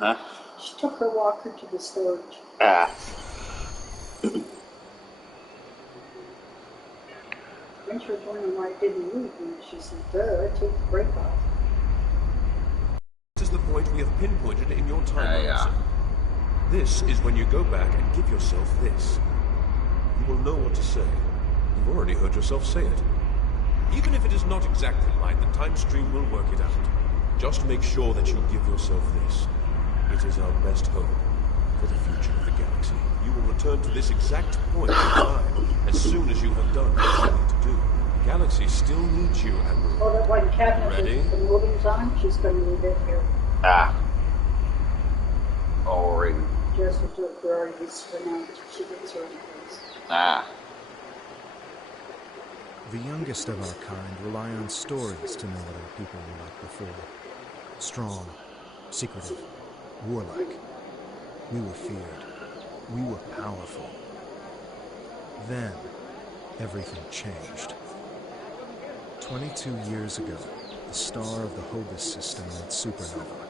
Huh? She took her walker to the storage. Ah. Then she was wondering why it didn't move, and she said, duh, I took the brake off. This is the point we have pinpointed in your time horizon. This is when you go back and give yourself this. You will know what to say. You've already heard yourself say it. Even if it is not exactly right, the time stream will work it out. Just make sure that you give yourself this. It is our best hope for the future of the galaxy. You will return to this exact point in time as soon as you have done what you need to do. The galaxy still needs you, Admiral. Oh, that one cabinet with the moldings on, she's going to leave it here. Ah. Alright. Just with her priorities for now until she gets her own place. Ah. The youngest of our kind rely on stories to know what our people were like before. Strong, secretive, warlike. We were feared. We were powerful. Then, everything changed. 22 years ago, the star of the Hobus system went supernova.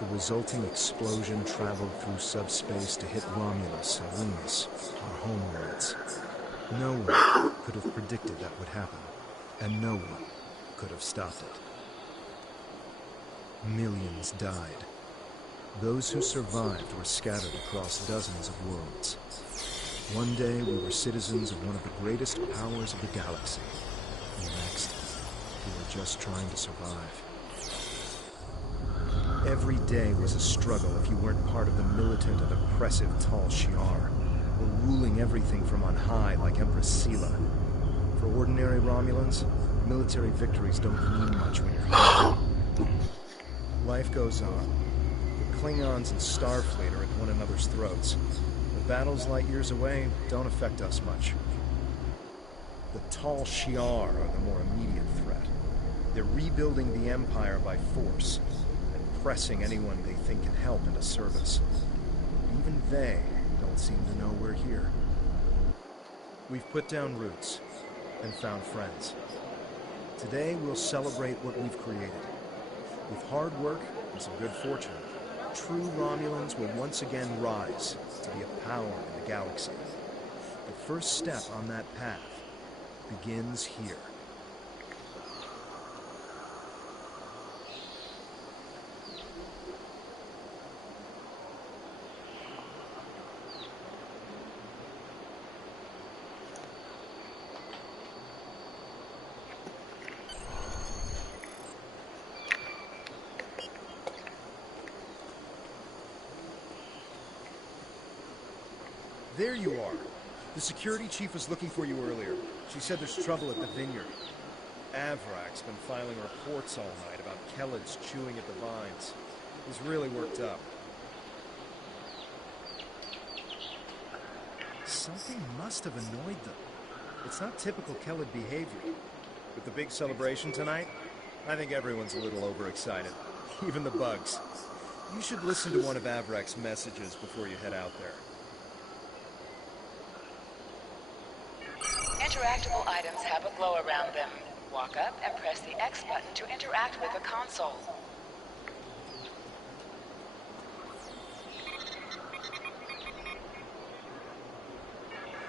The resulting explosion traveled through subspace to hit Romulus and Remus, our homeworlds. No one could have predicted that would happen, and no one could have stopped it. Millions died. Those who survived were scattered across dozens of worlds. One day we were citizens of one of the greatest powers of the galaxy. And the next, we were just trying to survive. Every day was a struggle if you weren't part of the militant and oppressive Tal Shiar, or ruling everything from on high like Empress Sela. For ordinary Romulans, military victories don't mean much when you're hungry. Life goes on. The Klingons and Starfleet are at one another's throats. The battles light years away don't affect us much. The Tal Shiar are the more immediate threat. They're rebuilding the Empire by force, and pressing anyone they think can help into service. Even they don't seem to know we're here. We've put down roots and found friends. Today we'll celebrate what we've created. With hard work and some good fortune, true Romulans will once again rise to be a power in the galaxy. The first step on that path begins here. There you are. The security chief was looking for you earlier. She said there's trouble at the vineyard. Avrak's been filing reports all night about Kellids chewing at the vines. He's really worked up. Something must have annoyed them. It's not typical Kellid behavior. With the big celebration tonight, I think everyone's a little overexcited. Even the bugs. You should listen to one of Avrak's messages before you head out there. Interactable items have a glow around them. Walk up and press the X button to interact with the console.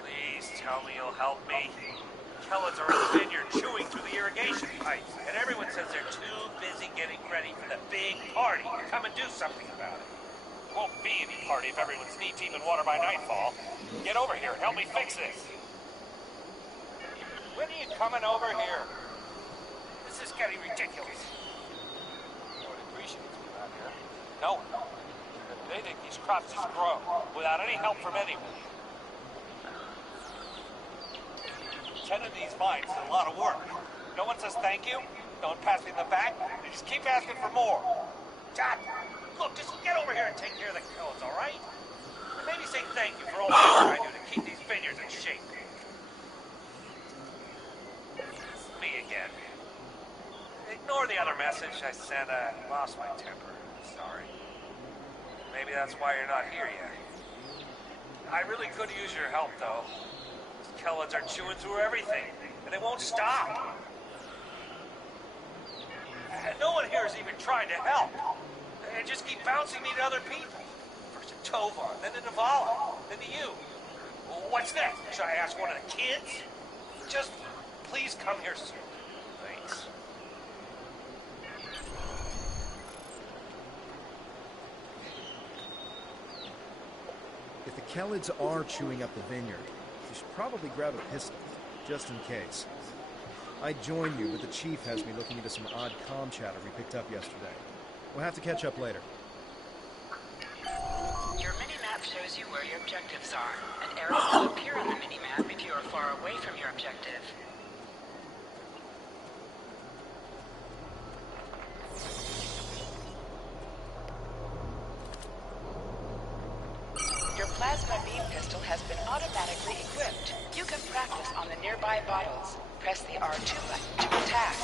Please tell me you'll help me. Kellids are in the vineyard chewing through the irrigation pipes, and everyone says they're too busy getting ready for the big party to come and do something about it. Won't be any party if everyone's knee-deep in water by nightfall. Get over here and help me fix this. When are you coming over here? This is getting ridiculous. What appreciates me around here? No one. They think these crops just grow without any help from anyone. Tending these vines is a lot of work. No one says thank you. No one passes me the back. They just keep asking for more. Jack, look, just get over here and take care of the Kellids, all right? And maybe say thank you for all the work I do to keep these vineyards in shape. Me again. Ignore the other message I sent. I lost my temper. Sorry. Maybe that's why you're not here yet. I really could use your help, though. These Kellids are chewing through everything, and they won't stop. And no one here is even trying to help. They just keep bouncing me to other people. First to Tovar, then to Navala, then to you. Well, what's next? Should I ask one of the kids? Just please come here soon. Thanks. If the Kellids are chewing up the vineyard, you should probably grab a pistol, just in case. I'd join you, but the chief has me looking into some odd comm chatter we picked up yesterday. We'll have to catch up later. Your mini-map shows you where your objectives are. An arrow will appear on the mini-map if you are far away from your objective. Your plasma beam pistol has been automatically equipped. You can practice on the nearby bottles. Press the R2 button to attack.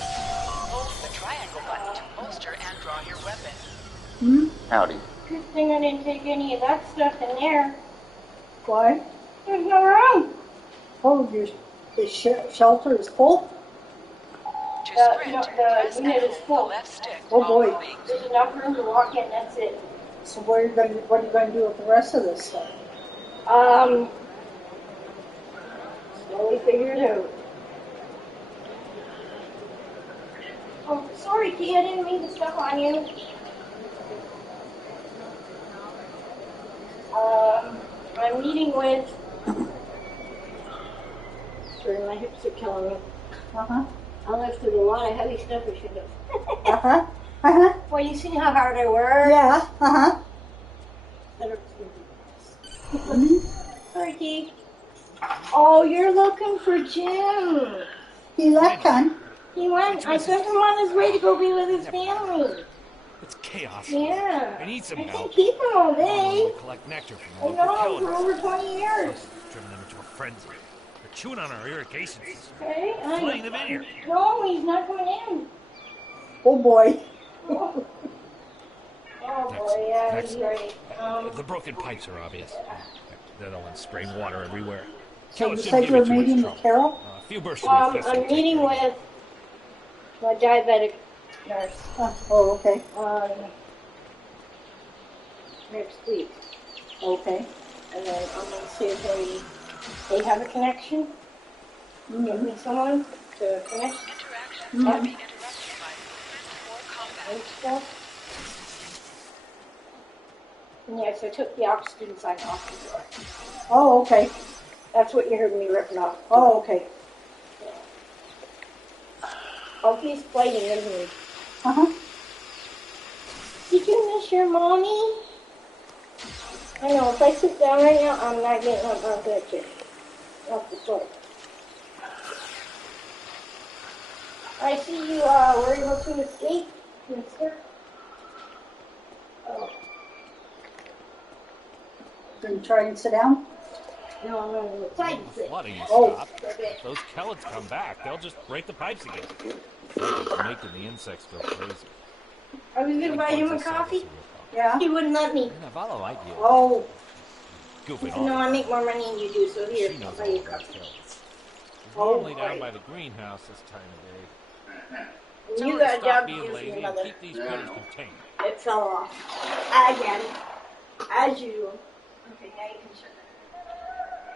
Hold the triangle button to holster and draw your weapon. Howdy. Good thing I didn't take any of that stuff in there. Why? There's no room. Oh, the shelter is full? To The sprint, unit press and is hold full. the left stick Oh, while boy. moving. There's enough room to walk in, that's it. So what are you going to do with the rest of this stuff? Slowly figure it out. Oh, sorry, Key, I didn't mean to step on you. I'm meeting with... Sorry, my hips are killing me. Uh-huh. I lifted a lot of heavy stuff I should have. Uh-huh. Uh-huh. Well, you see how hard I work? Yeah. Uh-huh. Sorry, Key. Oh, you're looking for Jim. He left, hon. He went. I sent him on his way to go be with his family. It's chaos. Yeah. I need some I help. can't keep him all day. We'll collect nectar from I the local know, for killers. over 20 years. Driven them into a frenzy. They're chewing on our irrigation system. Okay, Flooding the vineyard. No, he's not coming in. Oh, boy. Oh, boy, yeah, he's great. The broken pipes are obvious. They're the ones spraying water everywhere. So you Killers said didn't you were give it too meeting much with trouble. Carol? A few bursts of infested I'm meeting with my diabetic nurse Oh, okay. next week. Okay. And then I'm going to see if they have a connection. Give me someone to connect Interactions are being interrupted by movement or combat. and stuff. And yes, I took the oxygen sign off the door. Oh, okay. That's what you heard me ripping off. Oh, okay. Oh, he's fighting, isn't he? Uh-huh. Did you miss your mommy? I know, if I sit down right now, I'm not getting up off that chair. Off the floor. I see you were able to escape, mister. Oh, Can you try and sit down? no, I'm on the side The sit. flooding has Oh. stopped. If those Kellids come back, they'll just break the pipes again. It's making the insects go crazy. I was gonna buy him a coffee. Yeah. He wouldn't let me. Navala like you. Oh, Goofing No, off. I make more money than you do, so here, She I'll knows buy all you a about coffee. Kellids. Oh, Normally down right. by the greenhouse this time of day. And Tell you her to got a stop job to being do for lazy your and mother. keep these critters contained. It fell off. Again. As usual. Okay, now you can shut it.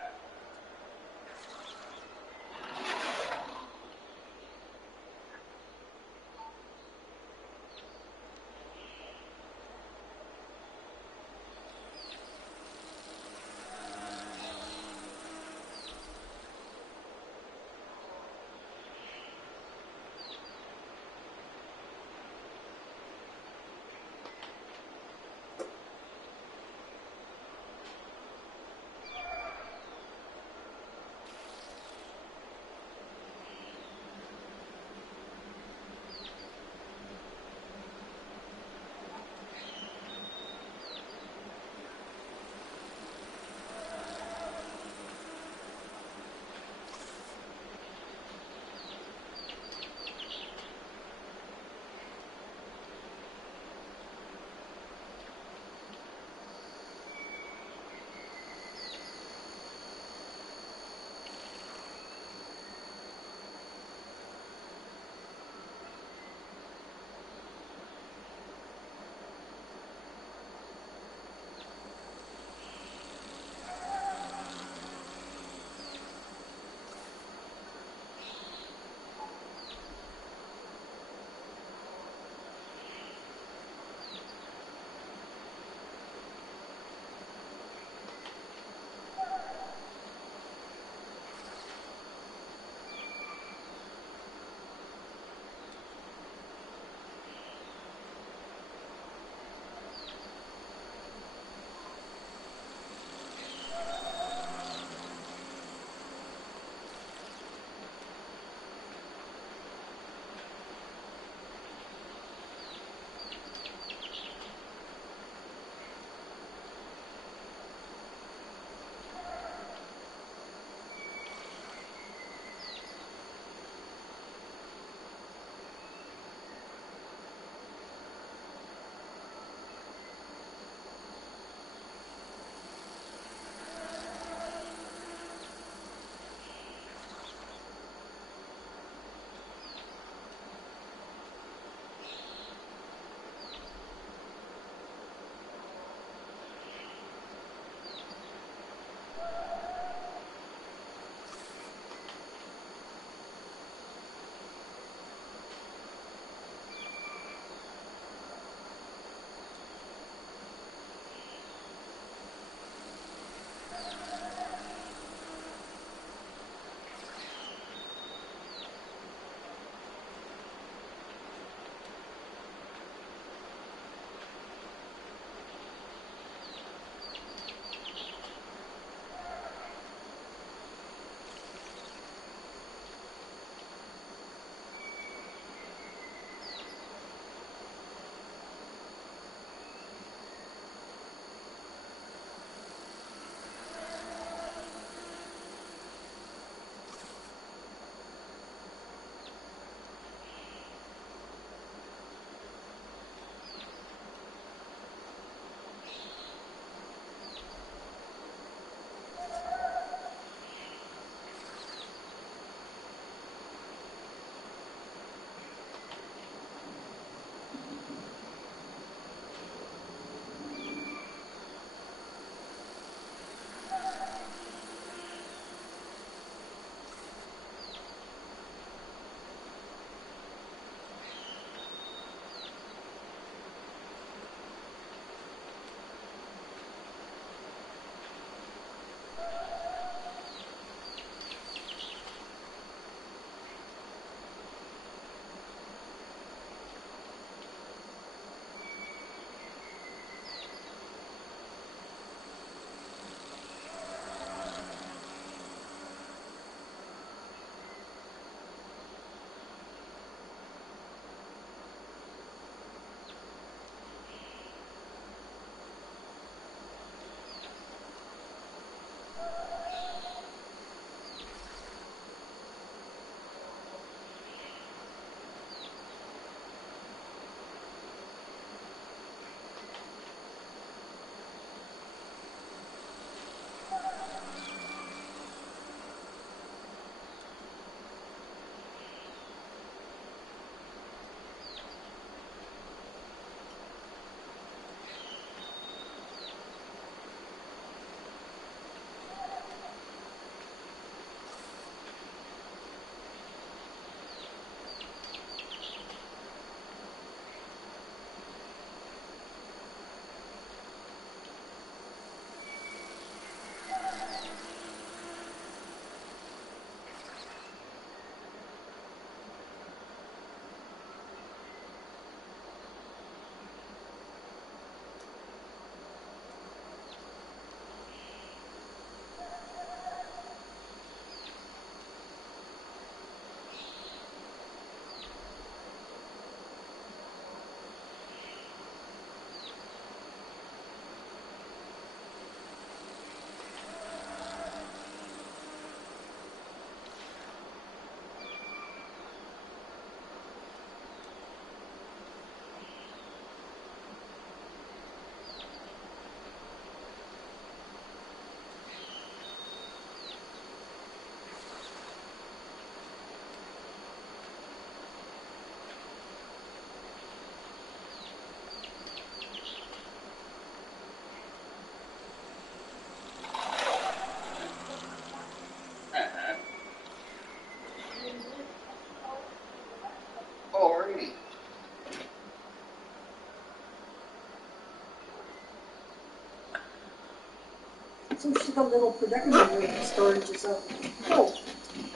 So she's got a little predicament with the storage and stuff. Oh.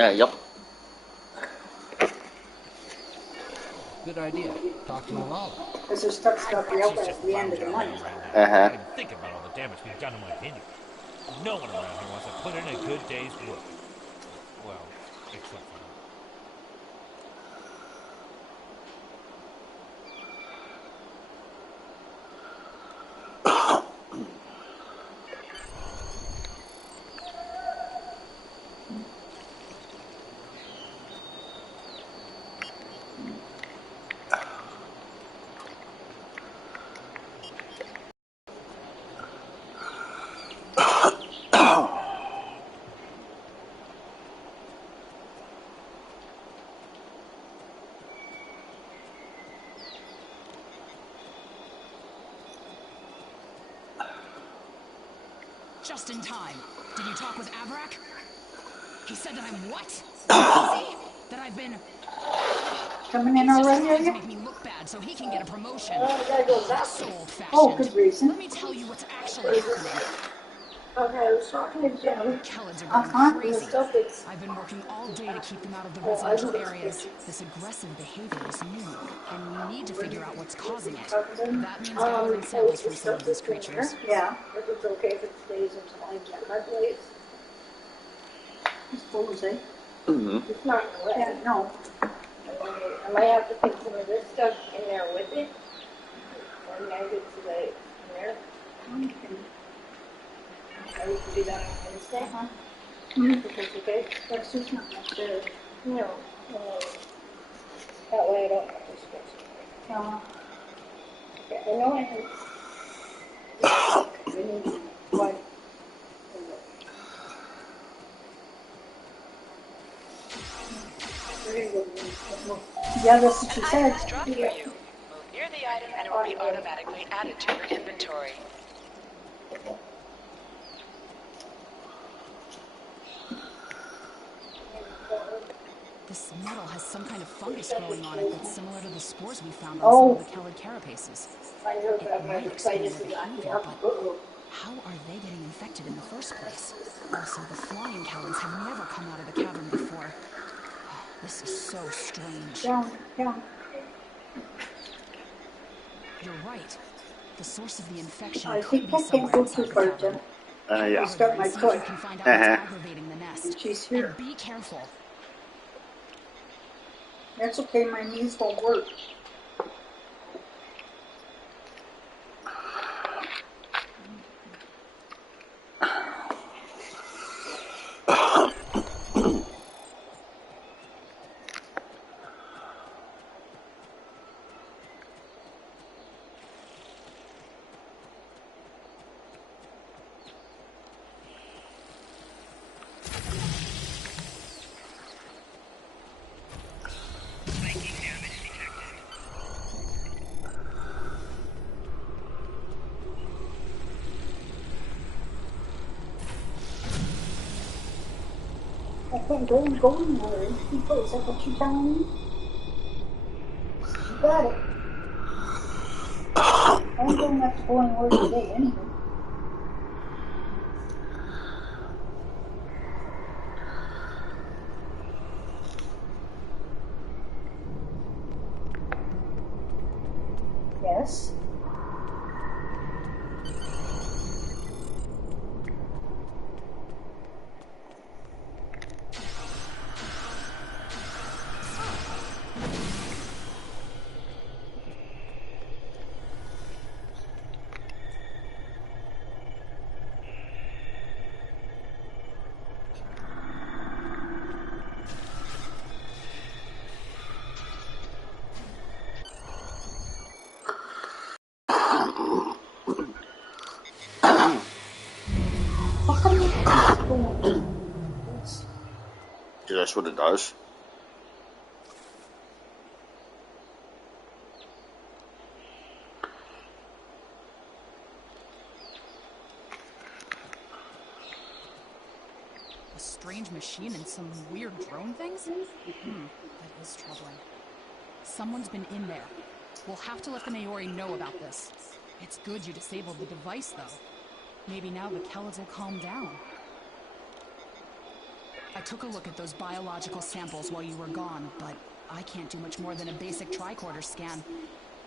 Yep. Good idea. Talk to Malala. Because there's stuff stuck She's out just at the end of the lounging month. around here. Uh-huh. I didn't think about all the damage we've done to my vineyard. No one around here wants to put in a good day's work. Well, except for her. Just in time. Did you talk with Avrak? He said that I'm what? Crazy? That I've been... Coming in He's just already, are trying to you? make me look bad so he can get a promotion. That's So old-fashioned. Oh, good reason. Let me tell you what's actually happening. Okay, I was talking to Jim. Kellids are going Uh-huh. crazy. Stuff it's... I've been working all day to keep them out of the Well, I residential don't areas. expect This aggressive behavior is new, and we need to figure out what's causing it. Um, That means gathering samples from some of these stuff that's in creatures. Yeah. If it's okay if it stays until I get my place. I suppose, eh? Mm-hmm. It's not wet. Yeah, no. I might have to put some of this stuff in there with it. Or maybe it's like in there. Okay. I would do that on Wednesday. Uh-huh. If it's okay. That's just not much there. No. That way I don't have to scratch it. Okay, I know I have. We need white. Yeah, that's what she An said. item is dropped for you. Move near the item and it will be automatically added to your inventory. This metal has some kind of fungus growing on it that's similar to the spores we found on some of the Kellid carapaces. I know that It my might explain situs their is acting behavior, up. but how are they getting infected in the first place? Also, the flying Kellids have never come out of the cavern before. This is so strange. Down, down. You're right. The source of the infection I could think be I can't somewhere go inside too the far, cavern. Jen. Yeah. Start my See if foot. you can find out what's aggravating the nest. And she's here. And be careful. That's okay, my knees won't work. I can't go anywhere. People, is that what you're telling me? You got it. I don't have to go anywhere today anyway. Yes. How come you can't go? That's what it does. A strange machine and some weird drone things? That is troubling. Someone's been in there. We'll have to let the Maori know about this. It's good you disabled the device, though. Maybe now the Kelloggs will calm down. I took a look at those biological samples while you were gone, but I can't do much more than a basic tricorder scan.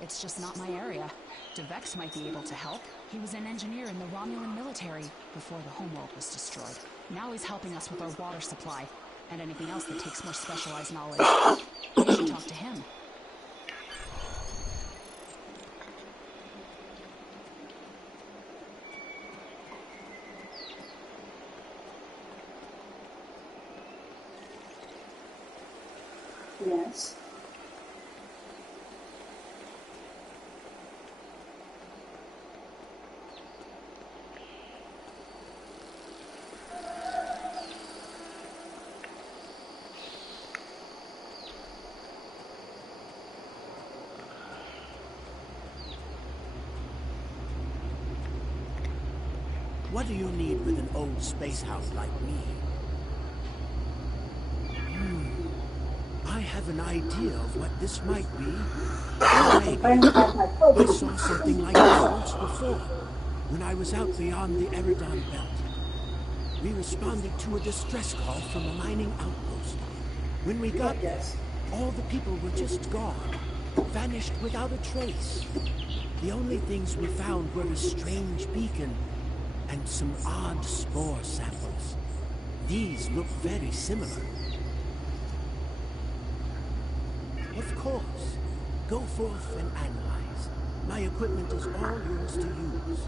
It's just not my area. DeVex might be able to help. He was an engineer in the Romulan military before the homeworld was destroyed. Now he's helping us with our water supply and anything else that takes more specialized knowledge. We should talk to him. Yes. What do you need with an old space house like me? I have an idea of what this might be. Maybe. I saw something like this once before, when I was out beyond the Eridon Belt. We responded to a distress call from a mining outpost. When we got there, all the people were just gone, vanished without a trace. The only things we found were a strange beacon and some odd spore samples. These look very similar. Of course. Go forth and analyze. My equipment is all yours to use.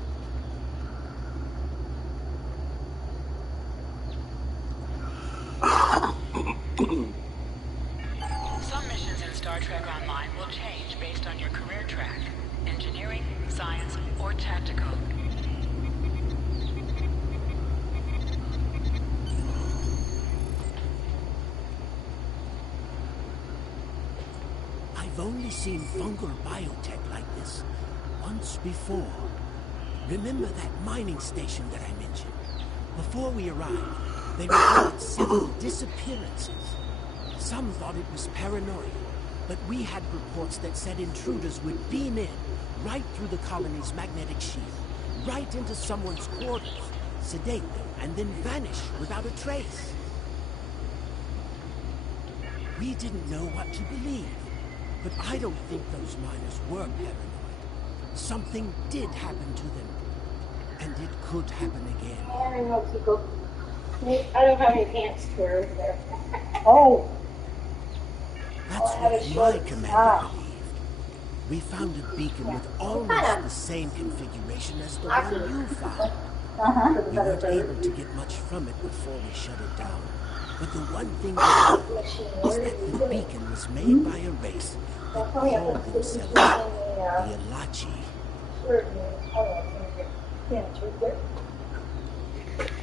Some missions in Star Trek Online will change based on your career track. Engineering, science, or tactical. I've only seen fungal biotech like this once before. Remember that mining station that I mentioned? Before we arrived, they reported several disappearances. Some thought it was paranoia, but we had reports that said intruders would beam in, right through the colony's magnetic sheath, right into someone's quarters, sedate them, and then vanish without a trace. We didn't know what to believe. But I don't think those miners were paranoid. Something did happen to them. And it could happen again. I don't know, Kiko. I don't have any pants to wear there. Oh. That's what my commander believed. We found a beacon with almost the same configuration as the one you found. We weren't able to get much from it before we shut it down. But the one thing we know is that the beacon was made by a race that called themselves the Elachi.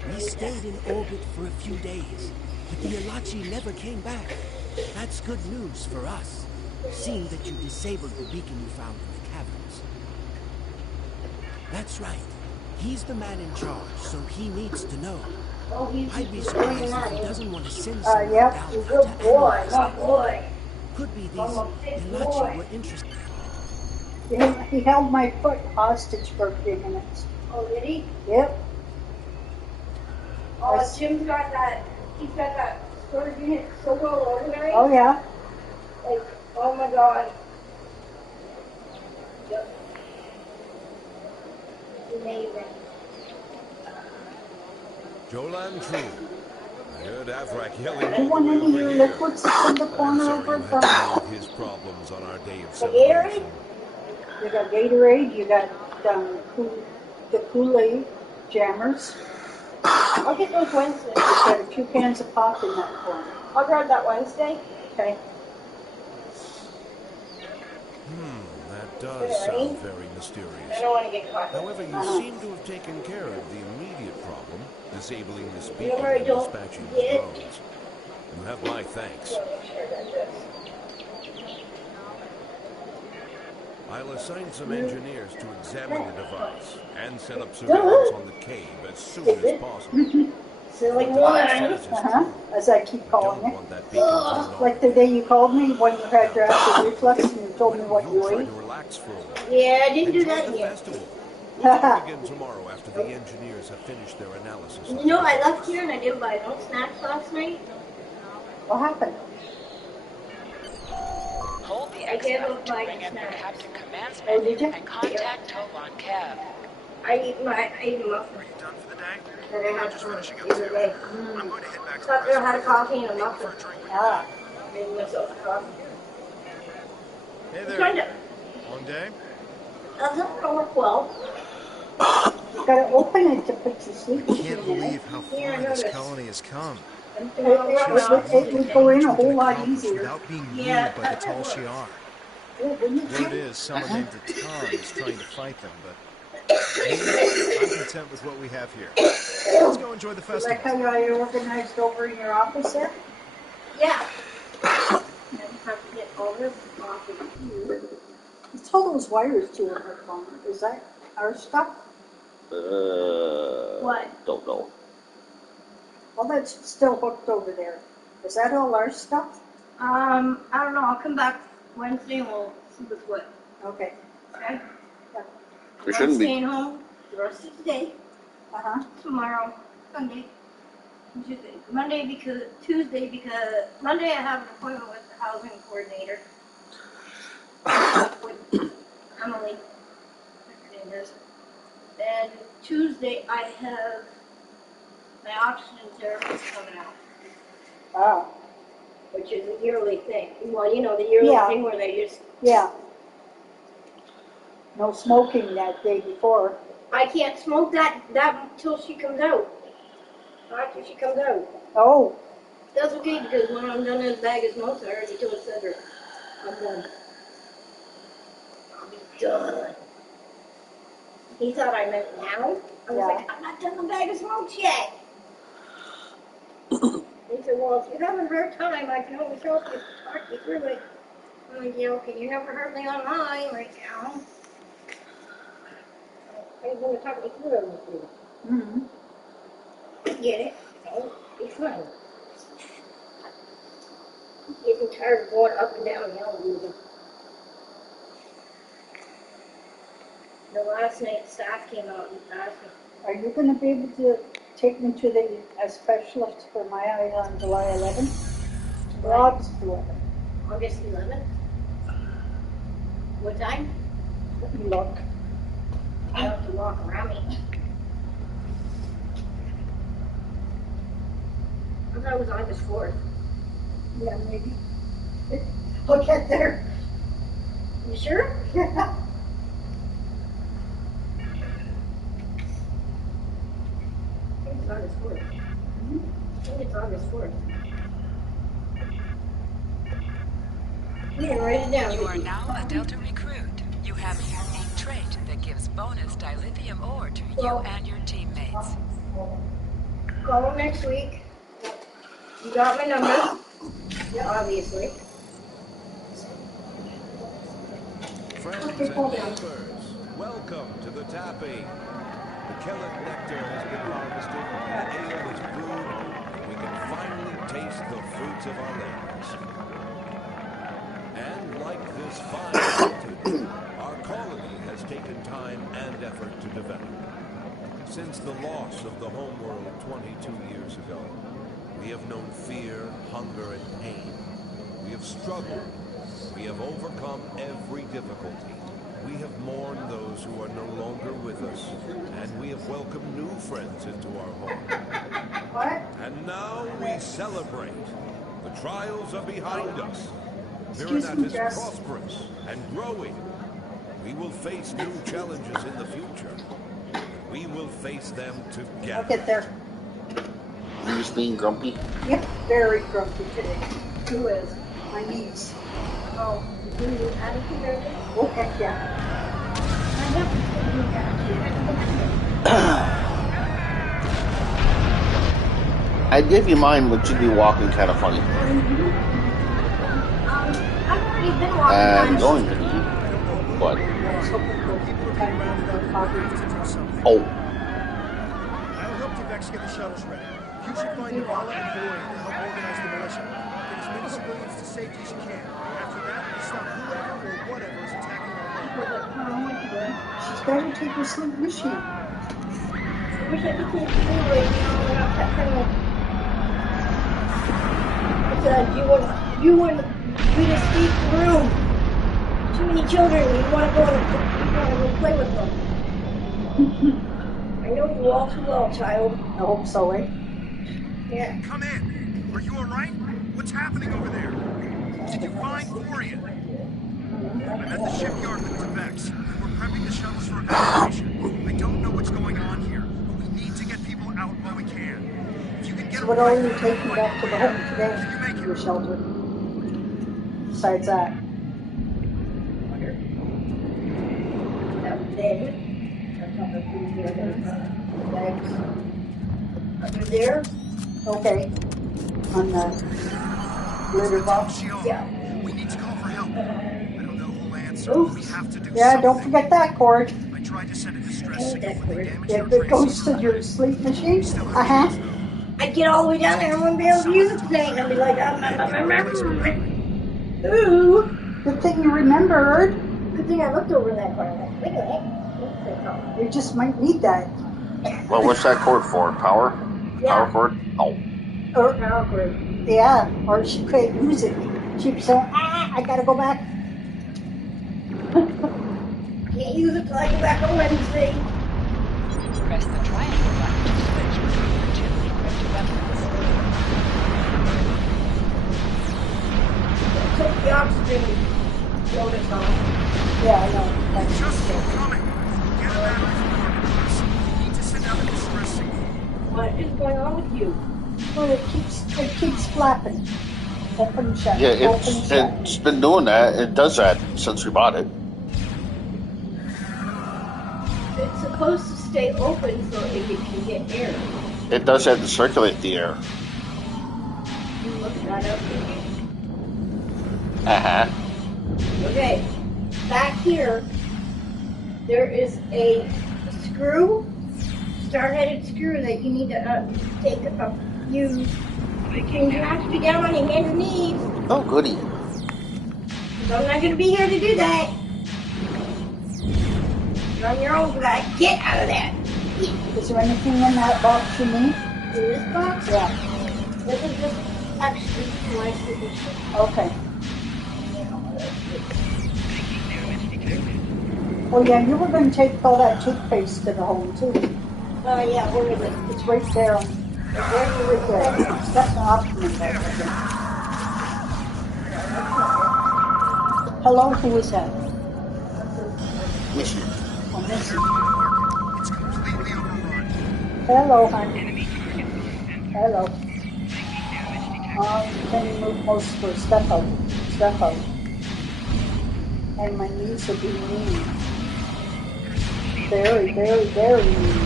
We stayed in orbit for a few days, but the Elachi never came back. That's good news for us, seeing that you disabled the beacon you found in the caverns. That's right. He's the man in charge, so he needs to know. I'd be surprised if he doesn't want to send someone down to analyze it. Could be these Elachi were interested. He held my foot hostage for a few minutes. Oh, did he? Yep. Oh, Jim's got that. He's got that storage unit so well organized. Oh, yeah. Like, oh my god. Yep. Amazing. Jolan True. I heard Avrak yelling You want any of your liquids in the I'm corner sorry over you from had to deal with his problems on our day of The celebration. Gatorade? You got Gatorade, you got the Kool-Aid jammers. I'll get those Wednesday. There are 2 cans of pop in that corner. I'll grab that Wednesday. Okay. That does sound very mysterious. I don't want to get caught. However, you seem to have taken care of the immediate problem, disabling this beacon where I and don't dispatching the get- drones. You have my thanks. I'll assign some engineers to examine the device and set up surveillance on the cave as soon as possible. Silly What the one. device says is true. As I keep I calling don't it. want that beacon turned off. Like the day you called me when you had your acid reflux and you told me what you Try ate. to relax for a while. Yeah, I didn't do Enjoy that the yet. festival. We can begin tomorrow after the engineers have finished their analysis. You know, I left here and I didn't buy no snacks last night. What happened? Hold the I X gave button up to my bring up your snacks. Captain Commands Oh, menu did you? and contact Tovan Cab. I ate a muffin Are you done for the day? that I had Just for finishing up the other too. day. I'm going to head back to Thought the I had a restaurant. coffee and a Meet me for muffin. a drink when Ah. Made myself a coffee. Hey I'm there. trying to. Long day? Doesn't work well. Gotta open it to put your sleep I machine can't in it. believe how Yeah, I far this noticed. colony has come. It would go in a whole lot easier. Without being Yeah, ruled by the that tall works. Shi'ar. Yeah, wouldn't Word it? is, someone named Ratan is trying to fight them, but me, I'm content with what we have here. Let's go enjoy the Like festival. how you organized over in your office there? Yeah. I have to get all this off of here. It's all those wires to her phone. Is that our stuff? What? Don't know. Well, that's still hooked over there. Is that all our stuff? I don't know. I'll come back Wednesday and we'll see what's what. Okay. Okay? We I'm shouldn't be. staying home the rest of the day. Uh-huh. Tomorrow, Sunday, Tuesday, Tuesday because Monday I have an appointment with the housing coordinator. With Emily. Her name is. And Tuesday I have my oxygen therapist coming out, Oh. which is a yearly thing. Well, you know, the yearly Yeah. thing where they just, Yeah. No smoking that day before. I can't smoke that until she comes out. After she comes out. Oh. That's okay because when I'm done in the bag of smokes, I already told Cedric, I'm done. I'll be done. He thought I meant now. I was Yeah. like, I'm not done the bag of smokes yet. He said, well, if you have a hard time, I can always help you talk you through it. I'm like, yeah, okay, you never heard me on mine right now. I'm going to talk you through it with you. Mm-hmm. Get it? No, it's fine. Getting tired of going up and down the elevator. The last night staff came out and asked me, Are you going to be able to take me to the specialist for my eye on July 11th? Or August 11th? August 11th? What time? Let me look. I have to walk around me. I thought it was August 4th. Yeah, maybe. I'll get there. You sure? Yeah. I think it's August 4th. I think it's August 4th. You can write it down. You are now a Delta recruit. You have a unique trait that gives bonus dilithium ore to you and your teammates. Call next week. You got my number? Yeah, obviously. Friends Okay, and hold on. neighbors, welcome to the tapping. The Kellet nectar has been harvested, the ale is brewed, and we can finally taste the fruits of our labors. And like this fine vintage, our colony has taken time and effort to develop. Since the loss of the homeworld 22 years ago, we have known fear, hunger, and pain. We have struggled. We have overcome every difficulty. We have mourned those who are no longer with us, and we have welcomed new friends into our home. What? And now we celebrate. The trials are behind us. Excuse Virinat me, is Jess. prosperous and growing. We will face new challenges in the future. We will face them together. I'll get there. You just being grumpy? Yep, very grumpy today. Who is? My niece. Oh, you attitude or anything? Oh, heck yeah. I have to take you attitude. I'd give you mine, but you'd be walking kind of funny. I've already been walking And times. going to be. But, I was hoping for time to go coffee. oh, I'll help Devex get the shuttles ready. You should find Vala and Boyd to help organize the militia. Get as many civilians to safety as you can. After that, we stop whoever or whatever is attacking our home. She's better take your sleep machine. I wish I could take you right now without that kind of. Because you want me to escape the room. Too many children. You want to go play with them. I know you all too well, child. I hope so, eh? Yeah. Come in. Are you all right? What's happening over there? Did you find Florian? I'm at the shipyard with Tevex. We're prepping the shuttles for evacuation. I don't know what's going on here, but we need to get people out while we can. If you can get So what are you taking back to the home today? Your shelter. Besides that. That bed. Under there? Okay. On the litter box? Yeah. We need to call for help. I don't know who'll answer, but we have to do Yeah, something. don't forget that cord. I tried to send a distress signal, but they damaged If it goes to your sleep machine, I'd get all the way down there and wouldn't be able to use it today, and I'd be like, ooh. Good thing you remembered. Good thing I looked over that corner. Like, wait a minute. You just might need that. Well, what's that cord for? Power? Yeah. Power cord? Oh. Or, yeah, or she couldn't use it. She'd be saying, I gotta go back. Can't use it till I go back on Wednesday. Press the triangle button to switch between the two equipped weapons. Took the oxygen notice off. Yeah, I know. Just keep coming. Get a battery from the device. We need to send out a distress signal. What is going on with you? Well, it keeps flapping. Open and shut. Yeah, open and shut. it's been doing that. It does that since we bought it. It's supposed to stay open so it can get air. It does have to circulate the air. You look that up, did you? Uh-huh. Okay, back here, there is a screw, star-headed screw that you need to take a use. And you have to be down on your hands and knees. Oh, goody. So I'm not going to be here to do that. You're on your own for that. Get out of that. Is there anything in that box you need? In this box? Yeah. This is just actually my signature. Okay. Oh yeah, you were going to take all that toothpaste to the home too. Yeah, where is it? It's right there. It's right there. It's got an option in there. Hello, who is that? Missy. Oh, Missy. It's completely overrun. Hello, honey. Hello. Can you move most of the stuff out? And my knees will be mean. Very, very, very mean.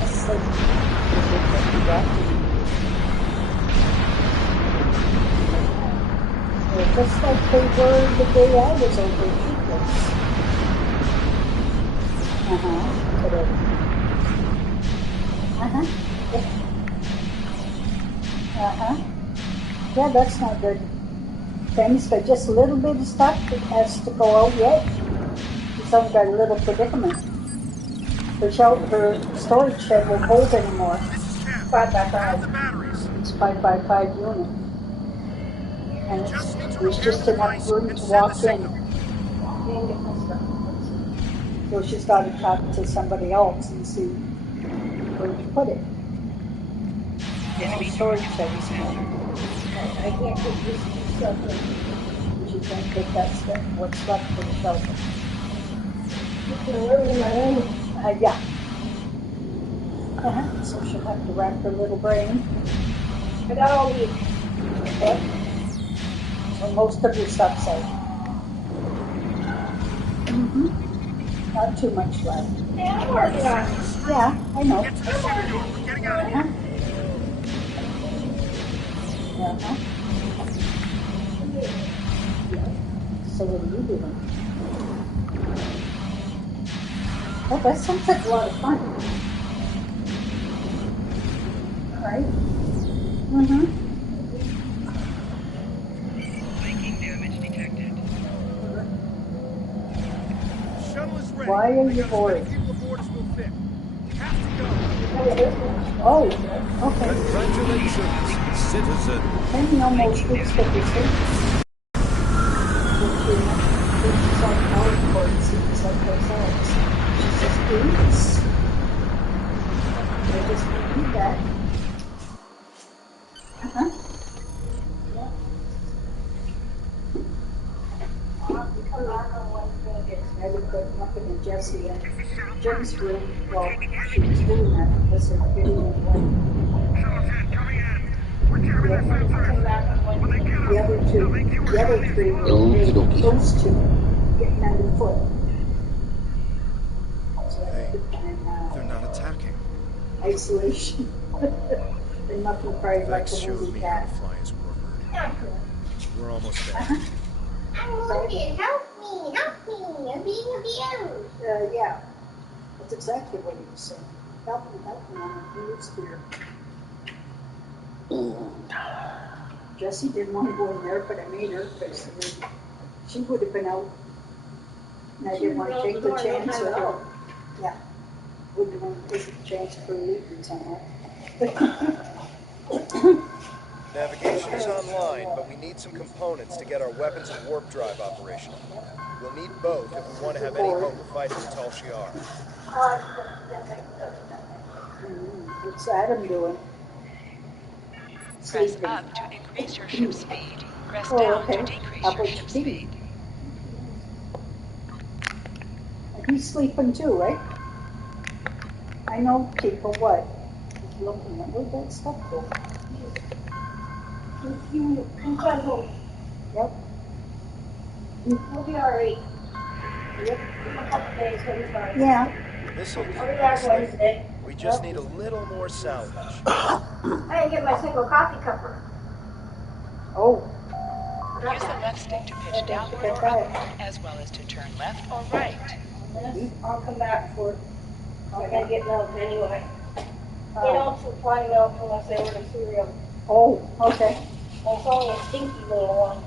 Just like, just like they were the day I was over at People's. Today. Yeah, that's not good. Things got just a little bit of stuff that has to go out yet. She's only got a little predicament. Her storage shed won't hold anymore. 5x5. It's 5x5 unit. And there's just enough room to walk in. So she's got to talk to somebody else and see where to put it. The storage shed is small. I can't take this stuff in. You can't take that stuff, what's left for the shelter. It's going to live in my room. Yeah. So she'll have to wrap her little brain. I got all these. Okay. So most of your stuff's out. Not too much left. Yeah, I'm working on it. Yeah, I know. Get to the front door. We're getting out of here. So what are you doing? Oh, that sounds like a lot of fun. All right. Shuttle ready. Why are you bored? People aboard as we'll fit. We have to go. Oh, okay. Congratulations, citizen. Penny almost reached the decision. She's on our court, seems like ourselves. She says, oops. I just repeat that. Uh-huh. Yeah. I would put nothing in Jessie and Jim's room. Well, she was doing that because they're getting in one. The other three were those two getting underfoot. So They're not attacking. Isolation. And nothing cried like Vex a showed movie me how cat. to fly his warbird. We're almost there. I'm wounded. Help me. I'm being abused. Yeah, that's exactly what he was saying. Help me, I'm abused here. Jessie didn't want to go in there, but I made her because she would have been out. And I didn't want to take the chance with her. Yeah, wouldn't want to take the chance for a leak or something. Navigation is online, but we need some components to get our weapons and warp drive operational. We'll need both if we want to have any hope of fighting the Tal Shiar. What's Adam doing? Press Sleeping. up to increase your ship speed. Press Oh, down okay. to decrease How your about ship speed? speed. He's sleeping too, right? I know people what? He's looking at where'd that stuff go? You can come home. Yep. We'll be alright. Yep. A couple days, we'll be fine. Yeah. This'll do I'll be back nicely. Wednesday. We just need a little more salvage. I didn't get my single coffee cupper. Oh. Use the left stick to pitch downward or upward, as well as to turn left or right. I'll come back for it. I gotta get milk anyway. They don't supply milk unless they order cereal. Oh, okay. And it's only a stinky little one.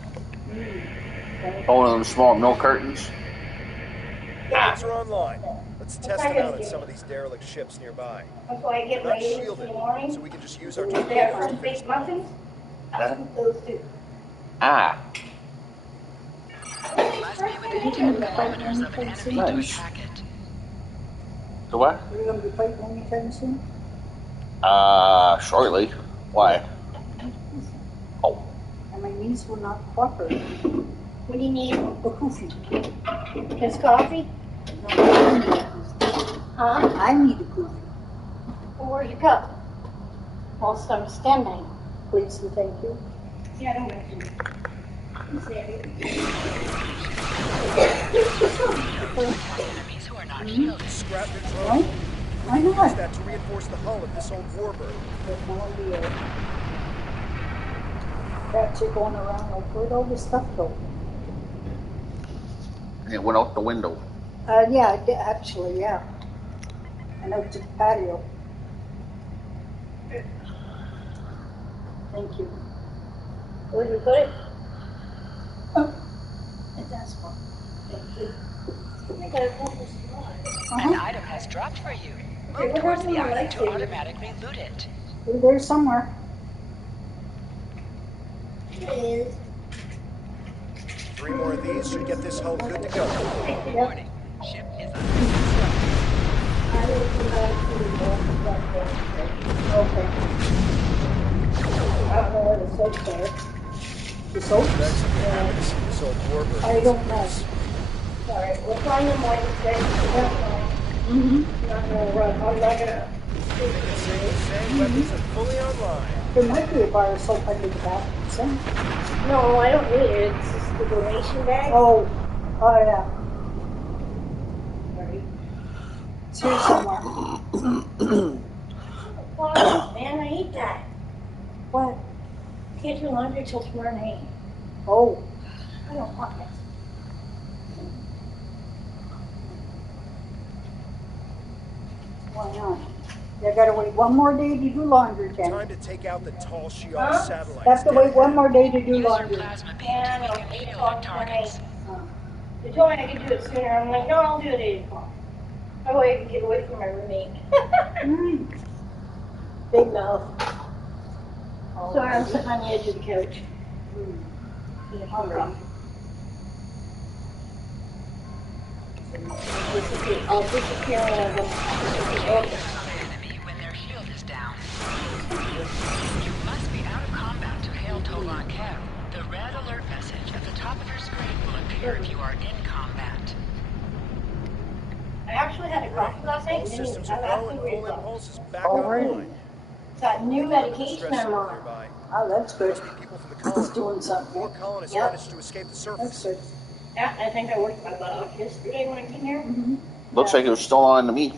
One of them small milk curtains. Weapons are online. Let's test them out on some of these derelict ships nearby. That's why I get my Not eggs in shielded, the morning. so we can just use our If they have torpedoes to first finish baked them. muffins, I'll scoop those too. Ah, Must be within 10 kilometers of an enemy to Nice. attack it. the what? Are you going to be fighting anytime soon? Shortly. Why? Oh, And my niece will not cooperate. What do you need? The coffee. Just coffee? Huh? I need a coffee. Well, where's your cup? Whilst I'm standing. Please and thank you. Yeah, I don't have to. You stand it. Enemies who are not shielded. Scrap your drone. Right? Why Use not? that to reinforce the hull of this old warbird. There's no idea. Cats are going around like, where'd all this stuff go? and it went out the window. Yeah, I did, actually, yeah. And out to the patio. Thank you. Where'd you put it? That's fine. Thank you. I got a couple An item has dropped for you. Move what towards the happened to item my to automatically loot it. They're there somewhere. It is. 3 more of these should get this hull good to go. Warning. Ship is under I will come back to the okay. I don't know where the soaps are. The soaps? Vex, if you happen to see this old warbird. I don't know. Alright, we'll find them Wednesday. Mm-hmm. Not gonna run. I'm not gonna. Saying weapons are fully online. There might be a bar of soap under the bathroom. No, I don't need it. It's just the donation bag. Oh, yeah. It's here somewhere. Wow, man, I hate that. What? Can't do laundry till tomorrow night. Oh, I don't want it. why not? You gotta wait one more day to do laundry, Ken. Time to take out the Tal Shiar Huh? satellites. Have to wait one more day to do Use your laundry. plasma beam Yeah, to no, weaken 8 shield o'clock targets. They told me I could do it sooner. I'm like, no, I'll do it at 8 o'clock. That way I can get away from my roommate. Big mouth. Sorry, I'm sitting on the edge of the couch. I'll disappear when I go. Enemy when their shield is down. You must be out of combat to hail Tolan Kev. The red alert message at the top of your screen will appear if you are in combat. I actually had a cough last night. All systems I've are go and actually full impulse is back Oh, online. really? got new medication Stress I'm on. nearby. Oh, that's good. Must be people from the It's colony. doing something. More colonists Yep. managed to escape the That's surface. good. Yeah, I think I worked my butt off yesterday when I came here. Looks like it was still on to me.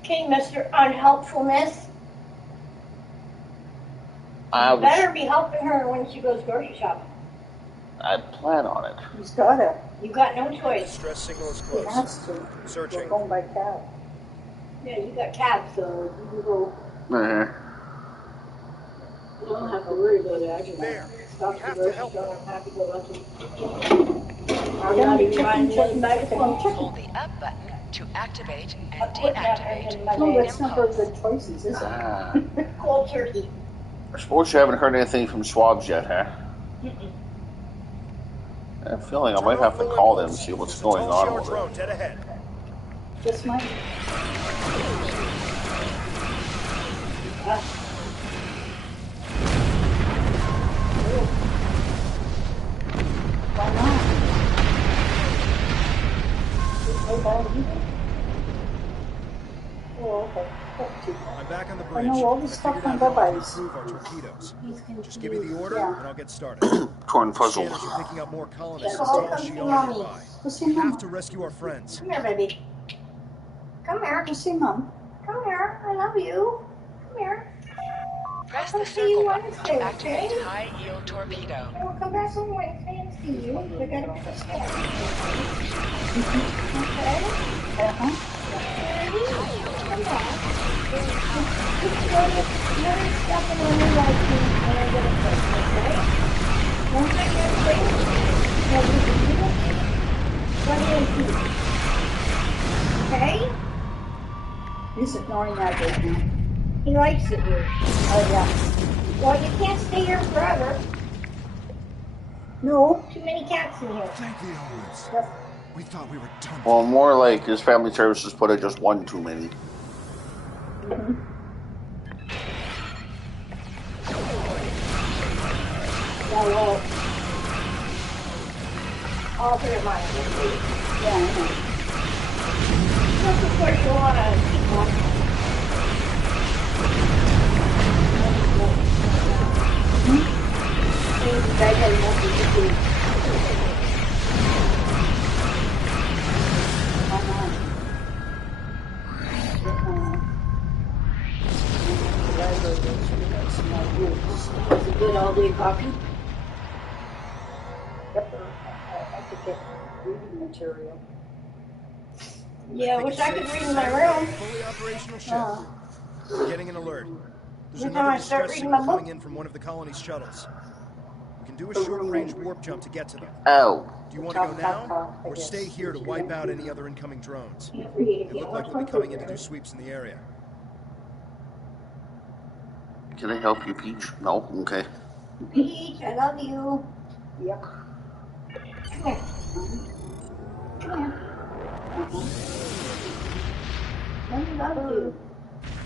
Okay, Mr. Unhelpfulness. I You better be helping her when she goes grocery shopping. I plan on it. He's got it. You got no choice. Distress signal is He close. has to. Searching. We're going by cab. Yeah, you got cabs, so you can go. You don't have to worry about it. There. Stop We the have to grocery help store. them. I'm happy to go lunch. I'm not even buying another bag of Hold chicken. the up button to activate and Put that deactivate. in my No, bag. that's not very good choices, is it? Ah. Cold turkey. I suppose you haven't heard anything from Swabs yet, huh? I have a feeling I might have to call them and see what's going on over there. Drone dead ahead. Just mine. Why not? Oh, okay. I'm back on the I bridge. know all this stuff figured on out how to Bubba's. improve our torpedoes. He's Just give me the order Yeah. and I'll get started. Torn puzzle. Scanners are picking up more colonists Yeah, as all tall come as to she mommy. nearby. Go see We have Mama. to rescue our friends. Come here, baby. Come here. Go see Mom. Come here. I love you. Come here. Press I'll the see you circle button Wednesday, to activate okay? high yield torpedo. I will come back on Wednesday and see you. We're going to get a scan. Okay? Uh-huh. Ready? Come back. Just go to another step and then we like you and I get a place, okay? Once I get a place, you'll be the little what is he? Okay? He's ignoring that right now. He likes it here. Oh, yeah. Well, you can't stay here forever. No. Too many cats in here. Thank the elements. Yep. We thought we were done. Well, more like his family services put it just one too many. Mm-hmm. Yeah, well, All three of mine. yeah, I know. Plus, of course, you want to keep one. Was it good all day coffee? Yep. I could get reading material. Yeah, I wish I could read in my room. Fully operational ship. Uh, We're getting an alert. There's Every time another I start distress reading my signal book. coming in from one of the colony's shuttles. We can do a short-range warp jump to get to them. Oh. Do you want to go now, I or guess. stay here to wipe out any other incoming drones? Can't read. They look like we'll be coming in to do sweeps in the area. Can I help you, Peach? No? Okay. Peach, I love you. Yep. Come here. Come here. I love you.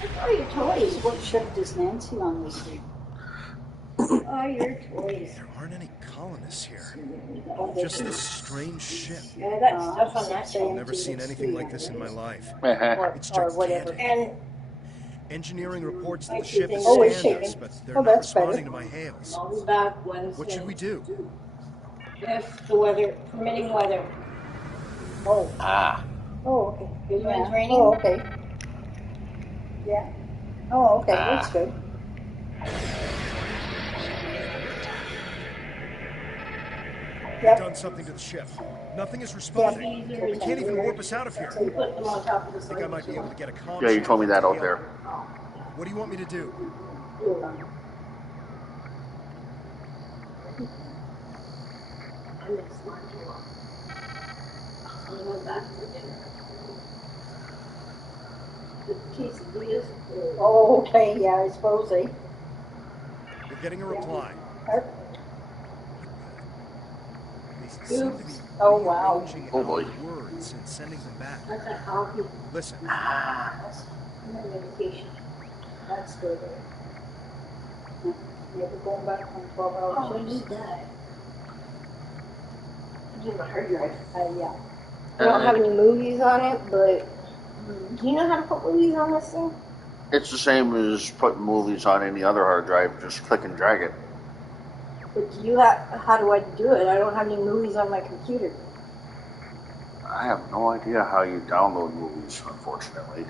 Look at all your toys. What shift is Nancy on this week? All your toys. There aren't any colonists here. Oh, Just this strange ship. Yeah, I got stuff on that I've shelf. never seen anything like this in my life. It's Or whatever. gigantic. And Engineering reports that I the see ship has things- Oh, it's scanned us, shaking. but they're Oh, not that's better. responding to my hails. I'll be back Wednesday. What should we do? If the weather, permitting weather. Oh. Ah. Oh, okay. Is when it's Yeah. raining? Oh, okay. Yeah. Oh, okay. That's good. We've done something to the ship. Nothing is responding. Yeah. We can't even warp us out of here. So you put them on top of the I think I might be able to get a comm Yeah, you channel told me that to out hail there. them. What do you want me to do? Oh, okay, yeah, I suppose they. We're getting a reply. They seem to be Oh, wow. rearranging Oh, our boy. words and sending them back. Listen. That's good. Never going back from 12-hour shifts. You have a hard drive. Yeah. I don't have any movies on it, but do you know how to put movies on this thing? It's the same as putting movies on any other hard drive. Just click and drag it. But do you how do I do it? I don't have any movies on my computer. I have no idea how you download movies, unfortunately.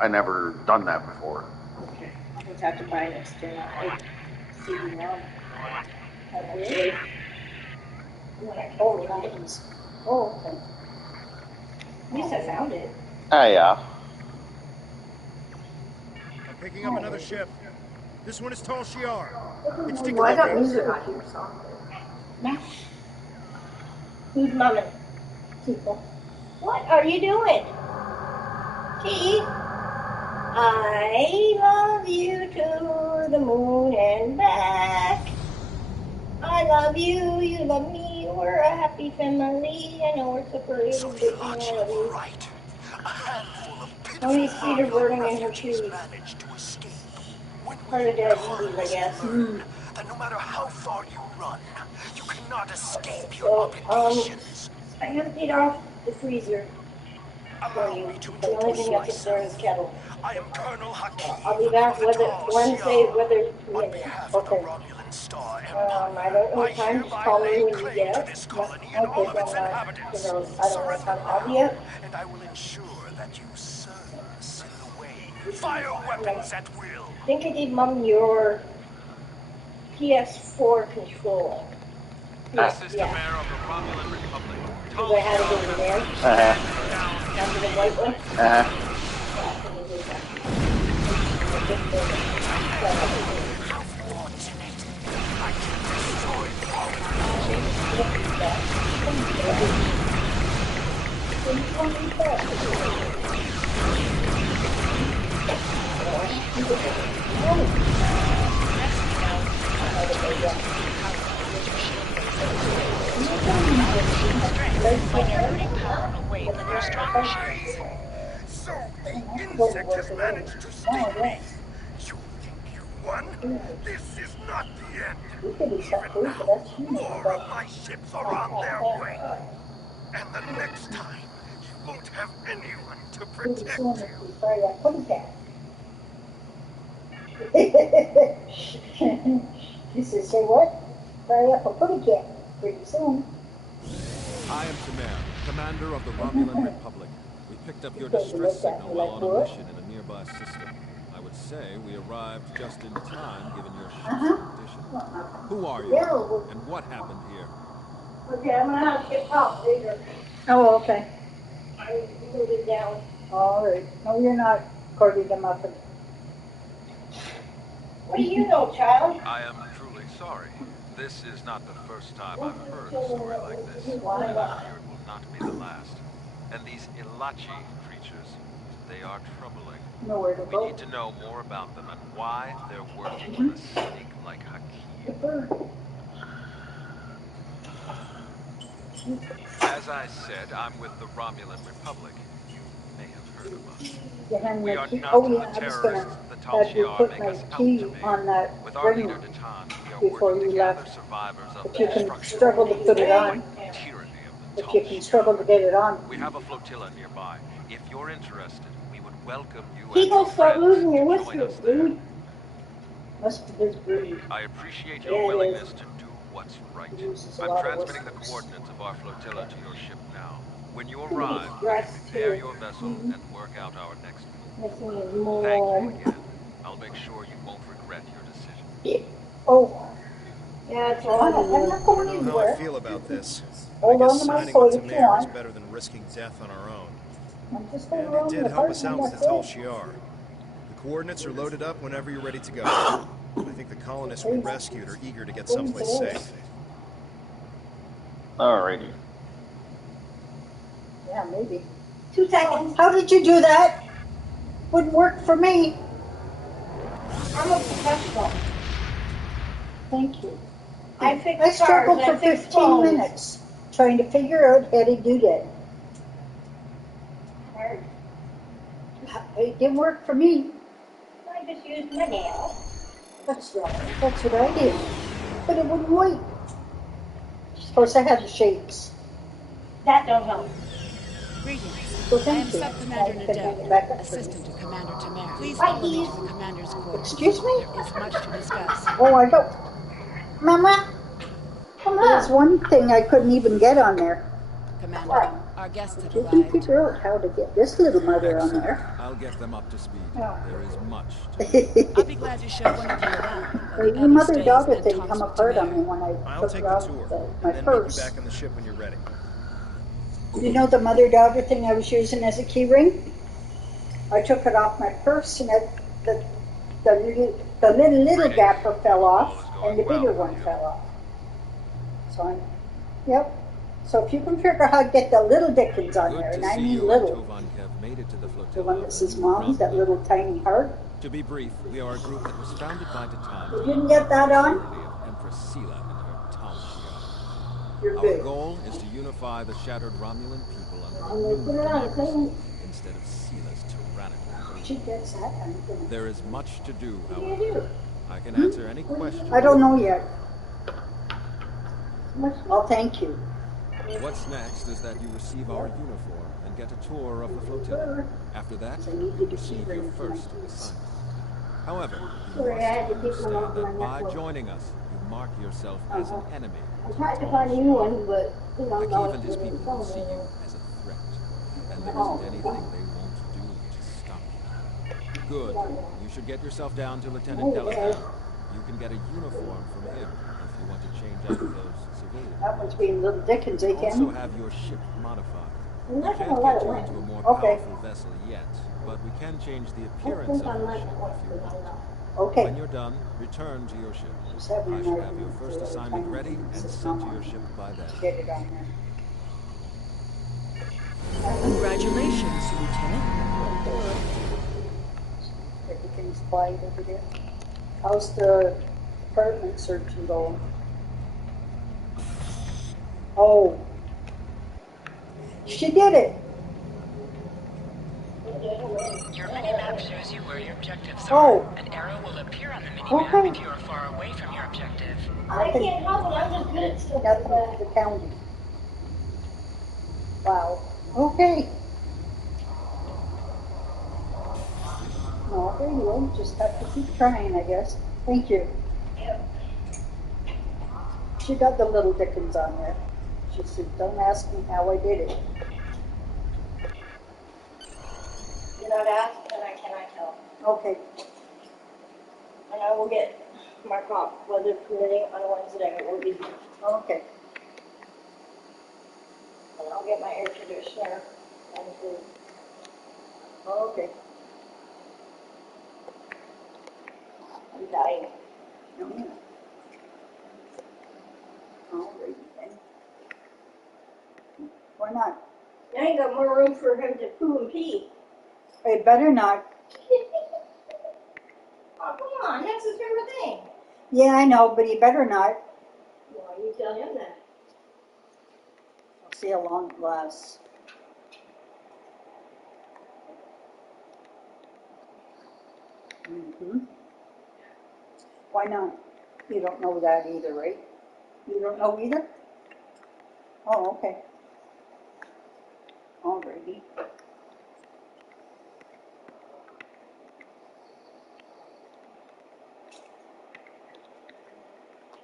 I never done that before. Okay. I just have to buy an external CD-ROM. Really? Oh, nice. Oh, okay. At least I found it. Yeah. I'm picking up another ship. This one is Tal Shiar. It's Well, I got decrypting. music on here, so. Who's mumming? People. What are you doing? T? I love you to the moon and back. I love you, you love me, we're a happy family. I know we're separated, So but the you know I Ilachi love were you. right. A handful of Tony's pitiful feet are burning Romulan in her refugees shoes. managed to escape. When Part we of Dad's movies, I colonists guess. learn that no matter how far you run, you cannot escape your So, obligations. I emptied off the freezer for Allow you. me to The only introduce thing that's up there is myself. kettle. I am Colonel I'll be Hakim back of the whether Tal Wednesday, Shiar. whether On behalf of the Okay. Romulan Star I Empire, don't know I what time. Just hereby call me lay when you claim get to it. this colony and all of Okay, its then, inhabitants. I don't know Surrender if I'm now, out yet. and I will ensure that you serve us in the way. Fire weapons at will. I think I gave Mom your PS4 controller. This is the Yeah, mayor of the Romulan Republic. because I had it over there. Remember the white one? How fortunate. I can destroy When you're putting power away from your stronger shields. So the insect has managed to sting me. You think you won? This is not the end. Even now, more of my ships are on their way. And the next time, you won't have anyone to protect you. He says, say what? Fry up a putty cat pretty soon. I am Tamer, commander of the Romulan Republic. We picked up your distress signal while on a mission in a nearby system. I would say we arrived just in time, given your ship's condition. Who are you? And what happened here? Okay, I'm gonna have to get top later. Oh, okay. I moved it down. All right. No, you're not, Cordy the Muffin. What do you know, child? I am truly sorry. This is not the first time I've heard a story like this. And I fear it will not be the last. And these Ilachi creatures, they are troubling. Nowhere to We go. need to know more about them and why they're working with a cynic like Hakim. As I said, I'm with the Romulan Republic. You may have heard of us. We are not the terrorists the Tal Shiar make us out to be. On that With our ring leader Datan, we are before working you to gather left. survivors of But the you can destruction struggle to put it on. like tyranny of the But Tal you can Shiar. struggle to get it on. We have a flotilla nearby. If you're interested, we would welcome you and People your start friends losing your to join whiskers, us there. dude. Must be his breed. I appreciate Yeah, your it willingness is. to do what's right. He uses a I'm lot of transmitting the whiskers. coordinates of our flotilla to your ship now. When you Too many arrive, stress, prepare too. your vessel and work out our next move. This one is Thank you more. again. I'll make sure you won't regret your decision. Oh, Yeah, it's all I I'm do. not I going don't know how I anywhere. feel about this. Hold I on guess to my signing sword with if you Tamer is want. better than risking death on our own. I'm just going And around it did the help us apartment, out with the that's Tal it. Shiar. The coordinates are loaded up whenever you're ready to go. I think the colonists we rescued are eager to get someplace safe. Alrighty. Yeah, maybe. 2 seconds. How did you do that? Wouldn't work for me. I'm a professional. Thank you. I fix I struggled cars. for I fix 15 phones. minutes trying to figure out how to do that. Hard. It didn't work for me. I just used my nail. That's what I did. But it wouldn't work. Of course, I had the shakes. That don't help. Greetings. Well, I thank am you. Sub-Commander Now you can hang Nadell, it back up for me. assistant to Commander Tamer. Please Bye, follow me Keith. to the Commander's quarters. Excuse me? There is much to discuss. Oh, I don't. Mama, Come there's on. one thing I couldn't even get on there. Commander, our guests have You can arrived. figure out how to get this little mother on Excellent. there. I'll get them up to speed. Oh. There is much to I'll be glad to show one of you around while the The other stays mother-daughter and thing talks come with apart on Tamer. me when I I'll took take her the off tour, my and then meet you purse. back on the ship when you're ready. You know the mother-daughter thing I was using as a key ring? I took it off my purse and the little gapper fell off and the bigger one fell off. So yep. So if you can figure out how to get the little Dickens on there, and I mean little, Tovankev made it to the the flotilla. one that says Mom, that little tiny heart. To be brief, we are a group that was founded by Titan. You didn't get that on? Of Empress Sela and her Tal Shiar. You're Our big. goal is to unify the shattered Romulan people under a And new they put it on the democracy plane. instead of Sela's tyrannical She rule. gets that. There is much to do, What do you however. do? I can answer any question. I don't know yet. Well, thank you. What's next is that you receive our uniform and get a tour of the flotilla. After that, you'll receive your first assignment. However, you Sorry, I had to must take one off understand my that by network. joining us, you mark yourself as an enemy. I tried to find a new one, but Akif and his people will see you as a threat, and there isn't anything they won't do to stop you. Good. You should get yourself down to Lieutenant Delavan. You can get a uniform from him if you want to change out of those civilian. That one's being little Dickens, eh, Ken? Also have your ship modified. We not can't gonna let get it you win. into a more Okay. powerful vessel yet, but we can change the appearance of your ship if you want. Okay. When you're done, return to your ship. Just having I an should have argument your with first the other assignment time ready when and it says sent to Mama. your ship by then. Get it on there. Congratulations, Lieutenant. Everything's quiet over there. How's the apartment searching going? Oh. She did it. Your minimap shows you where your objectives Oh. are. An arrow will appear on the minimap Okay. if you are far away from your objective. I can't help it. I'm just good at stuff like Nothing that. to the county. Wow. Okay. No, anyway, just have to keep trying, I guess. Thank you. She got the little Dickens on there. She said, don't ask me how I did it. Do not ask, and I cannot tell. Okay. And I will get my crop, weather permitting, on Wednesday. It will be here. Okay. And I'll get my air conditioner and food. Okay. I'm dying. No, no. All right, then. Why not? I ain't got more room for him to poo and pee. It better not. Oh, come on. That's his favorite thing. Yeah, I know, but he better not. Well, you tell him that. I'll see how long it lasts. Mm-hmm. Why not? You don't know that either, right? You don't know either? Oh, okay. Alrighty.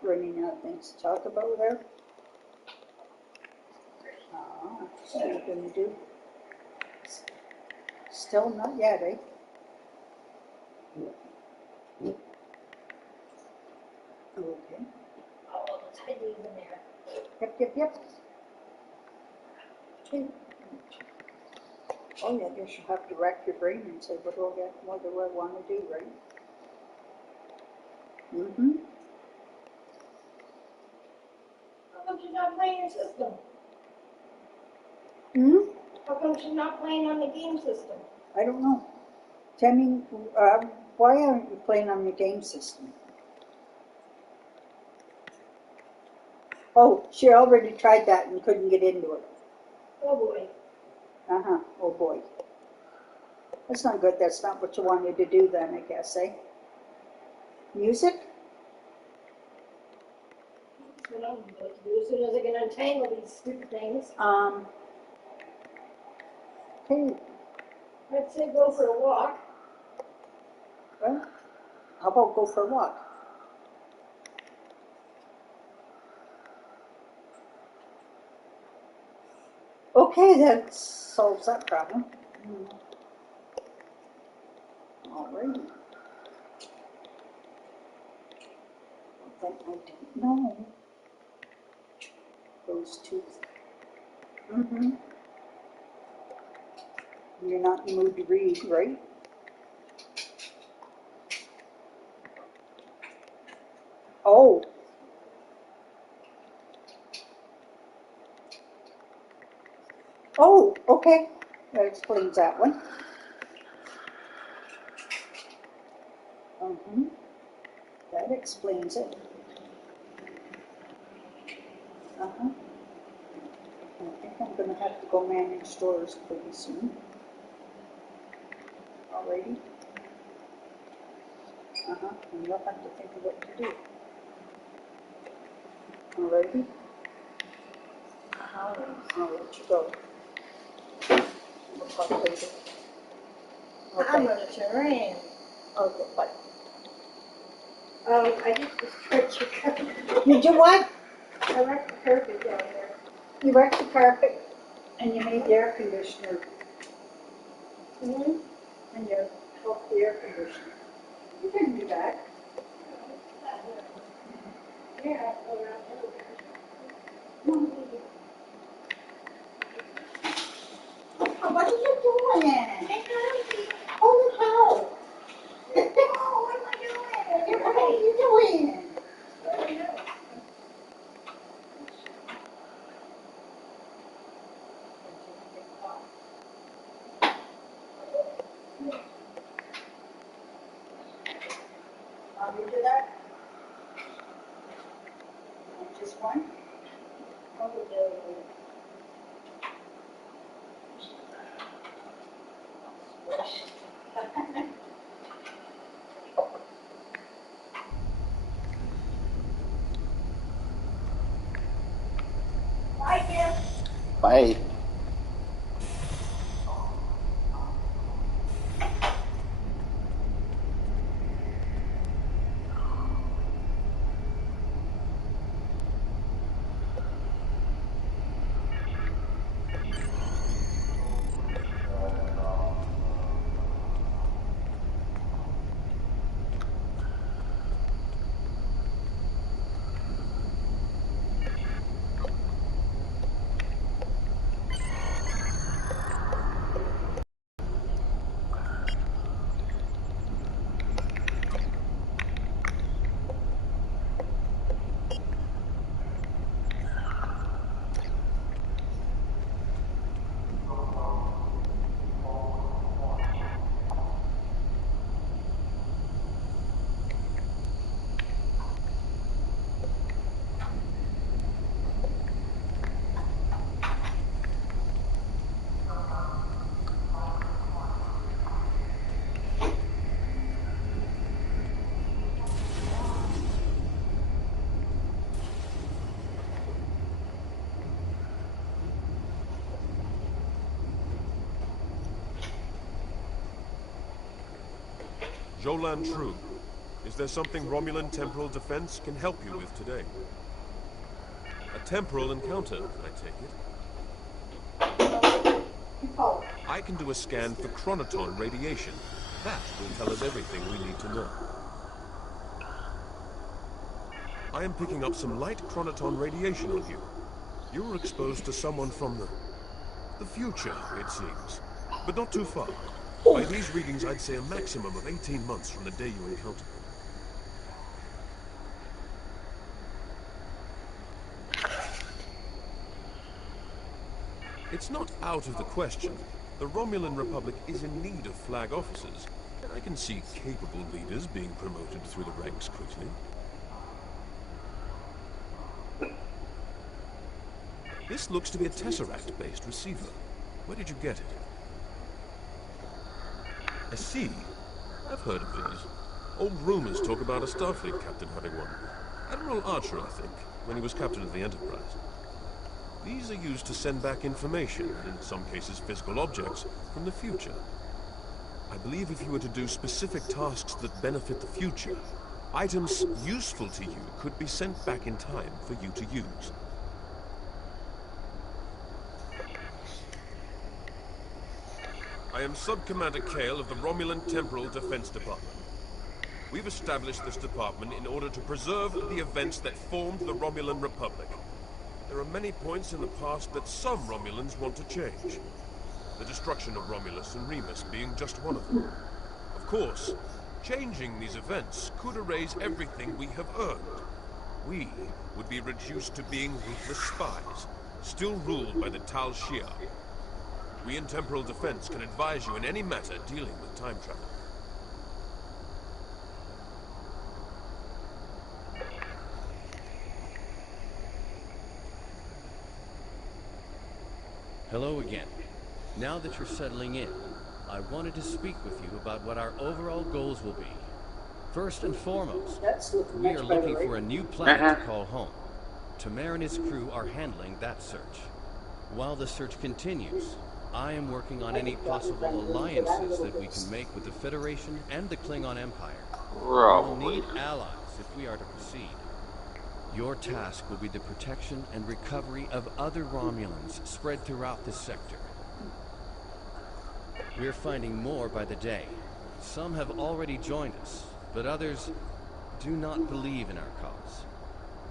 Running out of things to talk about there. What are you gonna do? Still not yet, eh? Okay. Oh, let's hide these in there. Yep. Okay. Oh yeah, I guess you'll have to rack your brain and say, what do I want to do, right? Mm-hmm. come she's not playing your system? Hmm? How come she's not playing on the game system? I don't know. Tell me, why aren't you playing on the game system? Oh, she already tried that and couldn't get into it. Oh boy. Uh-huh. Oh boy. That's not good. That's not what you wanted to do then, I guess, eh? Music? That's what I'm supposed to do as soon as I can untangle these stupid things. Okay. I'd say go for a walk. Well, how about go for a walk? Okay, that solves that problem. Alrighty. Then I don't know. Those two. Mm-hmm. You're not in the mood to read, right? Oh. Oh, okay. That explains that one. Mm-hmm. That explains it. Uh-huh. I think I'm going to have to go manage stores pretty soon. Alrighty. Uh-huh. And you'll have to think of what to do. Alrighty. I'll let you go. We'll talk later. Okay. I'm gonna turn around. Okay, bye. I just destroyed your carpet. You do what? I wrecked the carpet down there. You wrecked the carpet and you made the air conditioner. Mm-hmm. And you helped the air conditioner. You can do that. Yeah, I'll go around everywhere. Oh, what are you doing? Holy cow! Oh, what am I doing? What are you doing? I don't know. Want me to do that? Just one? I'll go down there. Bye, Kim. Bye. Jolan True, is there something Romulan temporal defense can help you with today? A temporal encounter, I take it? I can do a scan for chronoton radiation. That will tell us everything we need to know. I am picking up some light chronoton radiation on you. You were exposed to someone from the future, it seems. But not too far. By these readings, I'd say a maximum of 18 months from the day you encountered them. It's not out of the question. The Romulan Republic is in need of flag officers, and I can see capable leaders being promoted through the ranks quickly. This looks to be a Tesseract-based receiver. Where did you get it? I see. I've heard of these. Old rumors talk about a Starfleet captain having one. Admiral Archer, I think, when he was captain of the Enterprise. These are used to send back information, in some cases physical objects, from the future. I believe if you were to do specific tasks that benefit the future, items useful to you could be sent back in time for you to use. I am Sub-Commander Kale of the Romulan Temporal Defense Department. We've established this department in order to preserve the events that formed the Romulan Republic. There are many points in the past that some Romulans want to change. The destruction of Romulus and Remus being just one of them. Of course, changing these events could erase everything we have earned. We would be reduced to being ruthless spies, still ruled by the Tal Shiar. We in Temporal Defense can advise you in any matter dealing with time travel. Hello again. Now that you're settling in, I wanted to speak with you about what our overall goals will be. First and foremost, we are looking for a new planet to call home. Tamar and his crew are handling that search. While the search continues, I am working on any possible alliances that we can make with the Federation and the Klingon Empire. We'll need allies if we are to proceed. Your task will be the protection and recovery of other Romulans spread throughout this sector. We're finding more by the day. Some have already joined us, but others do not believe in our cause.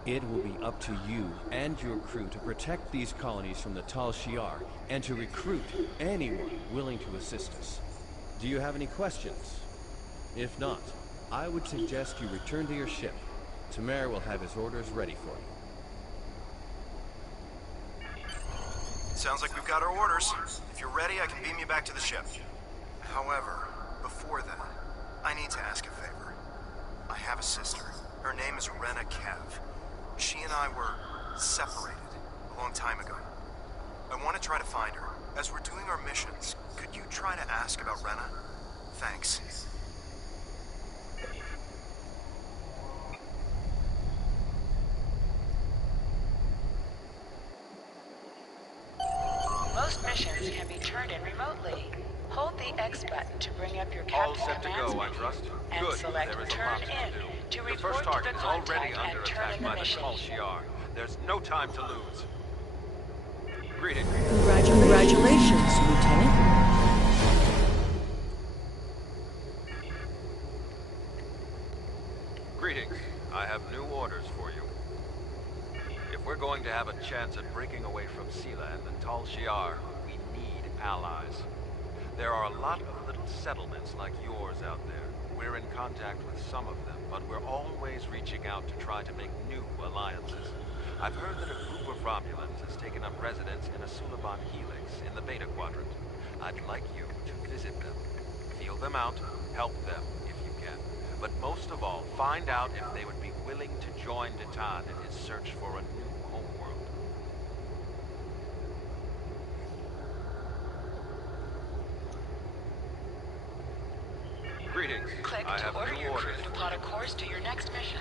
It will be up to you and your crew to protect these colonies from the Tal Shiar and to recruit anyone willing to assist us. Do you have any questions? If not, I would suggest you return to your ship. Tamar will have his orders ready for you. Sounds like we've got our orders. If you're ready, I can beam you back to the ship. However, before that, I need to ask a favor. I have a sister. Her name is Rena Kev. She and I were separated a long time ago. I want to try to find her. As we're doing our missions, could you try to ask about Rena? Thanks. Most missions can be turned in remotely. Hold the X button to bring up your captain commands menu, and select Turn In to report to the contact and turn in the mission. There's no time to lose. Greetings. Congratulations, Lieutenant. Greetings. I have new orders for you. If we're going to have a chance at breaking away from Sela and the Tal Shiar, we need allies. There are a lot of little settlements like yours out there. We're in contact with some of them, but we're always reaching out to try to make new alliances. I've heard that a group of Romulans has taken up residence in a Suliban helix in the Beta Quadrant. I'd like you to visit them. Feel them out, help them if you can. But most of all, find out if they would be willing to join Detan in his search for a new homeworld. Greetings. Click I to have order new your crew orders to for plot you. a course to your next mission.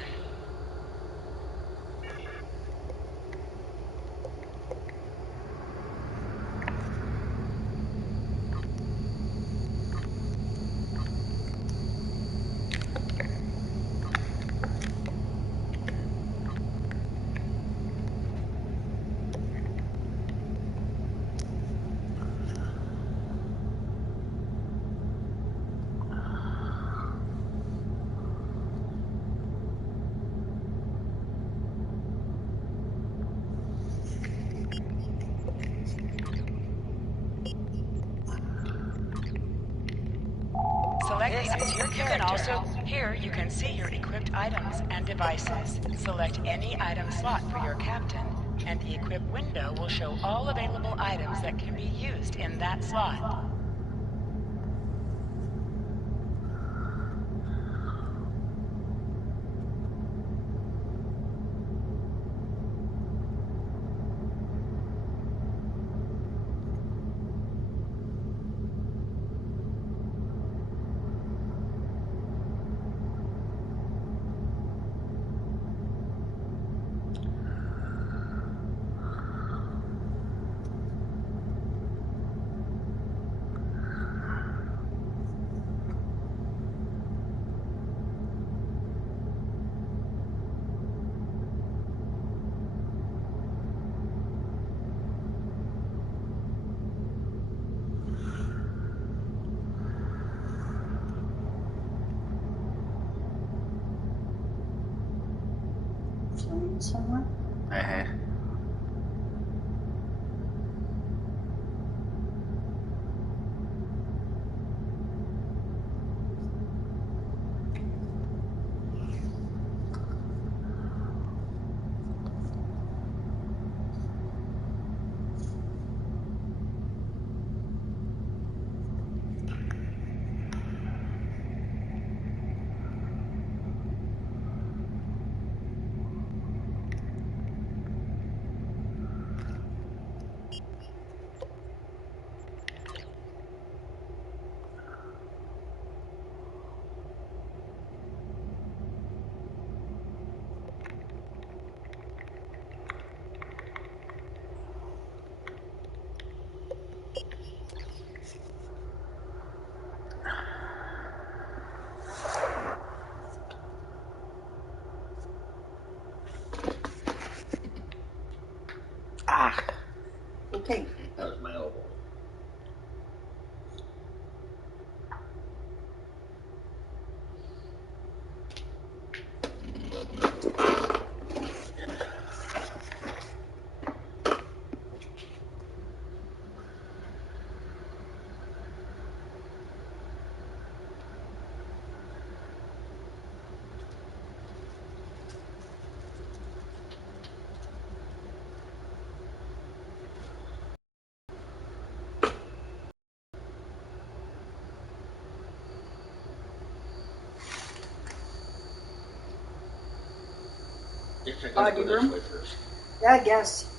Select as your character. Here you can see your equipped items and devices. Select any item slot for your captain, and the equip window will show all available items that can be used in that slot. Somewhere? Uh-huh. Ah. Okay. That was my elbow. Body room? Yeah, I guess.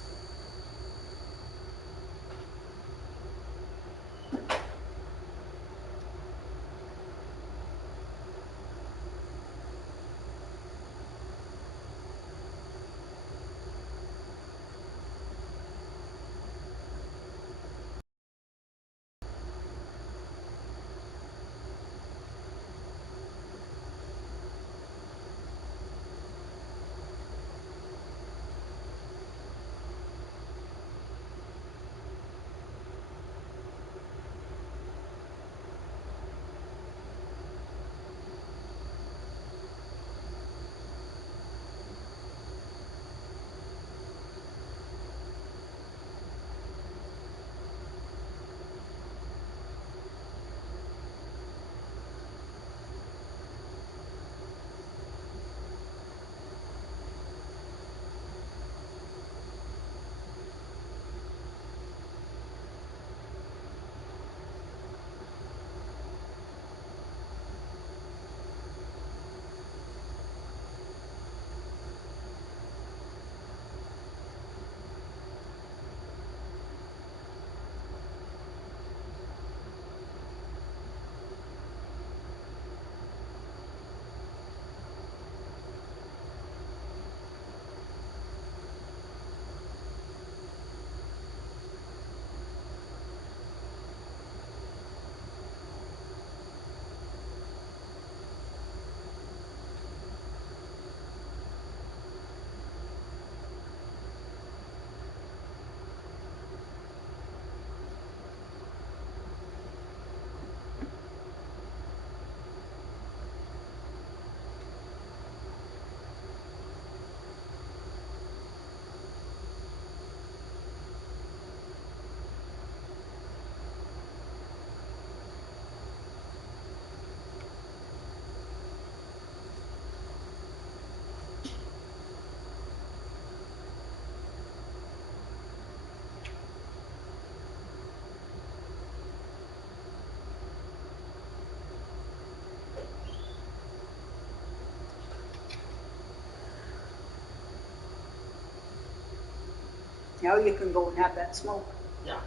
Now you can go and have that smoke. Yeah.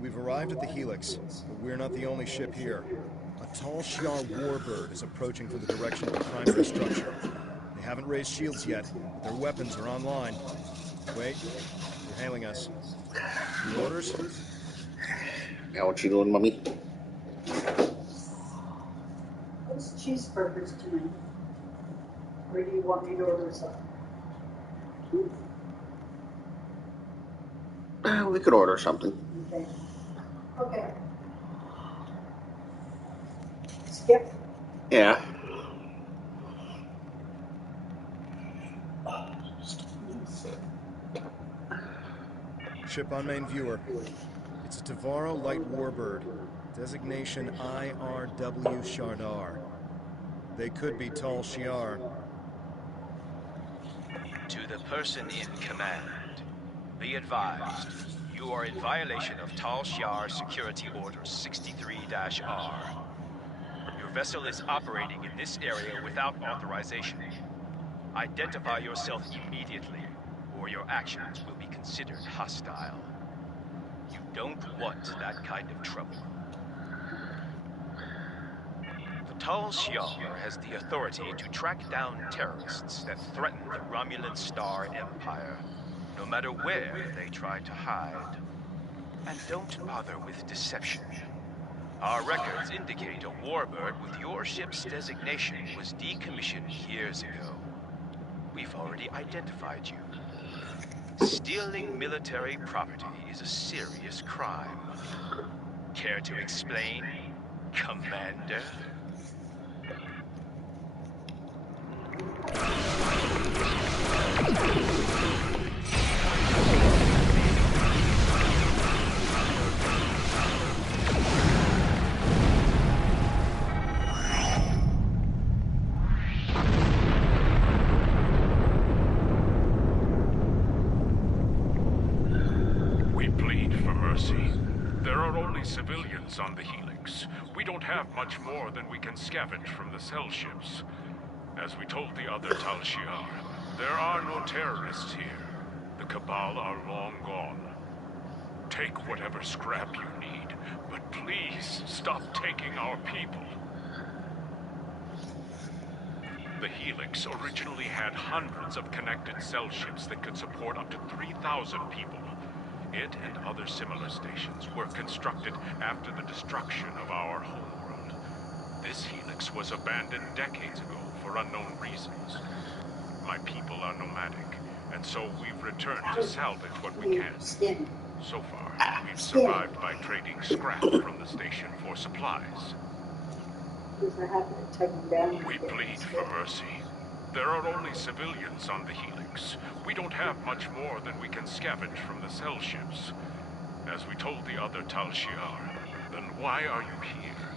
We've arrived at the Helix, but we're not the only ship here. A tall Shi'ar warbird is approaching from the direction of the primary structure. They haven't raised shields yet, but their weapons are online. Wait, they're hailing us. Your orders? Yeah, what you doing, Mummy? Those cheeseburgers tonight. Or do you want me to order some? We could order something. Okay. Okay. Skip? Yeah. Ship on main viewer. It's a Tavaro light warbird. Designation IRW Shardar. They could be Tal Shi'ar. To the person in command, be advised, you are in violation of Tal Shi'ar Security Order 63-R. Your vessel is operating in this area without authorization. Identify yourself immediately, or your actions will be considered hostile. You don't want that kind of trouble. The Tal Shi'ar has the authority to track down terrorists that threaten the Romulan Star Empire, no matter where they try to hide. And don't bother with deception. Our records indicate a warbird with your ship's designation was decommissioned years ago. We've already identified you. Stealing military property is a serious crime. Care to explain, Commander? Civilians on the Helix. We don't have much more than we can scavenge from the cell ships. As we told the other Tal Shi'ar, there are no terrorists here. The Cabal are long gone. Take whatever scrap you need, but please stop taking our people. The Helix originally had hundreds of connected cell ships that could support up to 3,000 people. It and other similar stations were constructed after the destruction of our homeworld. This Helix was abandoned decades ago for unknown reasons. My people are nomadic, and so we've returned to salvage what we can. So far, we've survived by trading scrap from the station for supplies. We plead for mercy. There are only civilians on the Helix. We don't have much more than we can scavenge from the cell ships. As we told the other Tal Shi'ar, then why are you here?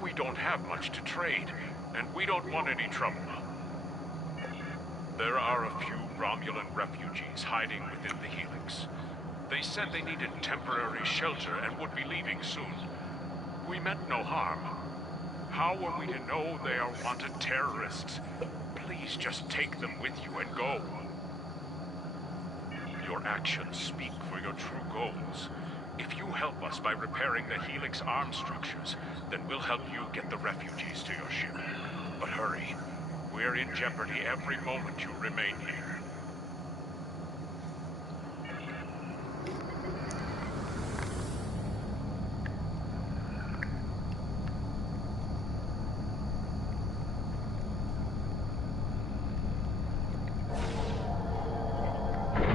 We don't have much to trade, and we don't want any trouble. There are a few Romulan refugees hiding within the Helix. They said they needed temporary shelter and would be leaving soon. We meant no harm. How are we to know they are wanted terrorists? Please just take them with you and go. Your actions speak for your true goals. If you help us by repairing the Helix arm structures, then we'll help you get the refugees to your ship. But hurry. We're in jeopardy every moment you remain here.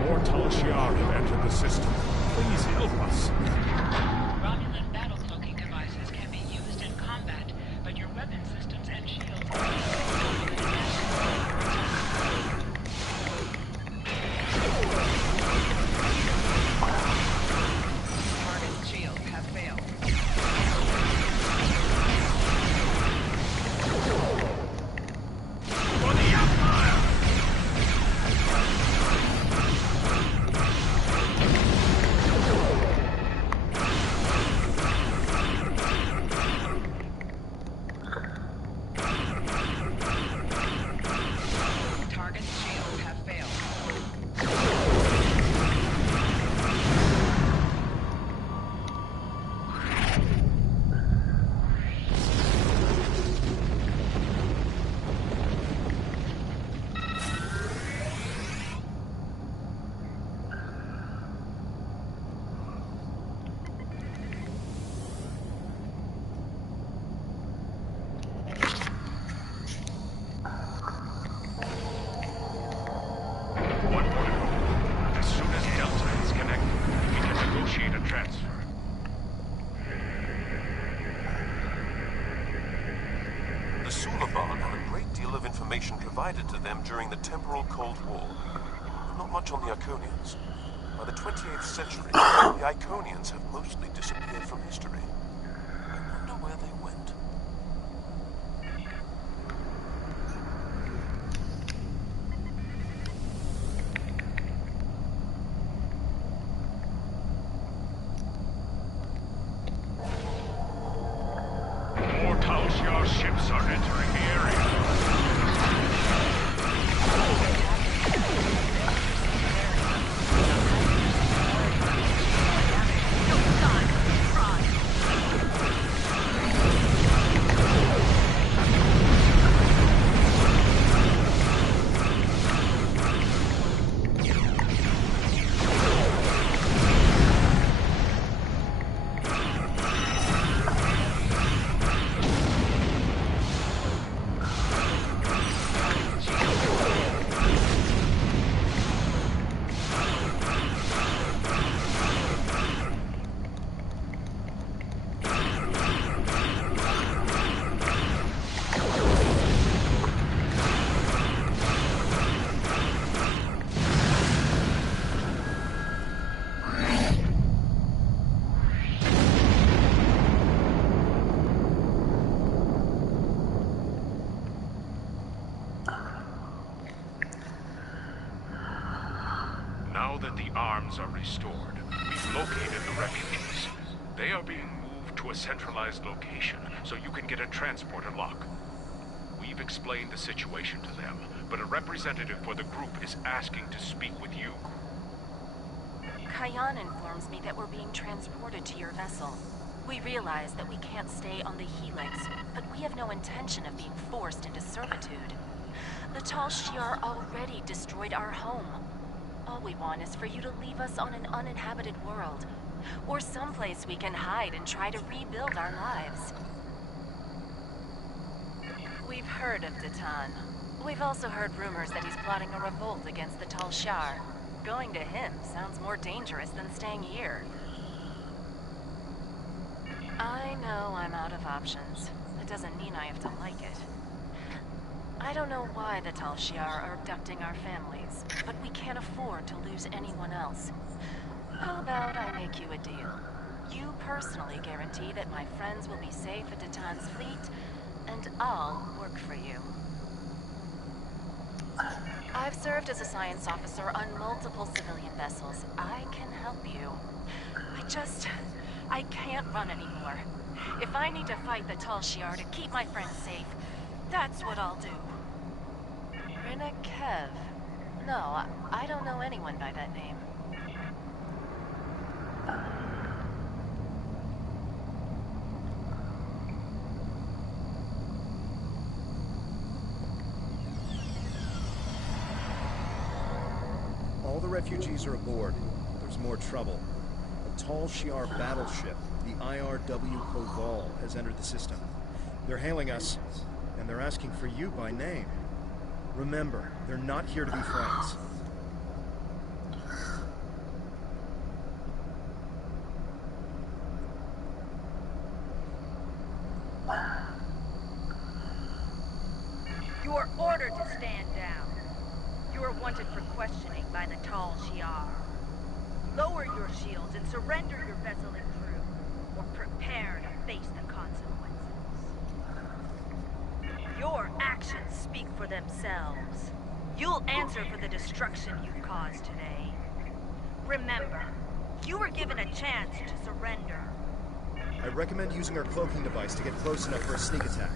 More Tal Shi'ar have entered the system. Please help us. Romulan battle cloaking devices can be used in combat, but your weapon systems and shields Target shields have failed. For the Empire! The Suliban had a great deal of information provided to them during the temporal Cold War, but not much on the Iconians. By the 28th century, the Iconians have mostly disappeared from history. I wonder where they went. More Tal Shiar ships are entering the area. Now that the arms are restored, we've located the refugees. They are being moved to a centralized location so you can get a transporter lock. We've explained the situation to them, but a representative for the group is asking to speak with you. Kayan informs me that we're being transported to your vessel. We realize that we can't stay on the Helix, but we have no intention of being forced into servitude. The Tal Shiar already destroyed our home. All we want is for you to leave us on an uninhabited world, or someplace we can hide and try to rebuild our lives. We've heard of Datan. We've also heard rumors that he's plotting a revolt against the Tal Shiar. Going to him sounds more dangerous than staying here. I know I'm out of options. It doesn't mean I have to like it. I don't know why the Tal Shiar are abducting our families, but we can't afford to lose anyone else. How about I make you a deal? You personally guarantee that my friends will be safe at Datan's fleet, and I'll work for you. I've served as a science officer on multiple civilian vessels. I can help you. I can't run anymore. If I need to fight the Tal Shiar to keep my friends safe, that's what I'll do. Rina Kev. No, I don't know anyone by that name. All the refugees are aboard. There's more trouble. A Tal Shiar battleship, the IRW Koval, has entered the system. They're hailing us, and they're asking for you by name. Remember, they're not here to be friends. You are ordered to stand down. You are wanted for questioning by the Tal Shiar. Lower your shields and surrender your vessel and crew, or prepare to face the consequences. Your actions speak for themselves. You'll answer for the destruction you've caused today. Remember, you were given a chance to surrender. I recommend using our cloaking device to get close enough for a sneak attack.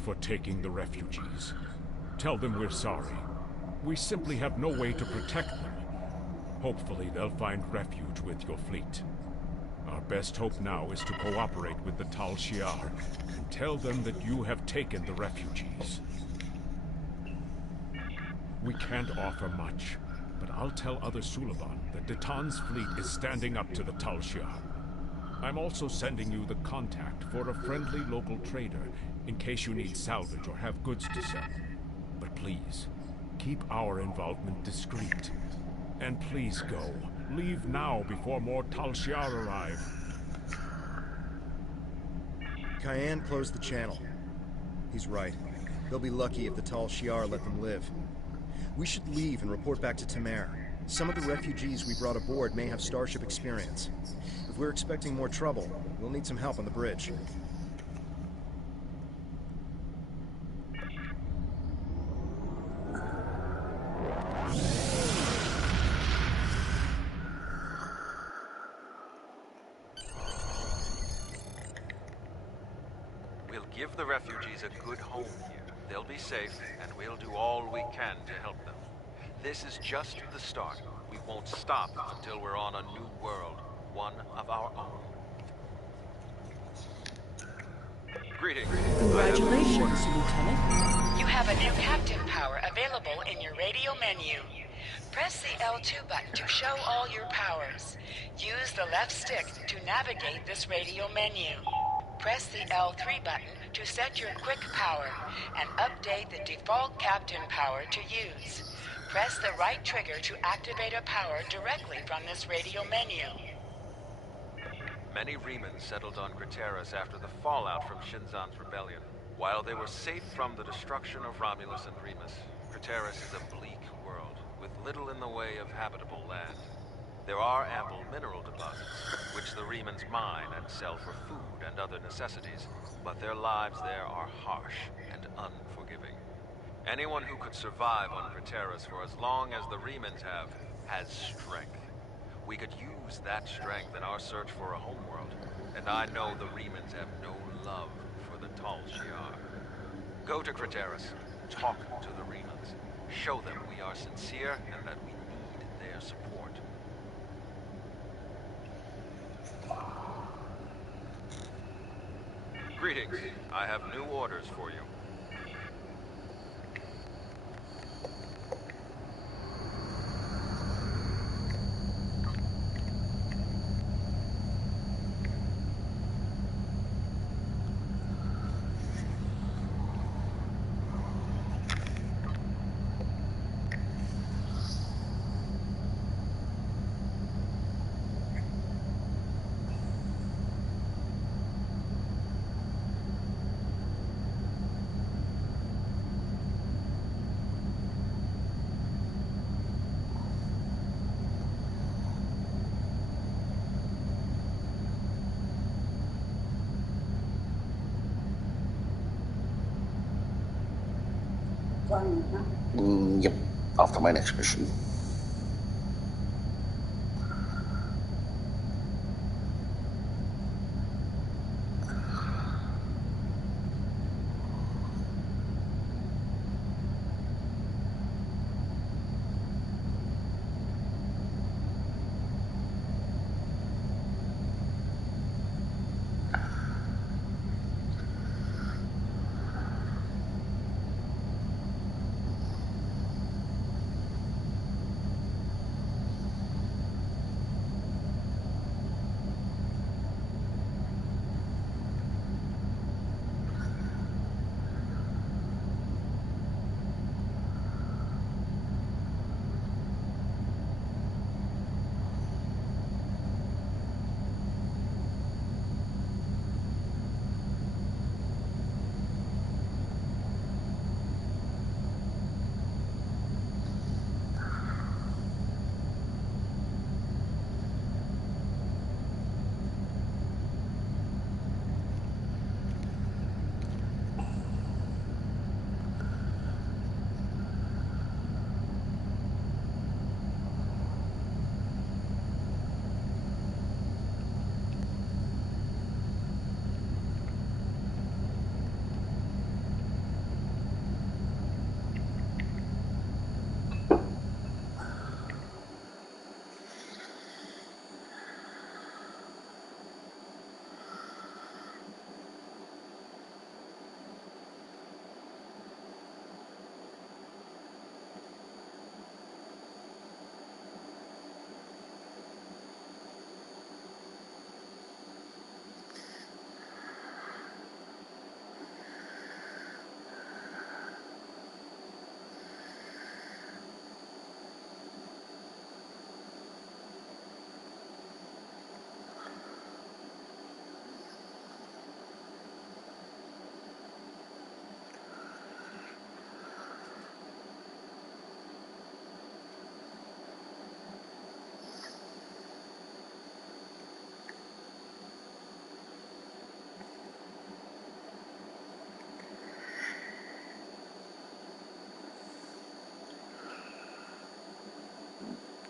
for taking the refugees. Tell them we're sorry. We simply have no way to protect them. Hopefully they'll find refuge with your fleet. Our best hope now is to cooperate with the Tal Shiar and tell them that you have taken the refugees. We can't offer much, but I'll tell other Suliban that Datan's fleet is standing up to the Tal Shiar. I'm also sending you the contact for a friendly local trader in case you need salvage or have goods to sell. But please, keep our involvement discreet. And please go. Leave now before more Tal Shiar arrive. Cayenne closed the channel. He's right. They'll be lucky if the Tal Shiar let them live. We should leave and report back to Tamer. Some of the refugees we brought aboard may have starship experience. If we're expecting more trouble, we'll need some help on the bridge. We'll give the refugees a good home here. They'll be safe, and we'll do all we can to help them. This is just the start. We won't stop until we're on a new world, one of our own. Greetings. Congratulations, Lieutenant. You have a new captain power available in your radio menu. Press the L2 button to show all your powers. Use the left stick to navigate this radio menu. Press the L3 button to set your quick power and update the default captain power to use. Press the right trigger to activate a power directly from this radio menu. Many Remans settled on Craterus after the fallout from Shinzan's rebellion. While they were safe from the destruction of Romulus and Remus, Craterus is a bleak world, with little in the way of habitable land. There are ample mineral deposits, which the Remans mine and sell for food and other necessities, but their lives there are harsh and unforgiving. Anyone who could survive on Craterus for as long as the Remans have, has strength. We could use that strength in our search for a homeworld, and I know the Remans have no love for the Tal Shiar. Go to Craterus, talk to the Remans, show them we are sincere and that we need their support. Greetings. I have new orders for you. Yep, off to my next mission.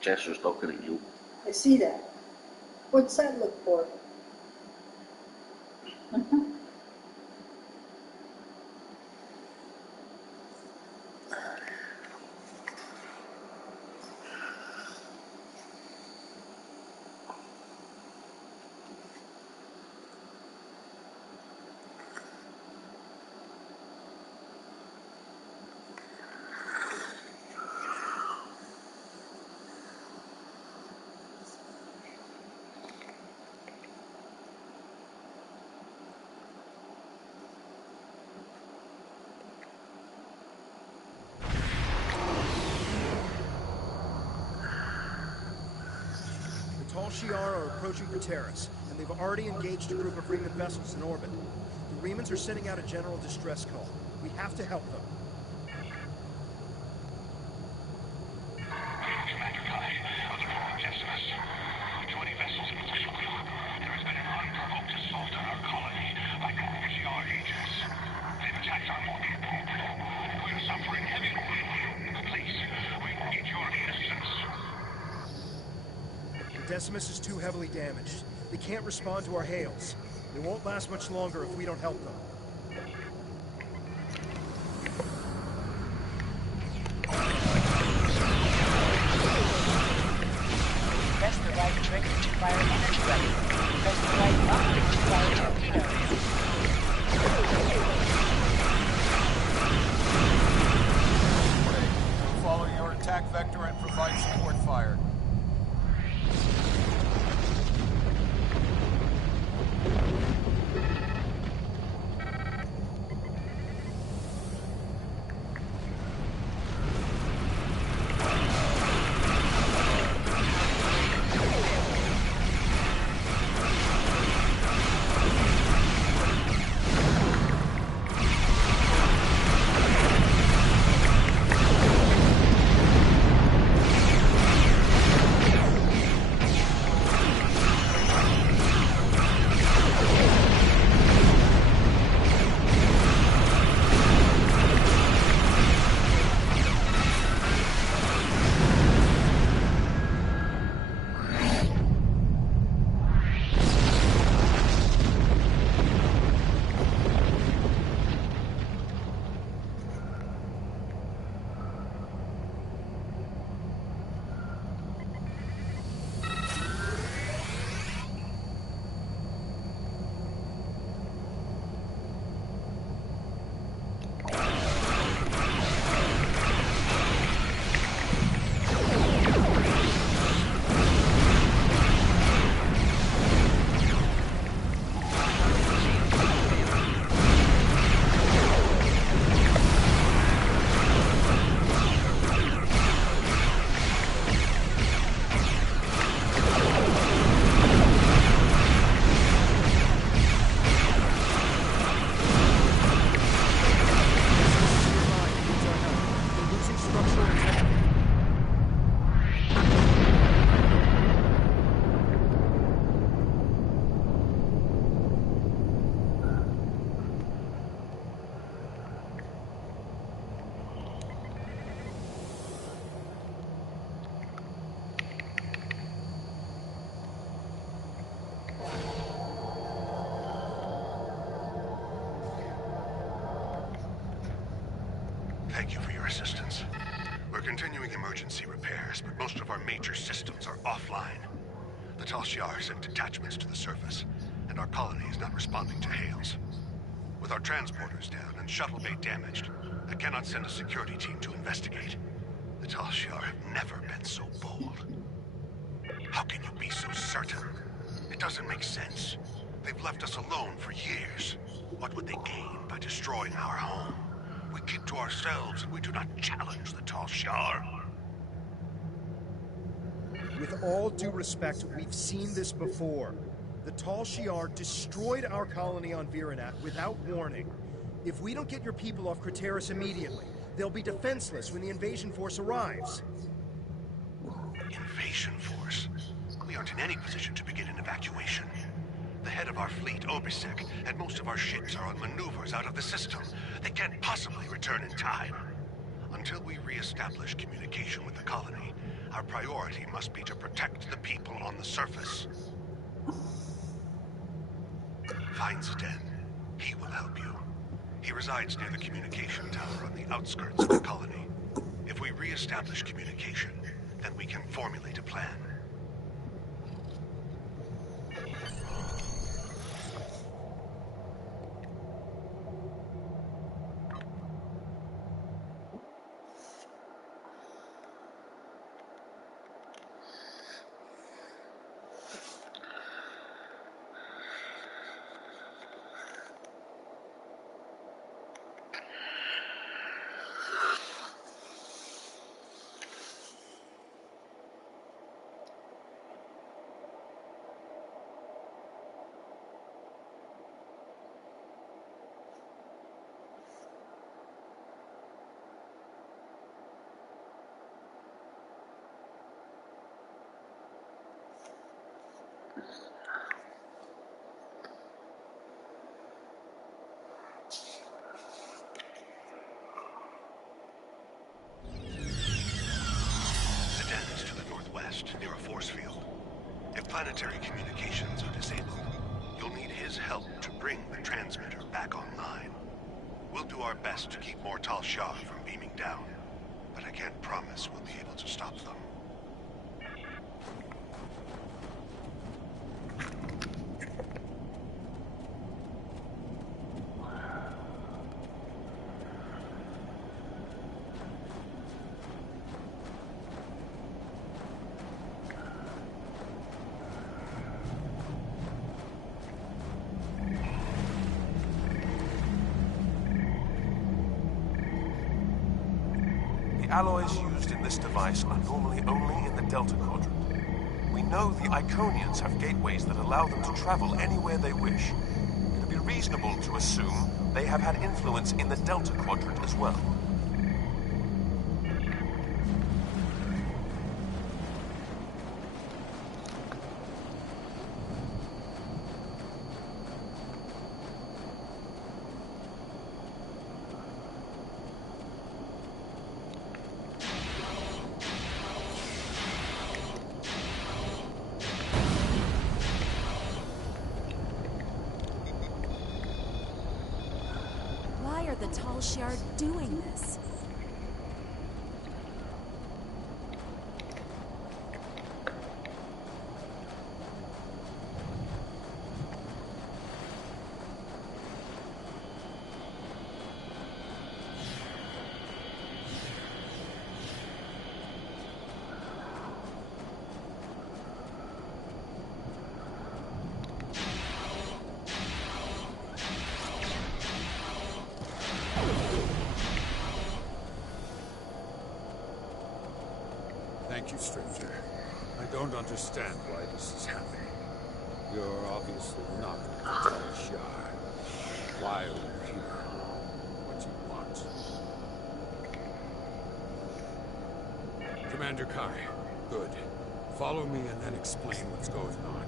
Chester's looking at you. I see that. What's that look for? The Tall Shi'ar are approaching Craterus, and they've already engaged a group of Reman vessels in orbit. The Remans are sending out a general distress call. We have to help them. Decimus is too heavily damaged. They can't respond to our hails. It won't last much longer if we don't help them. Press the right trigger to fire energy weapon. Press the right button to fire torpedoes. Follow your attack vector and provide support fire. Thank you for your assistance. We're continuing emergency repairs, but most of our major systems are offline. The Tall Shi'ar sent detachments to the surface, and our colony is not responding to hails. With our transporters down and shuttle bay damaged, I cannot send a security team to investigate. The Tall Shi'ar have never been so bold. How can you be so certain? It doesn't make sense. They've left us alone for years. What would they gain by destroying our home? We keep to ourselves and we do not challenge the Tall Shi'ar. With all due respect, we've seen this before. The Tall Shi'ar destroyed our colony on Virenat without warning. If we don't get your people off Craterus immediately, they'll be defenseless when the invasion force arrives. Invasion force? We aren't in any position to begin an evacuation. The head of our fleet, Obisek, and most of our ships are on maneuvers out of the system. They can't possibly return in time. Until we re-establish communication with the colony, Our priority must be to protect the people on the surface. Find Zidane. He will help you. He resides near the communication tower on the outskirts of the colony. If we re-establish communication, then we can formulate a plan. Near a force field. If planetary communications are disabled, you'll need his help to bring the transmitter back online. We'll do our best to keep more Tal Shiar from beaming down, but I can't promise we'll be able to stop them. The alloys used in this device are normally only in the Delta Quadrant. We know the Iconians have gateways that allow them to travel anywhere they wish. It would be reasonable to assume they have had influence in the Delta Quadrant as well. Why are the Tal Shiar doing this? Thank you, stranger. I don't understand why this is happening. You're obviously not with the Tal Shiar. Why are you here? What do you want? Commander Kai, good. Follow me and then explain what's going on.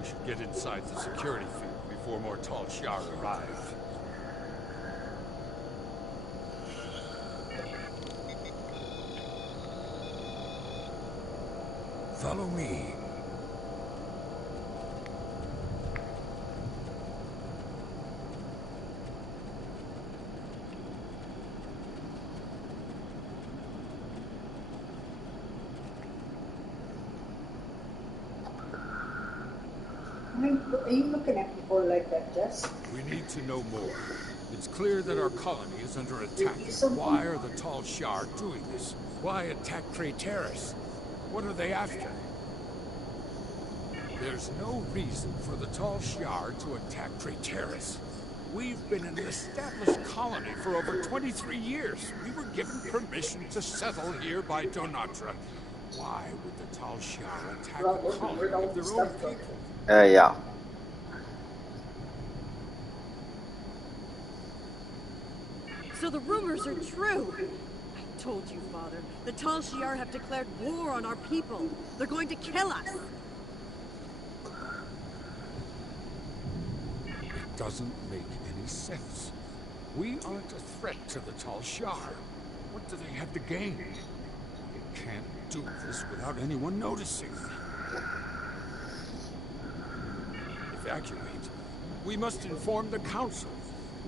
We should get inside the security field before more Tal Shiar arrive. Follow me. Are you looking at me for like that, Jess? We need to know more. It's clear that our colony is under attack. Why are the Tal Shiar doing this? Why attack Craterus? What are they after? There's no reason for the Tal Shiar to attack Craterus. We've been an established colony for over 23 years. We were given permission to settle here by Donatra. Why would the Tal Shiar attack a colony of their own people? Yeah. So the rumors are true. I told you, Father. The Tal Shiar have declared war on our people. They're going to kill us. It doesn't make any sense. We aren't a threat to the Tal Shiar. What do they have to gain? They can't do this without anyone noticing. Evacuate? We must inform the council.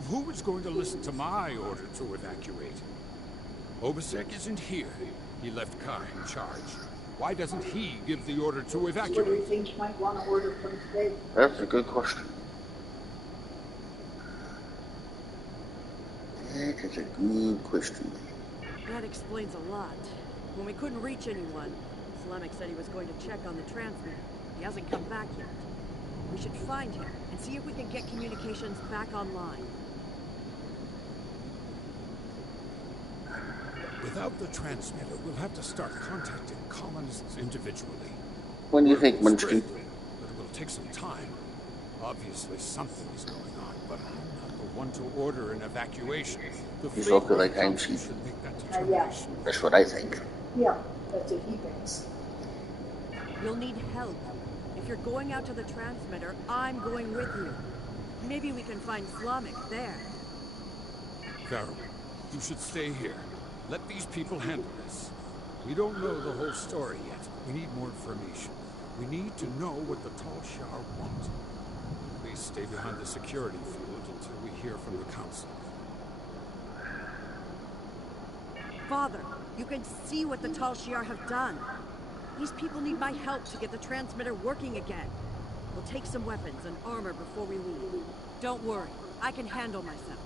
Who is going to listen to my order to evacuate? Obasek isn't here. He left Kai in charge. Why doesn't he give the order to evacuate? What do you think you might want to order from today? That's a good question. That is a good question. That explains a lot. When we couldn't reach anyone, Slamek said he was going to check on the transmitter. He hasn't come back yet. We should find him and see if we can get communications back online. Without the transmitter, we'll have to start contacting colonists individually. When do you think, Munchkin? But it will take some time. Obviously, something is going on, but I'm not the one to order an evacuation. He's off the right time sheet. Yeah. That's what I think. Yeah, that's what he thinks. You'll need help. If you're going out to the transmitter, I'm going with you. Maybe we can find Slamek there. Farrell, you should stay here. Let these people handle this. We don't know the whole story yet. We need more information. We need to know what the Tal Shiar want. Please stay behind the security field until we hear from the council. Father, you can see what the Tal Shiar have done. These people need my help to get the transmitter working again. We'll take some weapons and armor before we leave. Don't worry, I can handle myself.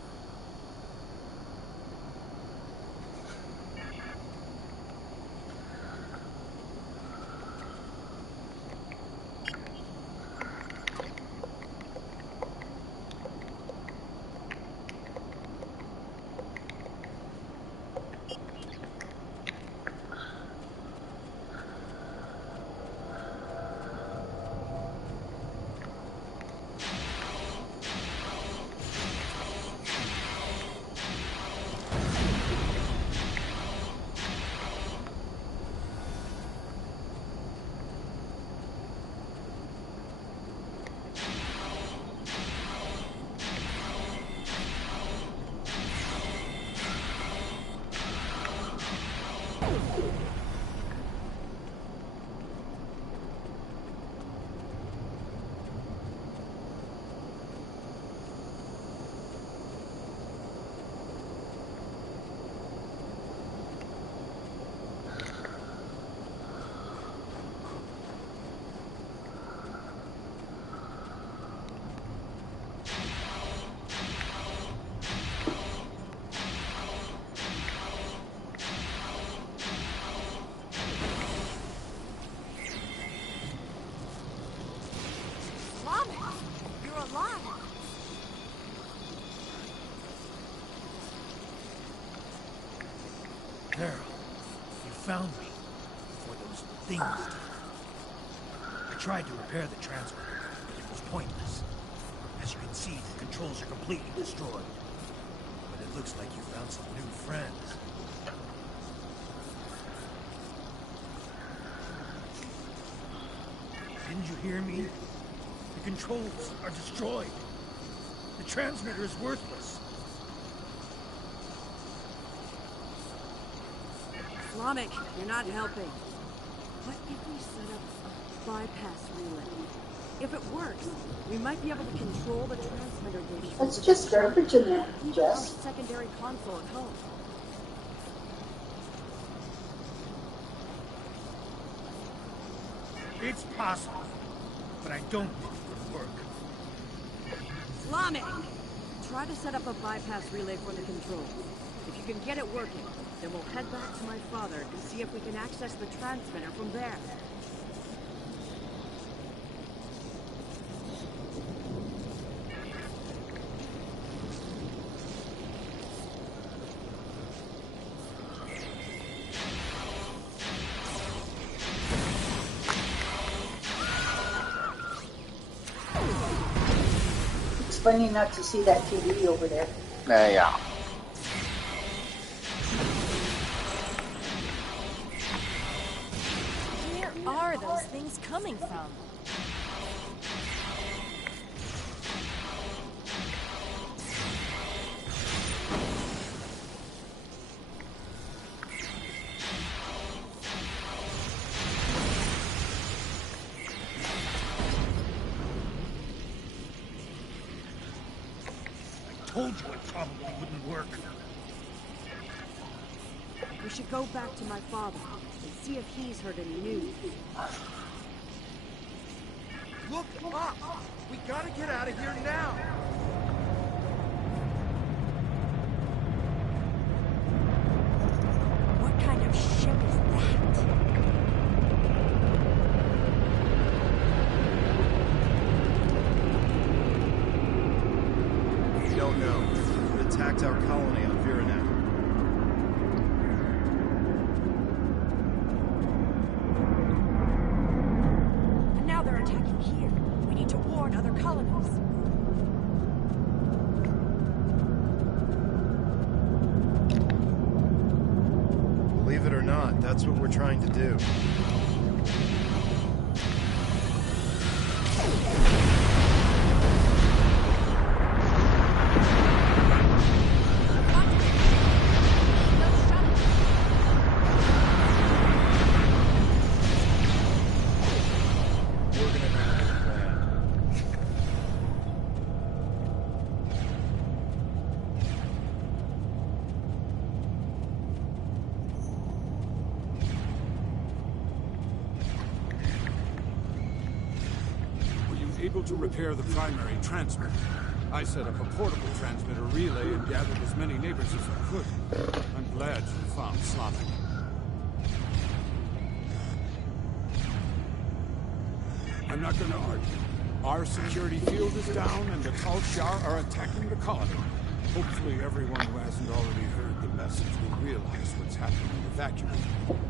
Carol, you found me before those things did. I tried to repair the transmitter, but it was pointless. As you can see, the controls are completely destroyed. But it looks like you found some new friends. Didn't you hear me? The controls are destroyed. The transmitter is worthless. Slamek, you're not helping. What if we set up a bypass relay? If it works, we might be able to control the transmitter dish. That's just garbage in there, Jess. Our secondary console at home. It's possible, but I don't think it would work. Slamek! Try to set up a bypass relay for the controls. If you can get it working, then we'll head back to my father and see if we can access the transmitter from there. It's funny not to see that TV over there. Yeah. Where are those things coming from? told you it probably wouldn't work. We should go back to my father and see if he's heard any news. Look up! We gotta get out of here now! What kind of ship is that? We don't know. It attacked our colony on Viranet. And now they're attacking here. We need to warn other colonies. Believe it or not, that's what we're trying to do. Able to repair the primary transmitter. I set up a portable transmitter relay and gathered as many neighbors as I could. I'm glad you found Slavic. I'm not going to argue. Our security field is down and the Tal Shiar are attacking the colony. Hopefully everyone who hasn't already heard the message will realize what's happening and evacuate.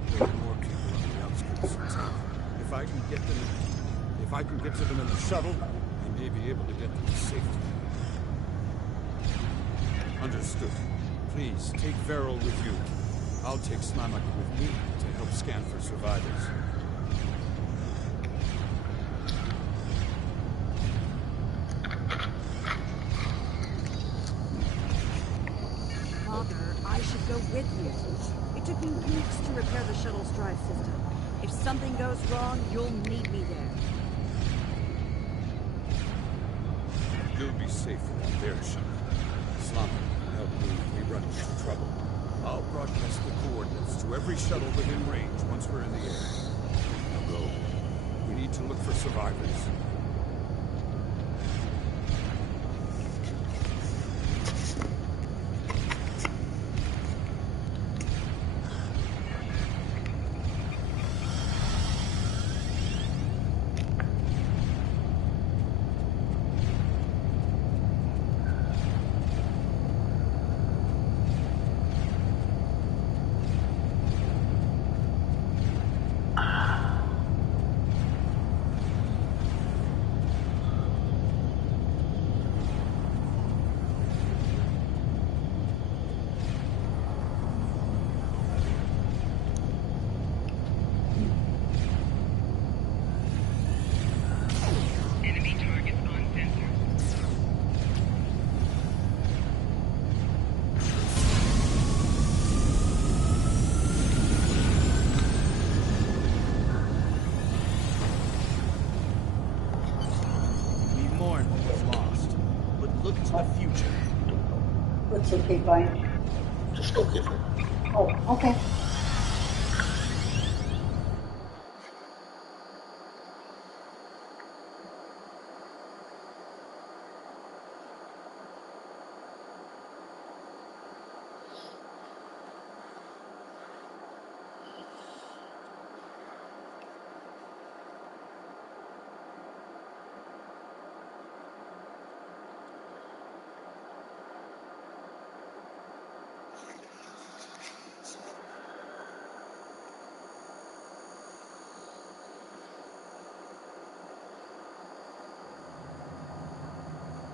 There are more people on the outskirts of town. If I can get to them in the shuttle, I may be able to get them to safety. Understood. Please, take Veril with you. I'll take Slamak with me to help scan for survivors. Father, I should go with you. It took me weeks to repair the shuttle's drive system. If something goes wrong, you'll need me there. You'll be safe around their shuttle. Slamak can help me if we run into trouble. I'll broadcast the coordinates to every shuttle within range once we're in the air. Now go. We need to look for survivors. It's okay, fine. Just go give her. Oh, okay.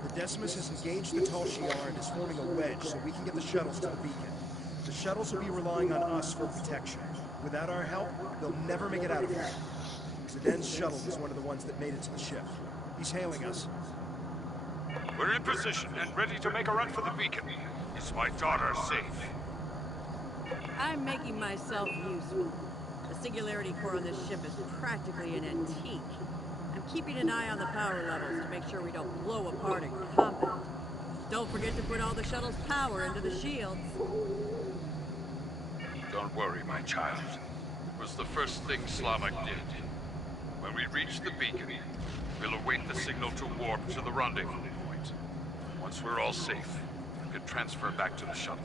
The Decimus has engaged the Tal Shiar and is forming a wedge so we can get the shuttles to the beacon. The shuttles will be relying on us for protection. Without our help, they'll never make it out of here. Zeden's shuttle was one of the ones that made it to the ship. He's hailing us. We're in position and ready to make a run for the beacon. Is my daughter safe? I'm making myself useful. The singularity core on this ship is practically an antique. I'm keeping an eye on the power levels to make sure we don't blow apart in combat. Don't forget to put all the shuttle's power into the shields. Don't worry, my child. It was the first thing Slavik did. When we reach the beacon, we'll await the signal to warp to the rendezvous point. Once we're all safe, we can transfer back to the shuttle.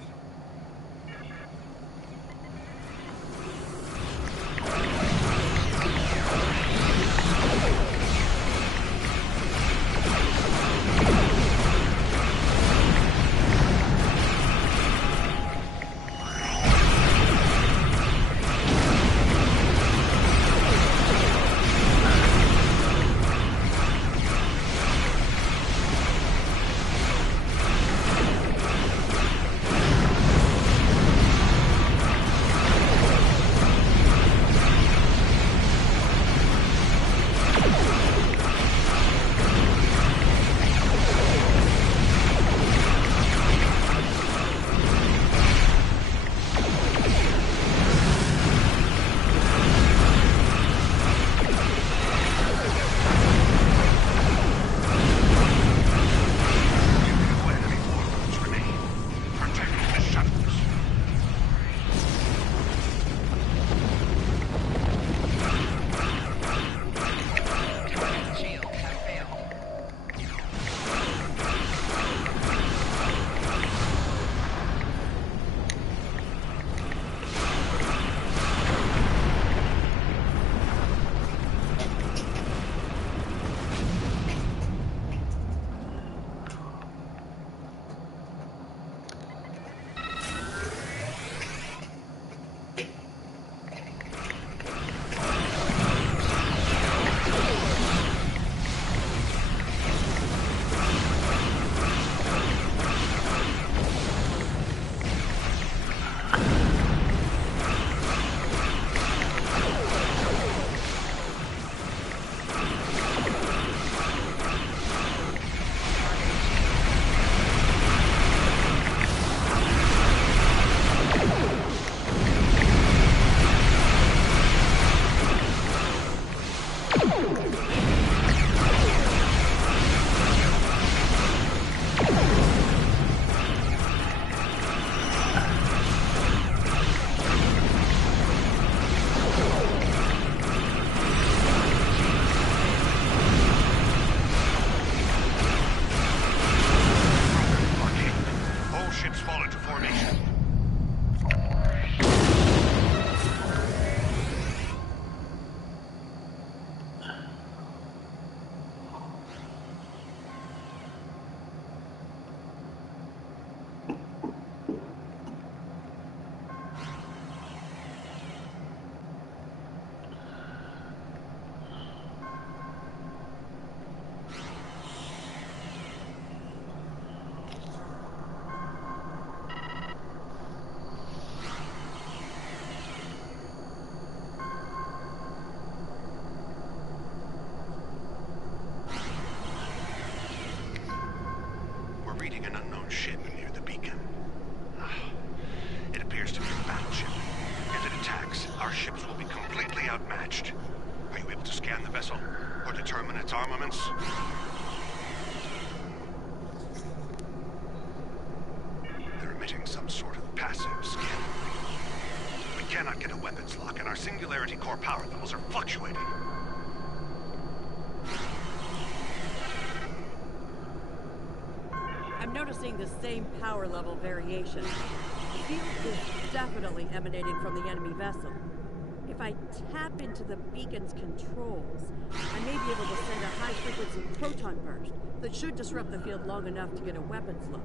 Reading an unknown ship near the beacon. It appears to be a battleship. If it attacks, our ships will be completely outmatched. Are you able to scan the vessel or determine its armaments? They're emitting some sort of passive scan. We cannot get a weapons lock, and our singularity core power levels are fluctuating. I'm noticing the same power level variation. The field is definitely emanating from the enemy vessel. If I tap into the beacon's controls, I may be able to send a high-frequency proton burst that should disrupt the field long enough to get a weapons lock.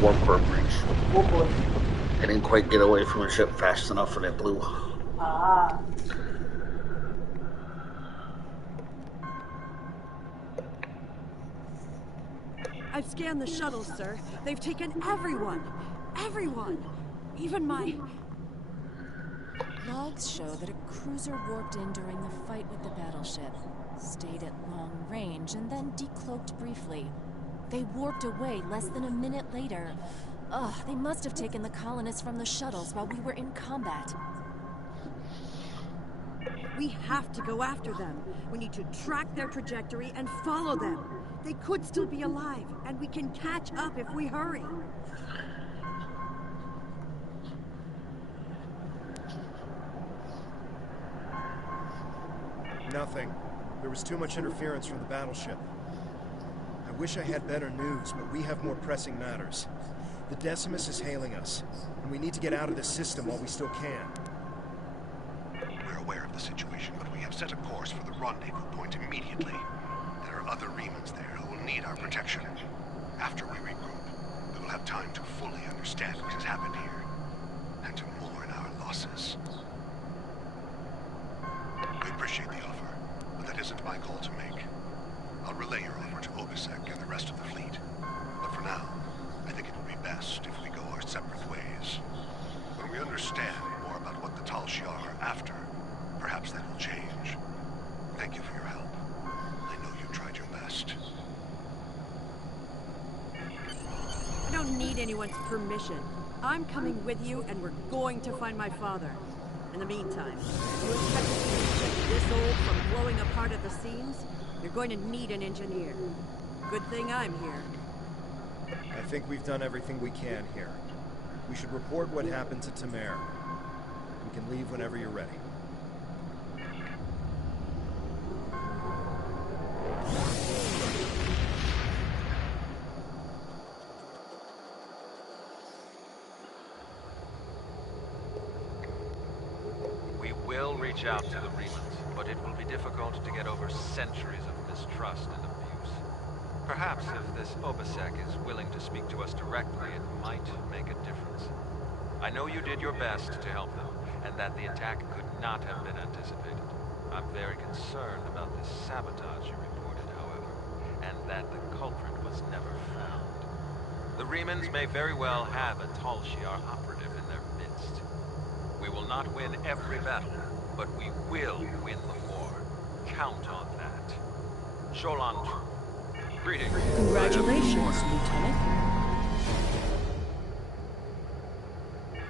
warp core breach. Oh boy. I didn't quite get away from the ship fast enough and it blew. Ah. I've scanned the shuttles, sir. They've taken everyone. Everyone. Even my... Logs show that a cruiser warped in during the fight with the battleship, stayed at long range, and then decloaked briefly. They warped away less than a minute later. Ugh, they must have taken the colonists from the shuttles while we were in combat. We have to go after them. We need to track their trajectory and follow them. They could still be alive, and we can catch up if we hurry. Nothing. There was too much interference from the battleship. I wish I had better news, but we have more pressing matters. The Decimus is hailing us, and we need to get out of this system while we still can. We're aware of the situation, but we have set a course for the rendezvous point immediately. There are other Remans there who will need our protection. After we regroup, we will have time to fully understand what has happened here, and to mourn our losses. We appreciate the offer, but that isn't my call to make. I'll relay your offer to Obisek and the rest of the fleet. But for now, I think it would be best if we go our separate ways. When we understand more about what the Tal Shiar are after, perhaps that will change. Thank you for your help. I know you tried your best. I don't need anyone's permission. I'm coming with you, and we're going to find my father. In the meantime, if you expect to keep this old from blowing apart at the seams, you're going to need an engineer. Good thing I'm here. I think we've done everything we can here. We should report what happened to Tamer. We can leave whenever you're ready. We will reach out to the Remans, but it will be difficult to get over centuries of mistrust and abuse. Perhaps if this Obisek is willing to speak to us directly, it might make a difference. I know you did your best to help them, and that the attack could not have been anticipated. I'm very concerned about this sabotage you reported, however, and that the culprit was never found. The Remans may very well have a Tal Shiar operative in their midst. We will not win every battle, but we will win the war. Count on that. Sholan, greetings. Congratulations, Lieutenant.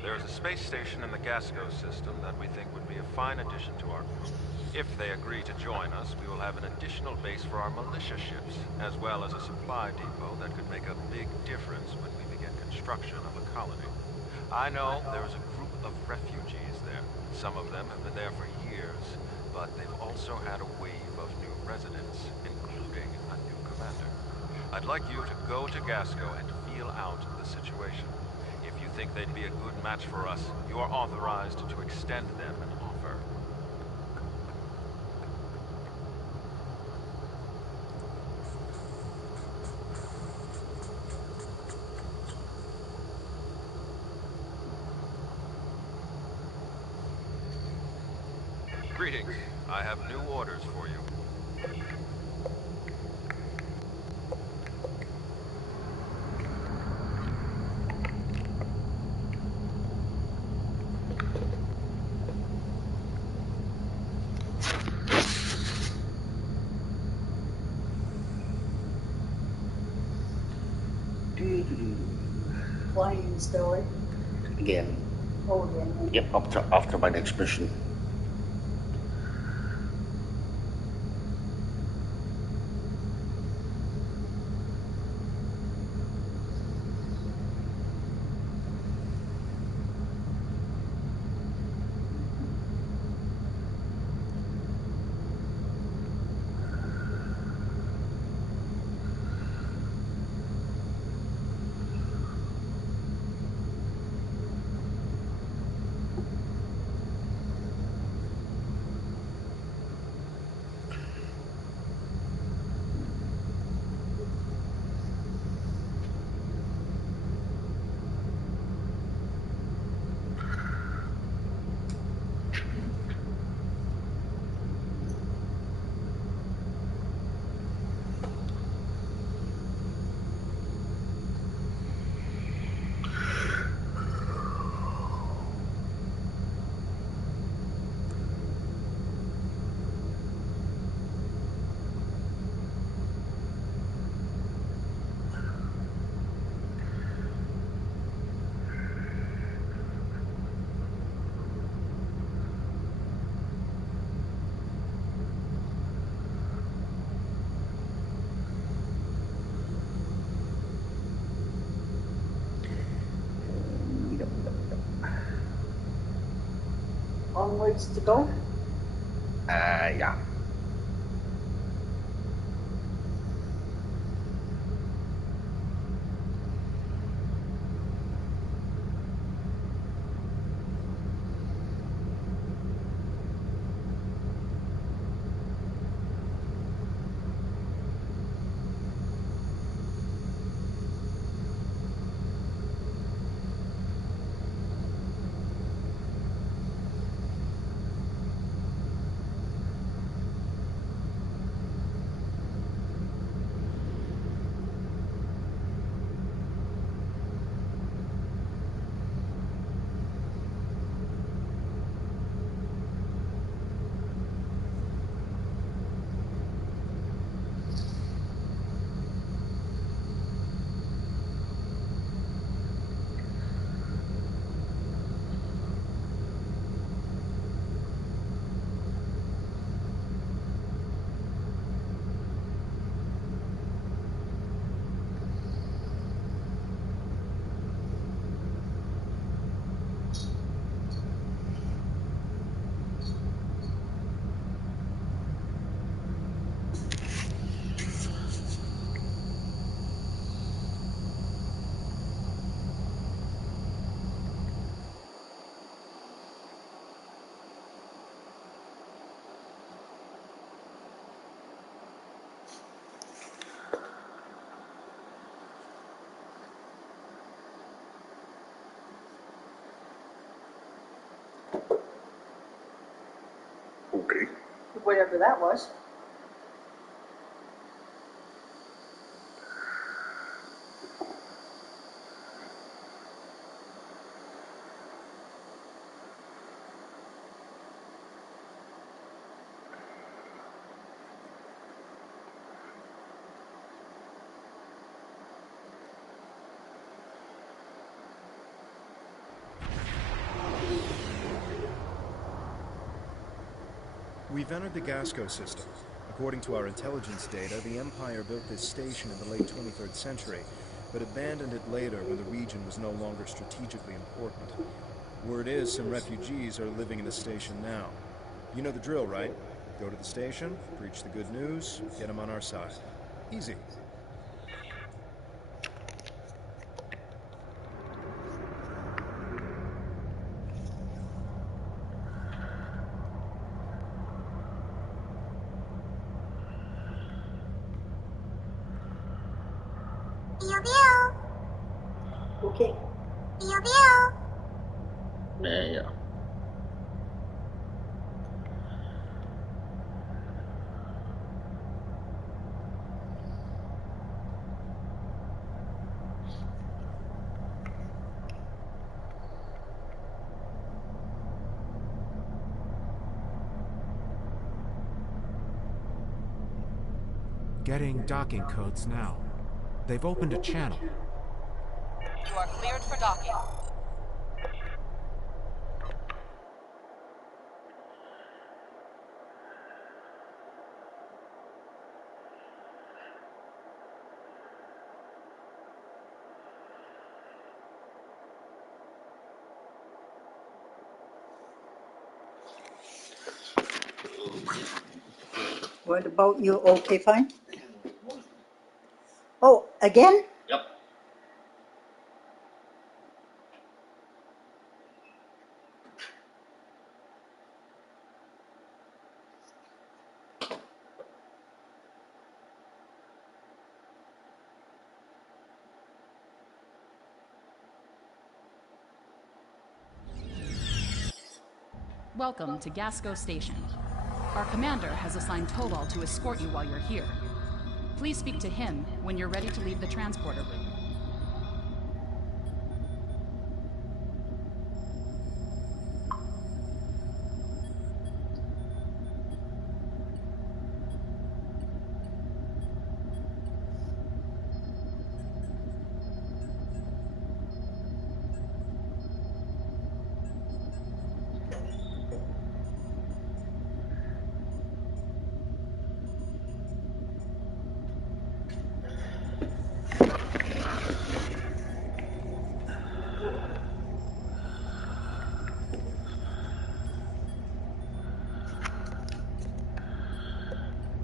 There is a space station in the Gasco system that we think would be a fine addition to our group. If they agree to join us, we will have an additional base for our militia ships, as well as a supply depot that could make a big difference when we begin construction of a colony. I know there is a group of refugees there. Some of them have been there for years, but they've also had a wave of new residents, including a new commander. I'd like you to go to Gasco and feel out the situation. If you think they'd be a good match for us, you are authorized to extend them an offer. Greetings. I have new orders for you. Flying story. Again. Oh, again. Yep, off to my next mission. Onwards to go? Yeah. Okay. Whatever that was. We've entered the Gasco system. According to our intelligence data, the Empire built this station in the late 23rd century, but abandoned it later when the region was no longer strategically important. Word is some refugees are living in the station now. You know the drill, right? Go to the station, preach the good news, get them on our side. Easy. Okay. Yeah. Getting docking codes now. They've opened a channel. You are cleared for docking. What about you? Okay, fine. Oh, again? Yep. Welcome to Gasco Station. Our commander has assigned Tobal to escort you while you're here. Please speak to him when you're ready to leave the transporter room.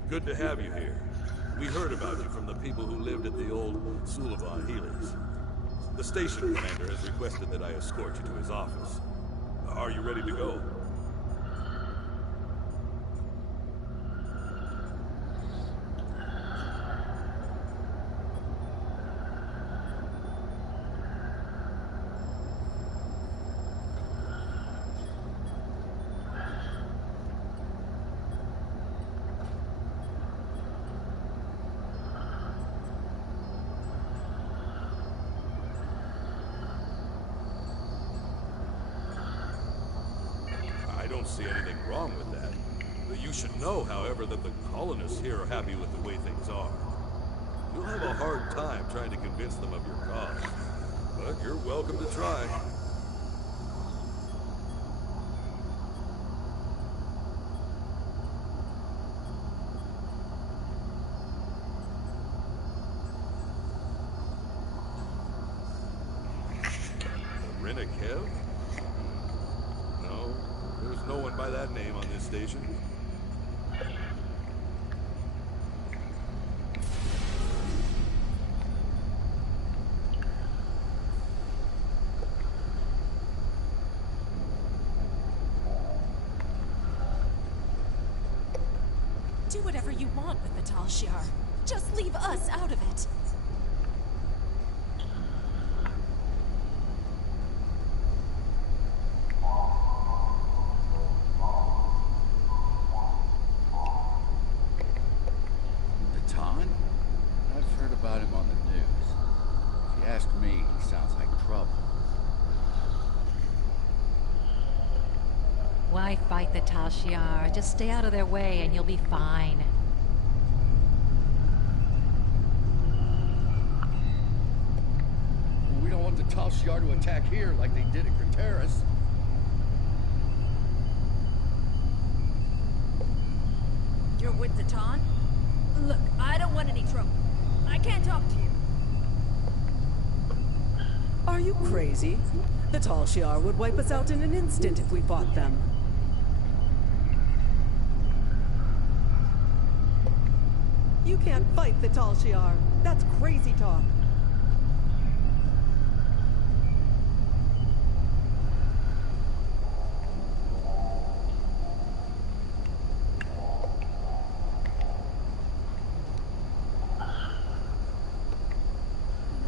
Good to have you here. We heard about you from the people who lived at the old Sulivan Helix. The station commander has requested that I escort you to his office. Are you ready to go? I don't see anything wrong with that. But you should know, however, that the colonists here are happy with the way things are. You'll have a hard time trying to convince them of your cause. But you're welcome to try. Kev? No, there's no one by that name on this station. Do whatever you want with the Tal Shiar. Just leave us out of it. Why fight the Tal Shiar? Just stay out of their way and you'll be fine. We don't want the Tal Shiar to attack here like they did at Craterus. You're with the Ton? Look, I don't want any trouble. I can't talk to you. Are you crazy? The Tal Shiar would wipe us out in an instant if we fought them. You can't fight the Tal Shiar. That's crazy talk.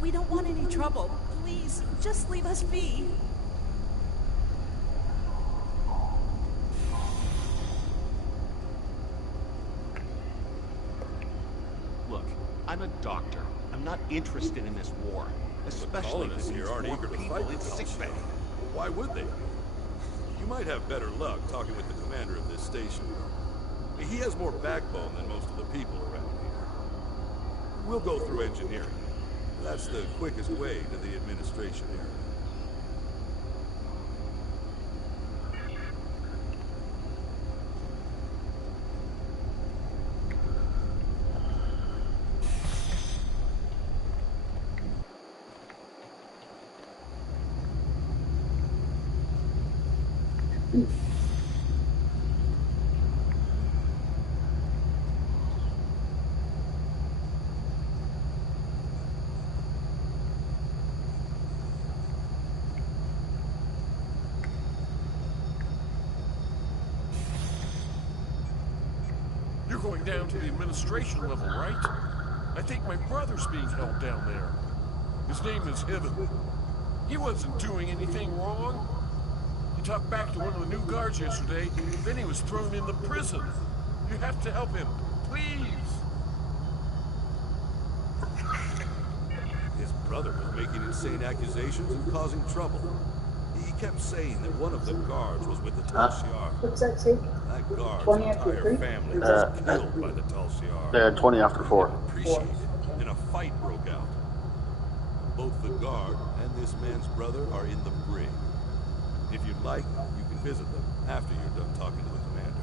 We don't want any trouble. Please, just leave us be. Look, I'm a doctor. I'm not interested in this war. Especially if it here means aren't more eager to people fight in the Tal sickbay. Shiar. Why would they? You might have better luck talking with the commander of this station. He has more backbone than most of the people around here. We'll go through engineering. That's the quickest way to the administration area. You're going down to the administration level, right? I think my brother's being held down there. His name is Heaven. He wasn't doing anything wrong. He talked back to one of the new guards yesterday, then he was thrown into prison. You have to help him, please. His brother was making insane accusations and causing trouble. He kept saying that one of the guards was with the Tal Shiar. What's that say? That guard's 20 after entire 3? family was killed by the Tal Shiar. Yeah, 20 after 4. Appreciate it. And a fight broke out. Both the guard and this man's brother are in the brig. If you'd like, you can visit them after you're done talking to the commander.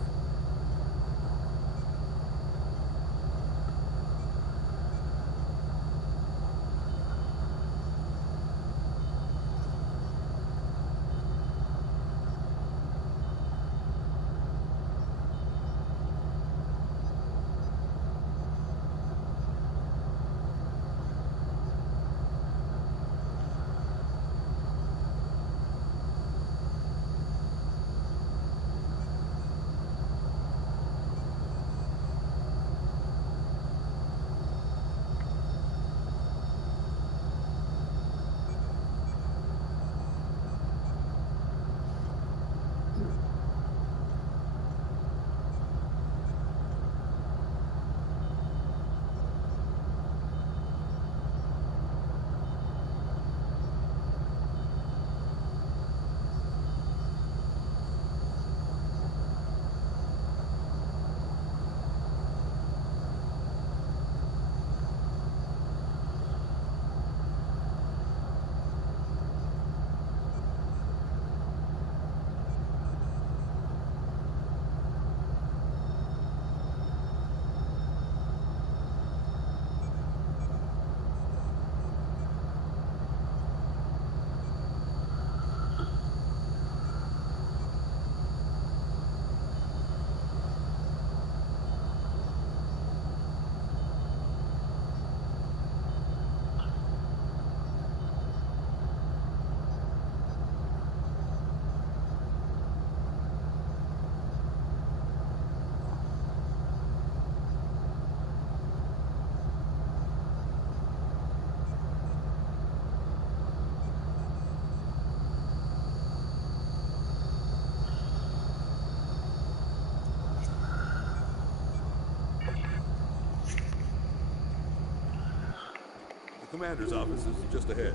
The commander's office is just ahead.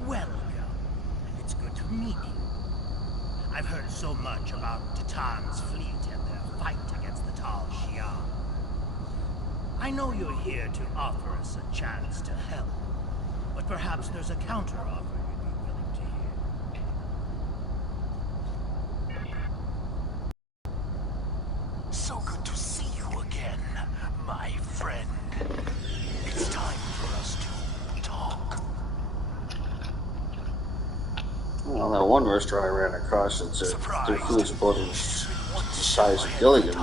Welcome. It's good to meet you. I've heard so much about Titan's fleet and their fight against the Tal Shiar. I know you're here to offer us a chance to help, but perhaps there's a counteroffer you'd be willing to hear. So good to see you again, my friend. It's time for us to talk. Well, that one restaurant I ran across, their food's about the size of Gilligan's.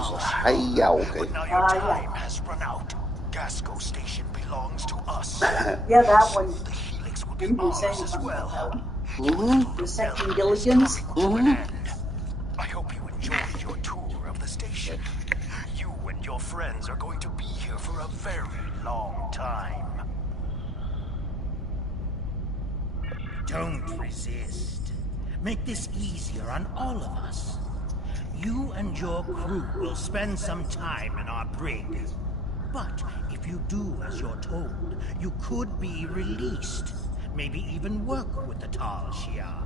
Yeah, okay. But now your time has run out. Gasco Station belongs to us. Yeah, that one. The Helix will be You've been ours saying as something well. about that Mm-hmm. one. The second Gilligan's. I hope you enjoyed your tour of the station. You and your friends are going to be here for a very long time. Don't resist. Make this easier on all of us. You and your crew will spend some time in our brig. But if you do as you're told, you could be released. Maybe even work with the Tal Shiar.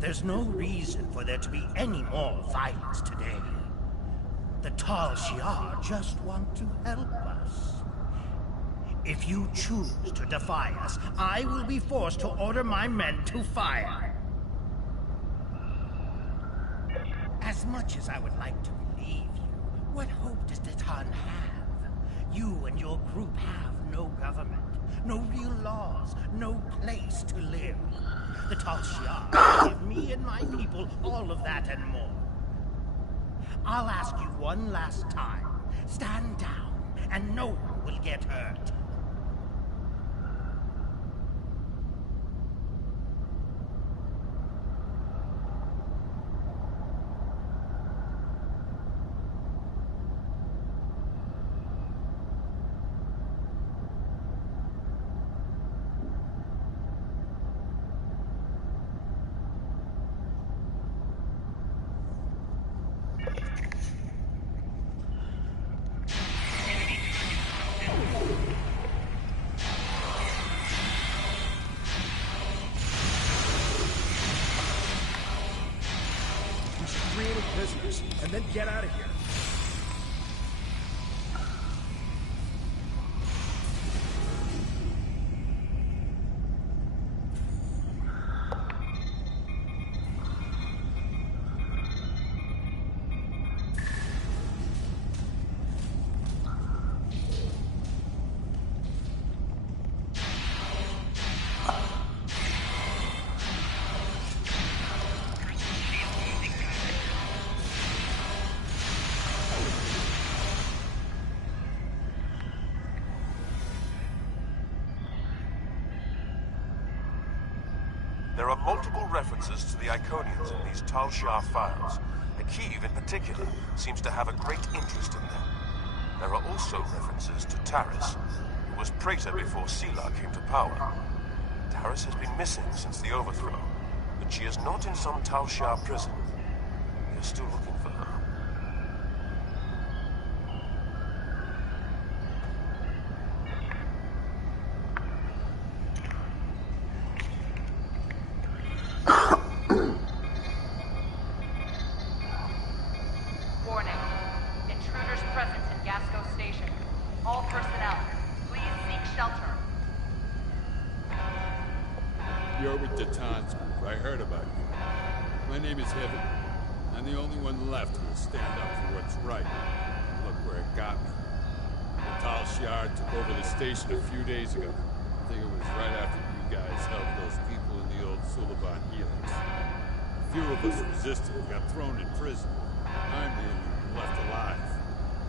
There's no reason for there to be any more violence today. The Tal Shiar just want to help us. If you choose to defy us, I will be forced to order my men to fire. As much as I would like to believe you, what hope does Titan have? You and your group have no government, no real laws, no place to live. The Tal Shiar will give me and my people all of that and more. I'll ask you one last time. Stand down, and no one will get hurt. Prisoners, and then get out of here. There are multiple references to the Iconians in these Tal Shiar files, and Kiev in particular seems to have a great interest in them. There are also references to Taris, who was Praetor before Sela came to power. Taris has been missing since the overthrow, but she is not in some Tal Shiar prison. We are still looking for her. Warning. Intruders present in Gasco Station. All personnel, please seek shelter. You're with Titan's group. I heard about you. My name is Heaven. I'm the only one left who will stand up for what's right. Look where it got me. The Tal Shiar took over the station a few days ago. I think it was right after you guys helped those people in the old Suliban Helix. A few of us resisted and got thrown in prison. I'm the only one left alive.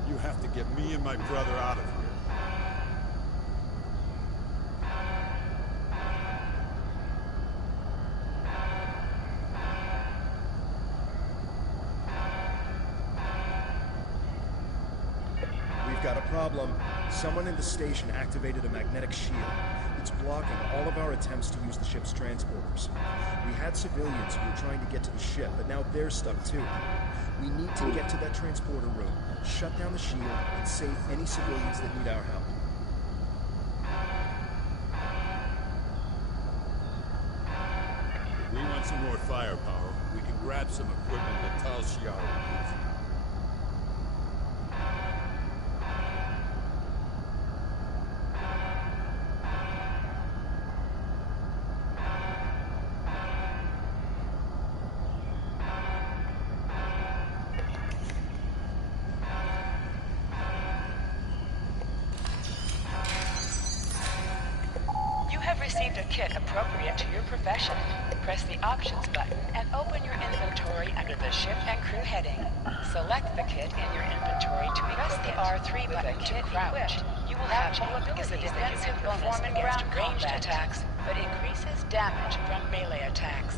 You have to get me and my brother out of here. We've got a problem. Someone in the station activated a magnetic shield. It's blocking all of our attempts to use the ship's transporters. We had civilians who were trying to get to the ship, but now they're stuck too. We need to get to that transporter room, shut down the shield, and save any civilians that need our help. If we want some more firepower, we can grab some equipment that Tal Shiar will use. Received a kit appropriate to your profession. Press the Options button and open your inventory under the Ship and Crew heading. Select the kit in your inventory to press the R3 button to crouch. You will have no abilities that you can perform against ranged attacks, but increases damage from melee attacks.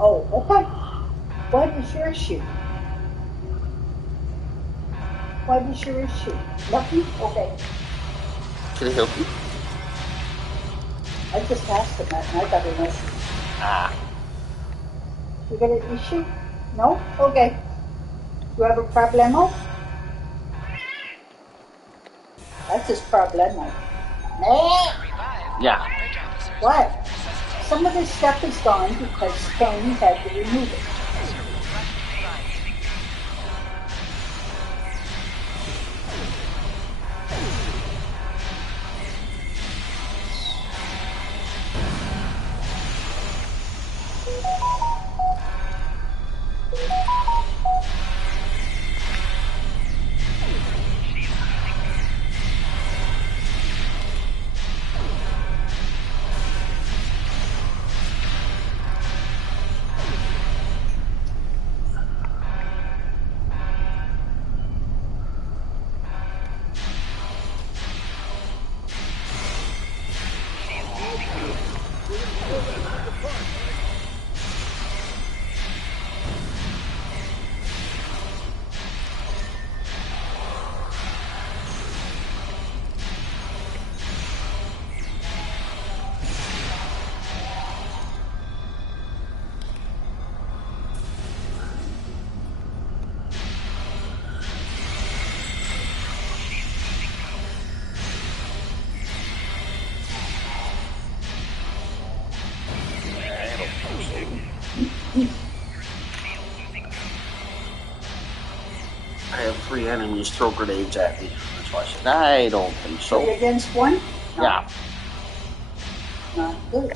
Oh, okay. What is your issue? What is your issue? Nothing? Okay. Can I help you? I just asked him that and I got a message. Ah. You got an issue? No? Okay. You have a problemo? That's his problemo. Yeah. What? Some of this stuff is gone because Tony had to remove it. I have 3 enemies throw grenades at me. That's why I said, I don't think so. 3 against 1? No. Yeah. Good.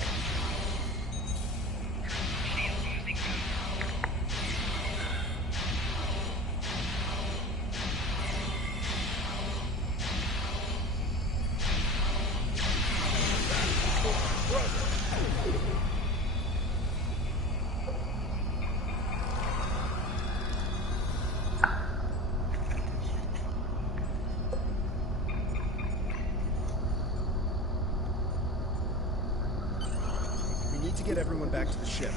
We need to get everyone back to the ship.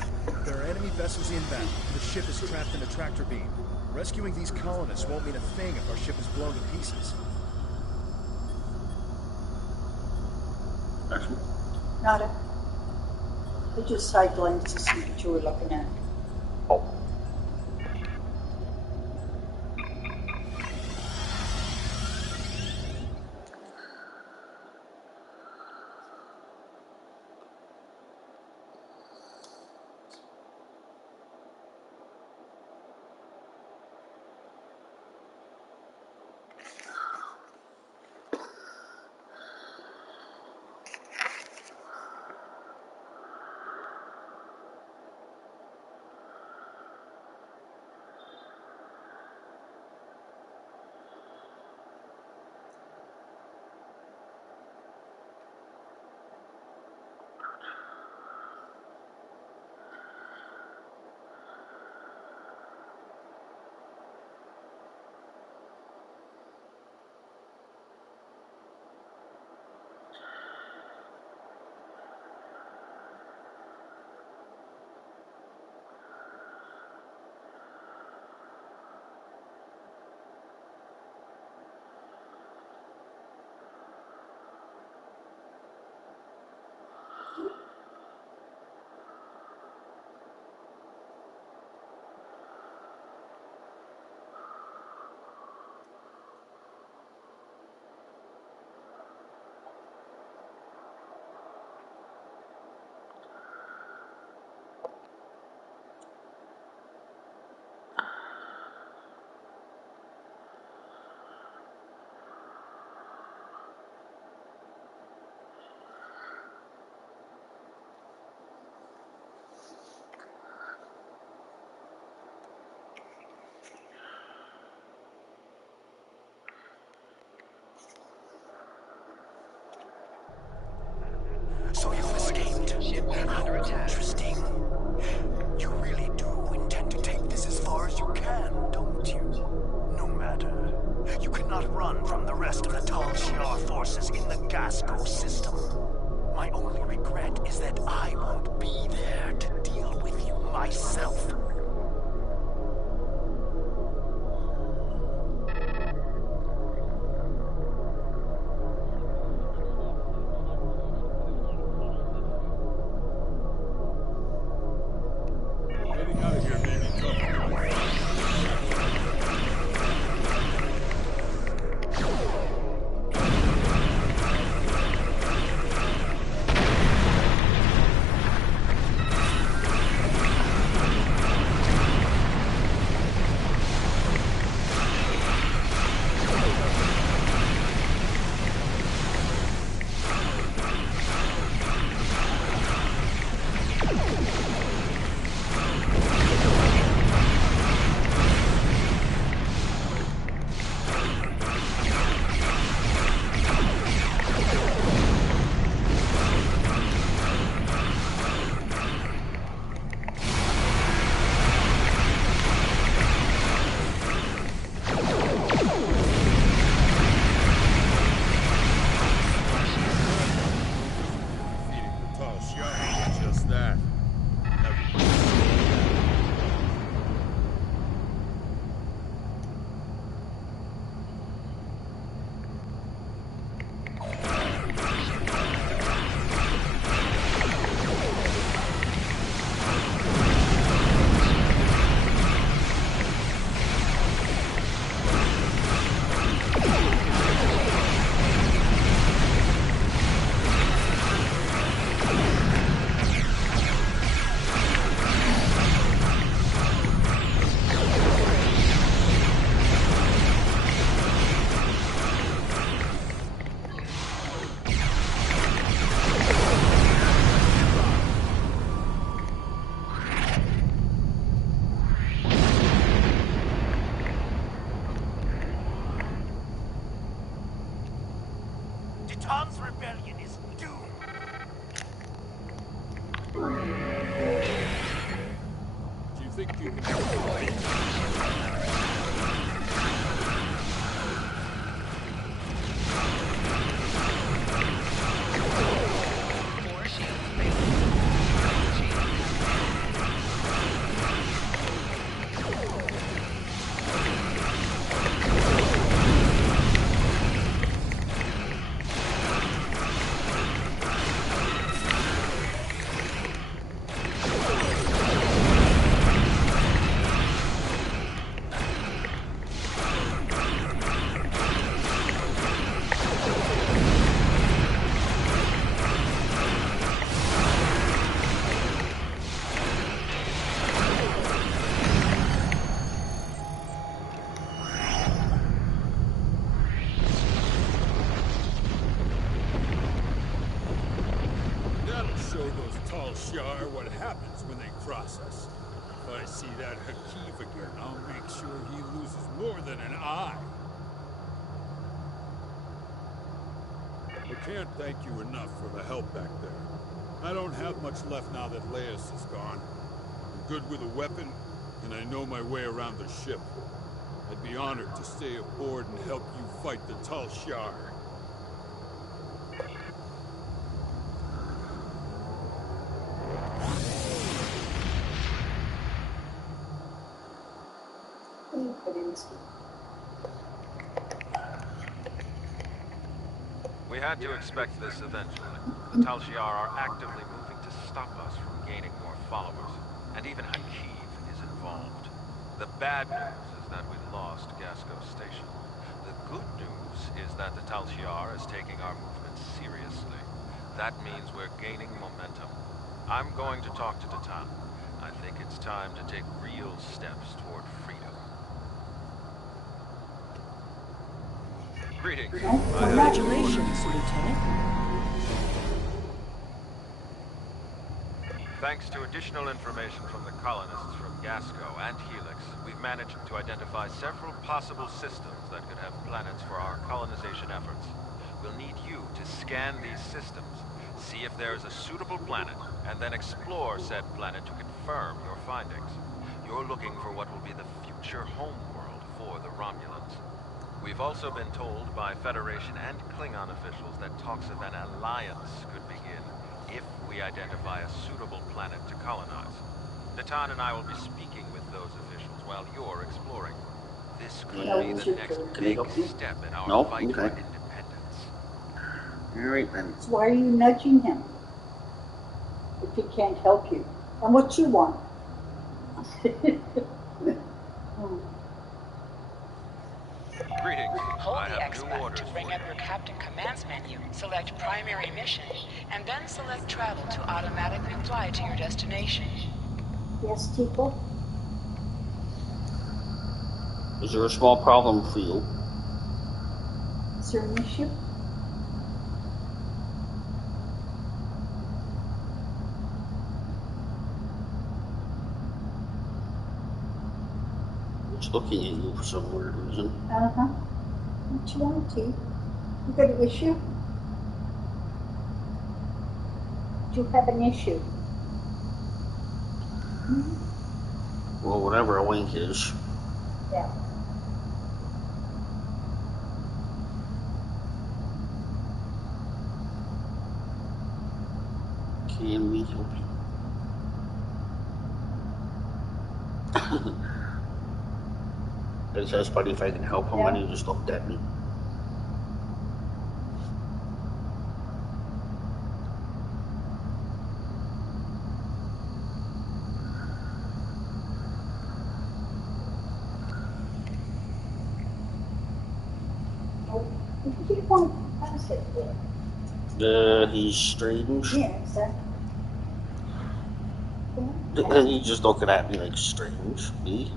There are enemy vessels inbound. The ship is trapped in a tractor beam. Rescuing these colonists won't mean a thing if our ship is blown to pieces. Nada. I just sidelined to see what you were looking at. So you've escaped. How interesting. You really do intend to take this as far as you can, don't you? No matter. You cannot run from the rest of the Tal Shiar forces in the Gasco system. My only regret is that I won't be there to deal with you myself. Getting out of here may be tough. you can have Shiar what happens when they cross us. If I see that Hakeef again, I'll make sure he loses more than an eye. I can't thank you enough for the help back there. I don't have much left now that Laius is gone. I'm good with a weapon, and I know my way around the ship. I'd be honored to stay aboard and help you fight the Tal Shiar. We had to expect this eventually. The Tal Shiar are actively moving to stop us from gaining more followers, and even Hakeef is involved. The bad news is that we lost Gasco Station. The good news is that the Tal Shiar is taking our movement seriously. That means we're gaining momentum. I'm going to talk to Datan. I think it's time to take real steps toward freedom. Greetings. Congratulations, Lieutenant. Thanks to additional information from the colonists from Gasco and Helix, we've managed to identify several possible systems that could have planets for our colonization efforts. We'll need you to scan these systems, see if there is a suitable planet, and then explore said planet to confirm your findings. You're looking for what will be the future homeworld for the Romulans. We've also been told by Federation and Klingon officials that talks of an alliance could begin if we identify a suitable planet to colonize. Datan and I will be speaking with those officials while you're exploring. This could be the next big step in our fight for independence. Alright then. So why are you nudging him? If he can't help you. And what you want? Greetings. Hold I the have X new button orders to bring for up your Captain Commands menu, select Primary Mission, and then select Travel to automatically fly to your destination. Yes, people? Is there a small problem for you? Is there an issue? It's looking at you for some weird reason. Uh-huh. What you want, T? You got an issue? Do you have an issue? Well, whatever a wink is. Yeah. Can we help you? It says, buddy, if I can help him, and he just looked at me. You want to pass it there. He's strange. Yeah, exactly. And he's just looking at me like strange. Me?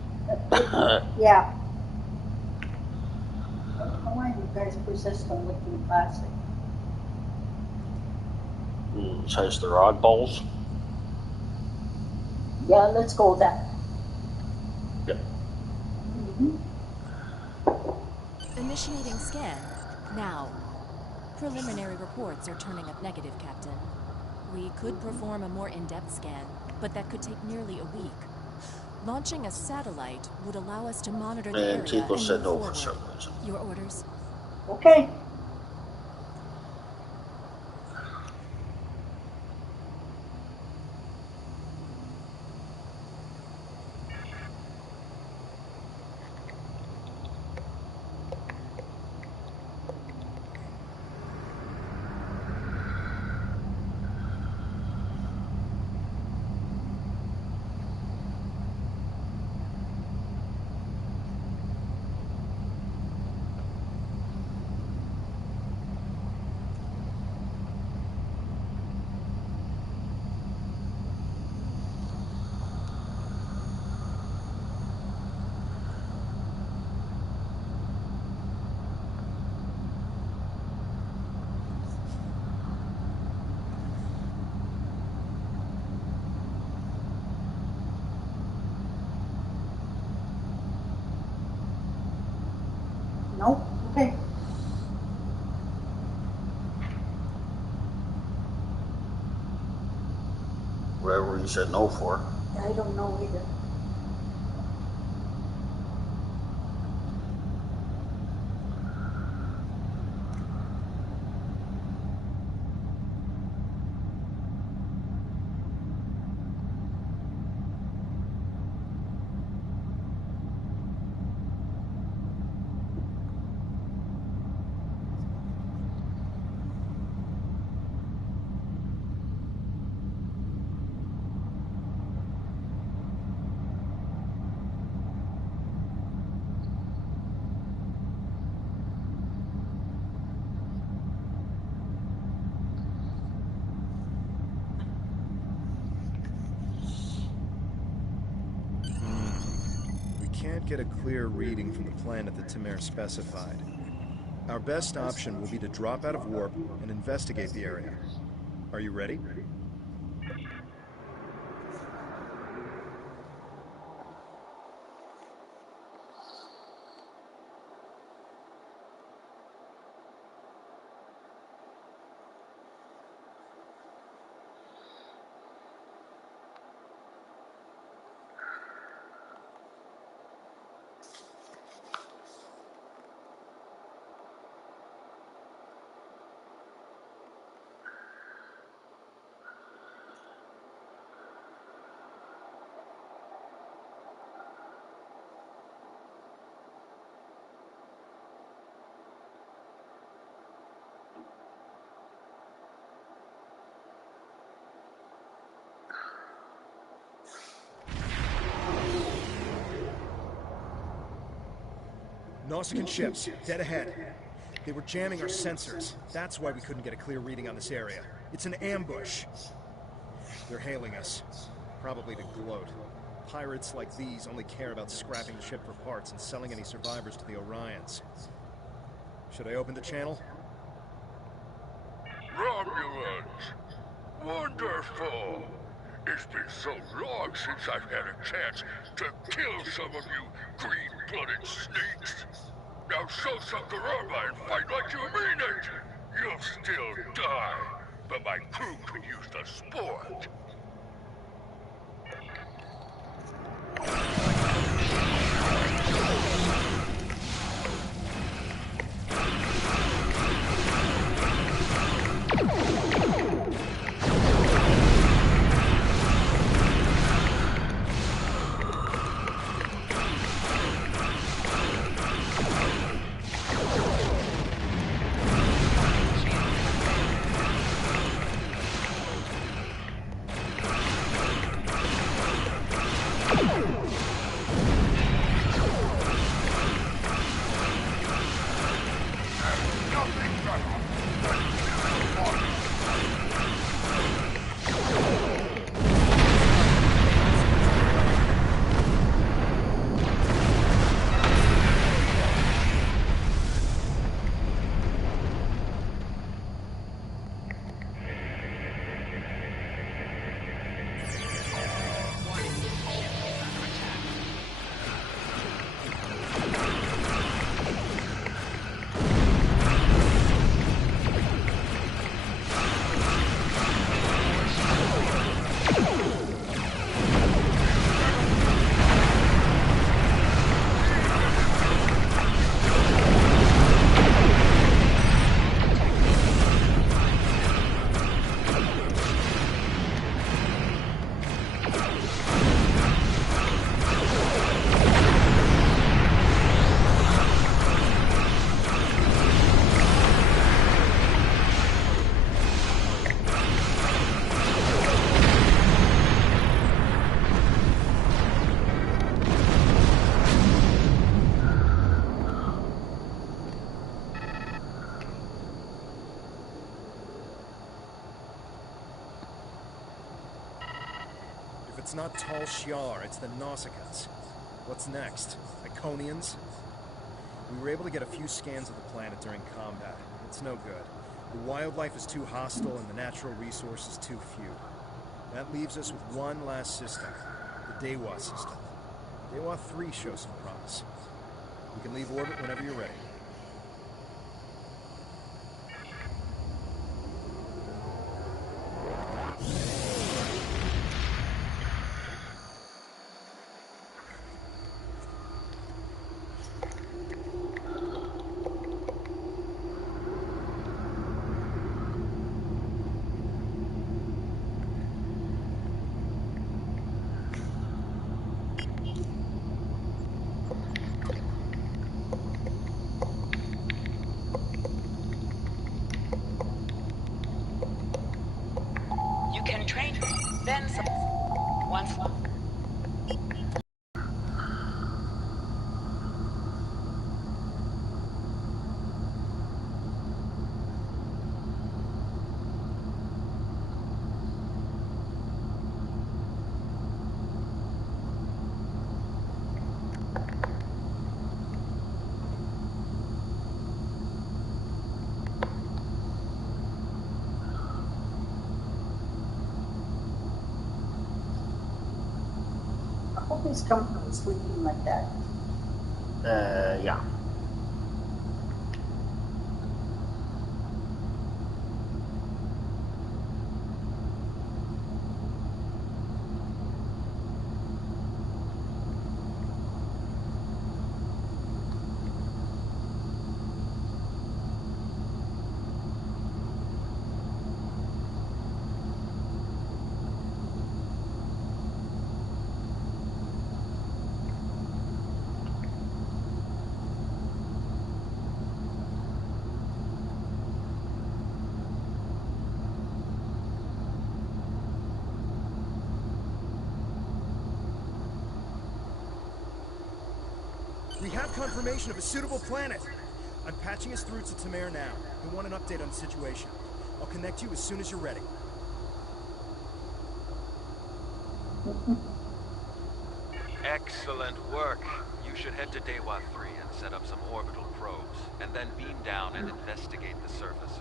Yeah. I don't know why you guys persist on looking plastic. Says they're oddballs. Yeah, let's go with that. Yep. Initiating scan. Now. Preliminary reports are turning up negative, Captain. We could perform a more in-depth scan, but that could take nearly a week. Launching a satellite would allow us to monitor the And area Chico and said move no forward. for some reason. Your orders? Okay. Nope. Okay. Whatever you said no for. I don't know either. Can't get a clear reading from the planet that Tamir specified. Our best option will be to drop out of warp and investigate the area. Are you ready? Nausicaan ships, dead ahead. They were jamming our sensors. That's why we couldn't get a clear reading on this area. It's an ambush. They're hailing us. Probably to gloat. Pirates like these only care about scrapping the ship for parts and selling any survivors to the Orions. Should I open the channel? Romulans! Wonderful! It's been so long since I've had a chance to kill some of you green-blooded sneaks. Now show some karma and fight like you mean it! You'll still die, but my crew could use the sport. If it's not Tal Shiar, it's the Nausicaans. What's next? Iconians? We were able to get a few scans of the planet during combat. It's no good. The wildlife is too hostile and the natural resources too few. That leaves us with one last system, the Dewa system. Dewa 3 shows some promise. We can leave orbit whenever you're ready. You can train, then once. I hope he's comfortable sleeping like that. Yeah. We have confirmation of a suitable planet. I'm patching us through to Tamir now. We want an update on the situation. I'll connect you as soon as you're ready. Excellent work. You should head to Dewa 3 and set up some orbital probes, and then beam down and investigate the surface.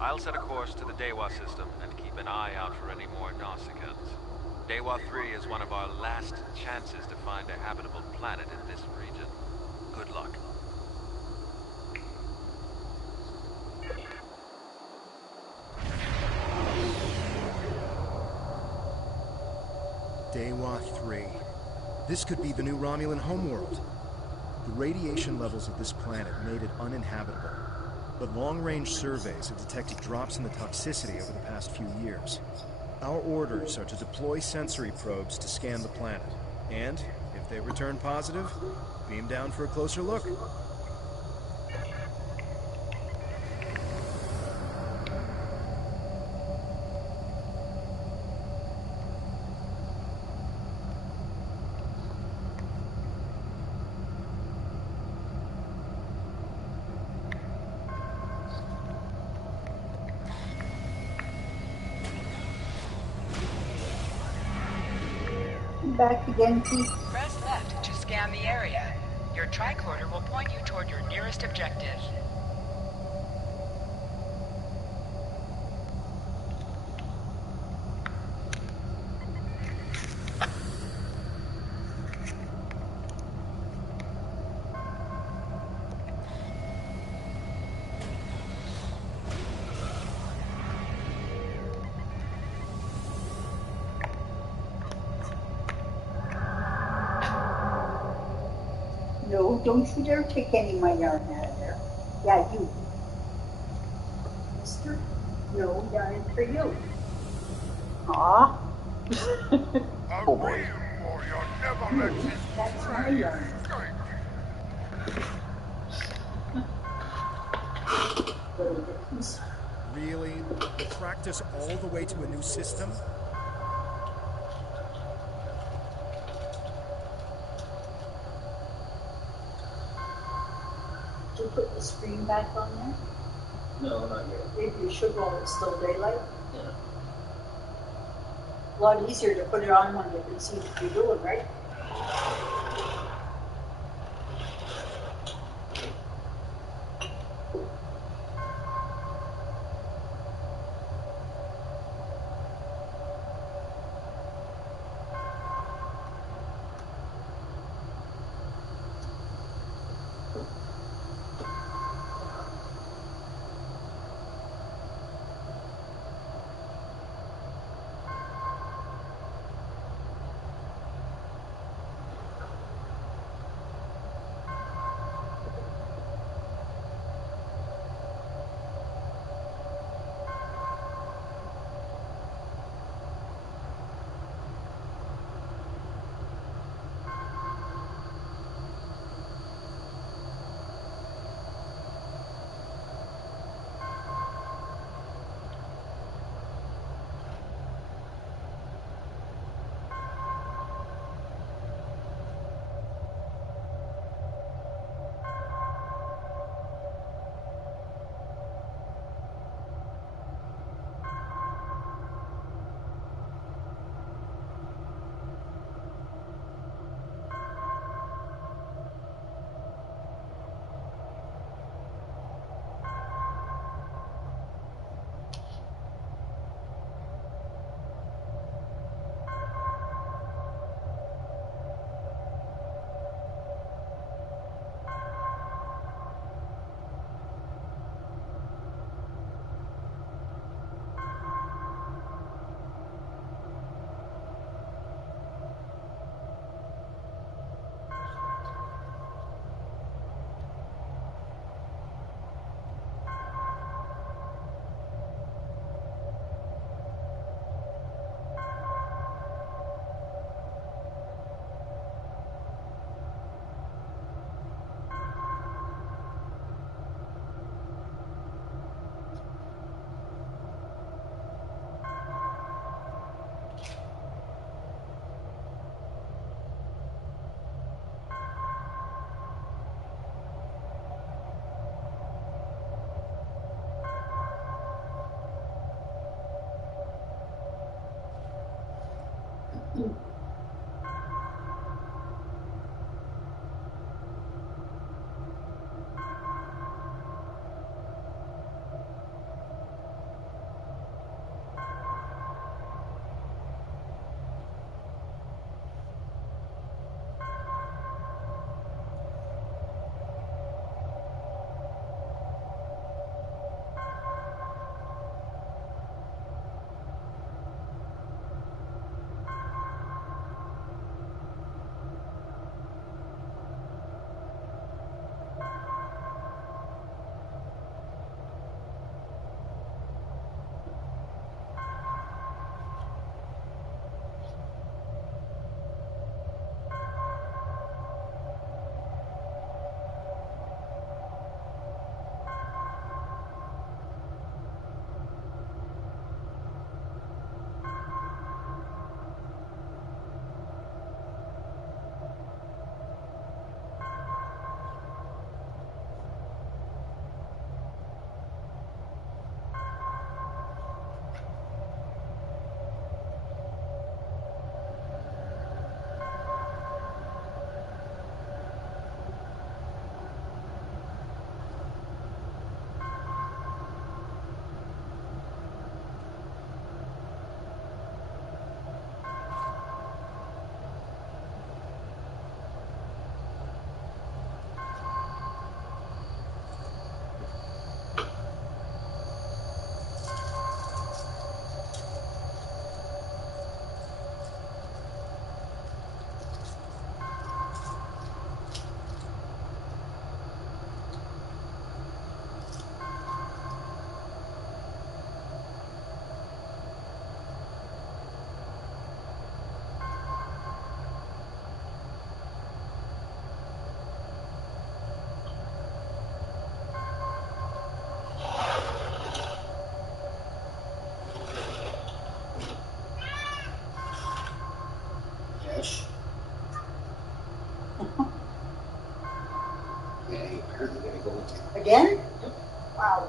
I'll set a course to the Dewa system and keep an eye out for any more Nausicaans. Dewa 3 is one of our last chances to find a habitable planet in this region. Good luck. Dewa 3. This could be the new Romulan homeworld. The radiation levels of this planet made it uninhabitable, but long-range surveys have detected drops in the toxicity over the past few years. Our orders are to deploy sensory probes to scan the planet, and, if they return positive, beam down for a closer look. Back again, Pete. Press left to scan the area. Your tricorder will point you toward your nearest objective. No, don't you dare take any of my yarn out of there. Yeah, you. Mister? No yarn for you. Aw. Oh boy. That's my yarn. Little dickens. Really? You tracked us all the way to a new system? Did you put the screen back on there? No, not yet. Maybe you should while it's still daylight. Yeah. A lot easier to put it on when you can see what you're doing, right? Again? Wow.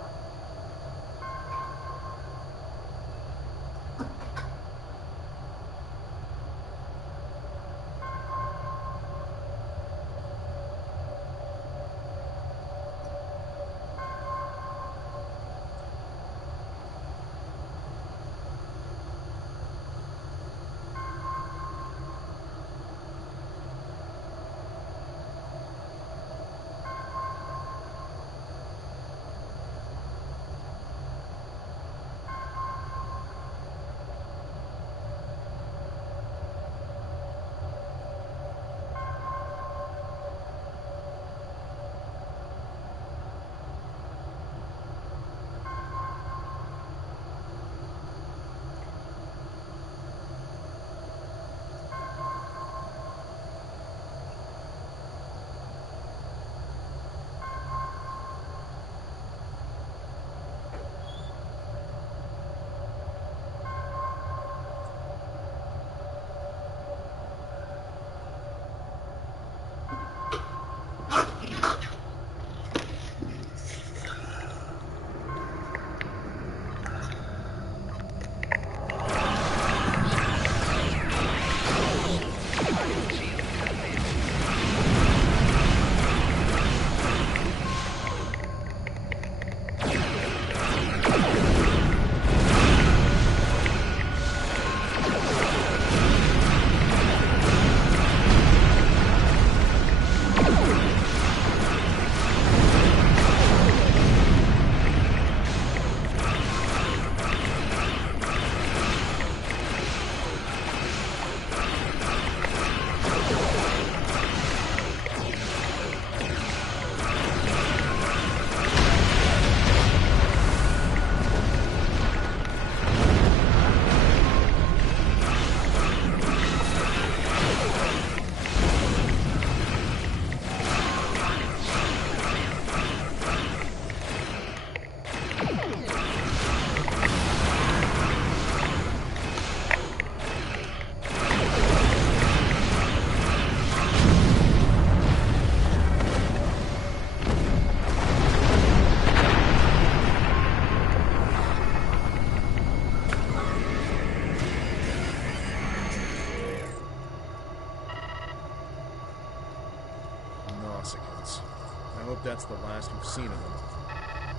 hope that's the last we've seen of them.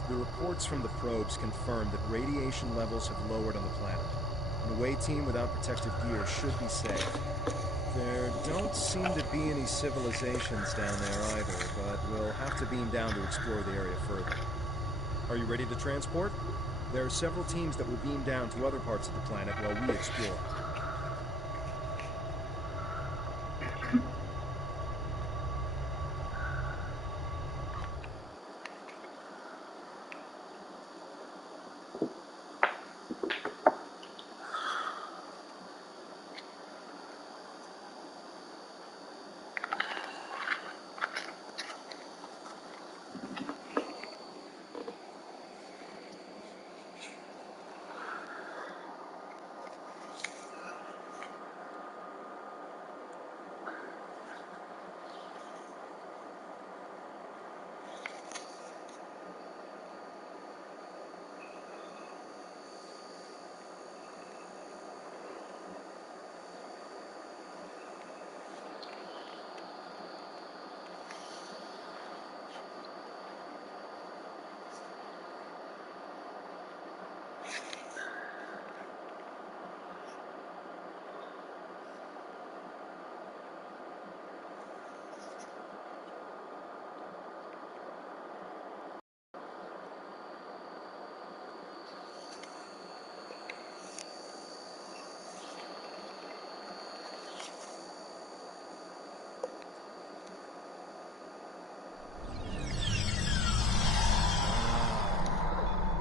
The reports from the probes confirm that radiation levels have lowered on the planet. An away team without protective gear should be safe. There don't seem to be any civilizations down there either, but we'll have to beam down to explore the area further. Are you ready to transport? There are several teams that will beam down to other parts of the planet while we explore.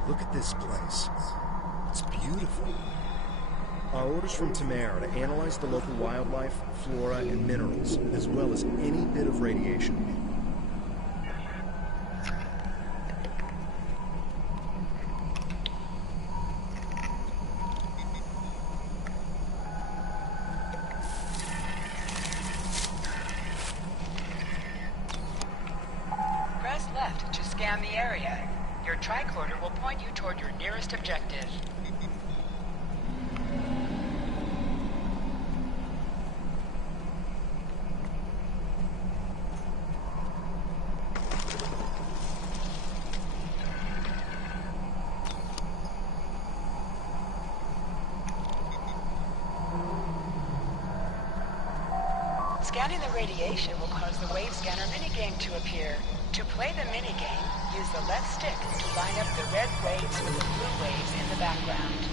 Look at this place. It's beautiful. Our orders from Tamar are to analyze the local wildlife, flora, and minerals, as well as any bit of radiation. Press left to scan the area. Your tricorder will point you toward your nearest objective. Scanning the radiation will cause the wave scanner minigame to appear. To play the minigame, use the left stick to line up the red waves with the blue waves in the background.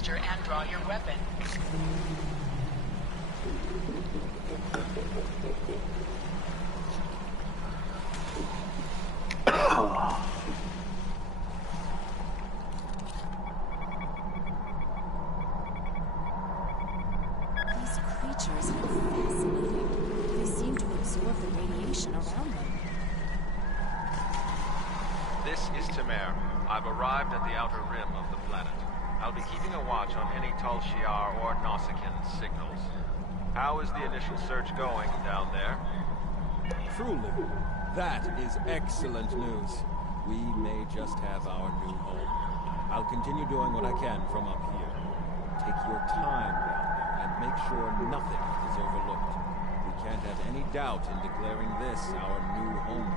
holster and draw your weapon. These creatures are fascinating. They seem to absorb the radiation around them. This is Temer. I've arrived at the outer rim of the planet. I'll be keeping a watch on any Tal Shiar or Nausicaan signals. How is the initial search going down there? Truly, that is excellent news. We may just have our new home. I'll continue doing what I can from up here. Take your time down there and make sure nothing is overlooked. We can't have any doubt in declaring this our new home.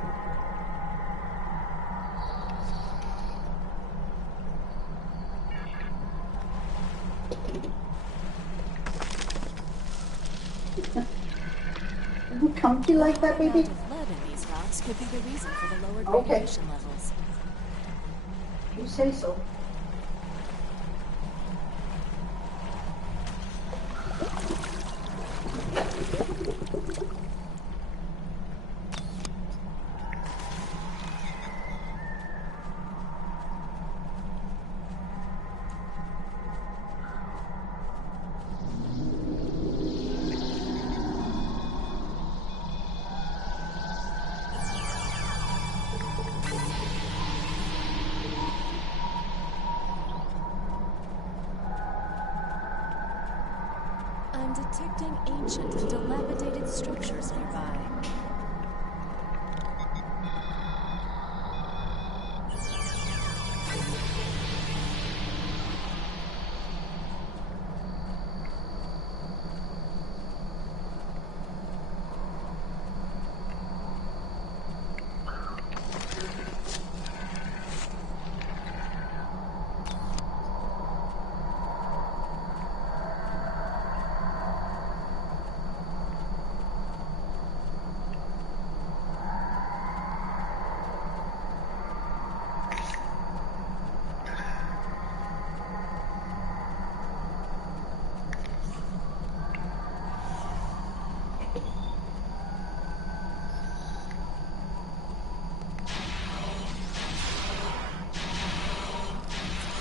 Are you comfy like that, baby? The amount of lead in these rocks could be the reason for the lowered Okay. radiation levels. You say so. I'm detecting ancient and dilapidated structures nearby.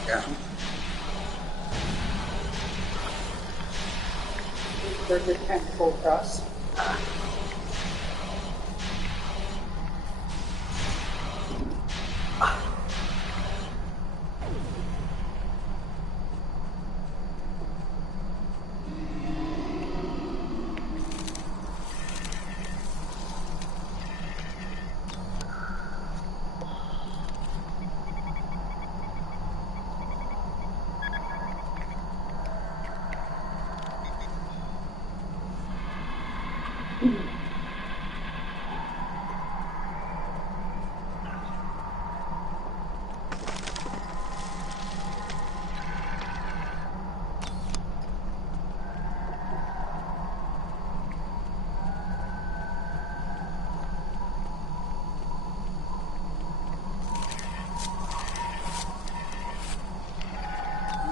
Yeah. They're just kind of go across.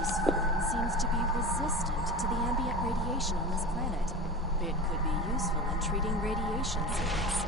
This one seems to be resistant to the ambient radiation on this planet. It could be useful in treating radiation sickness.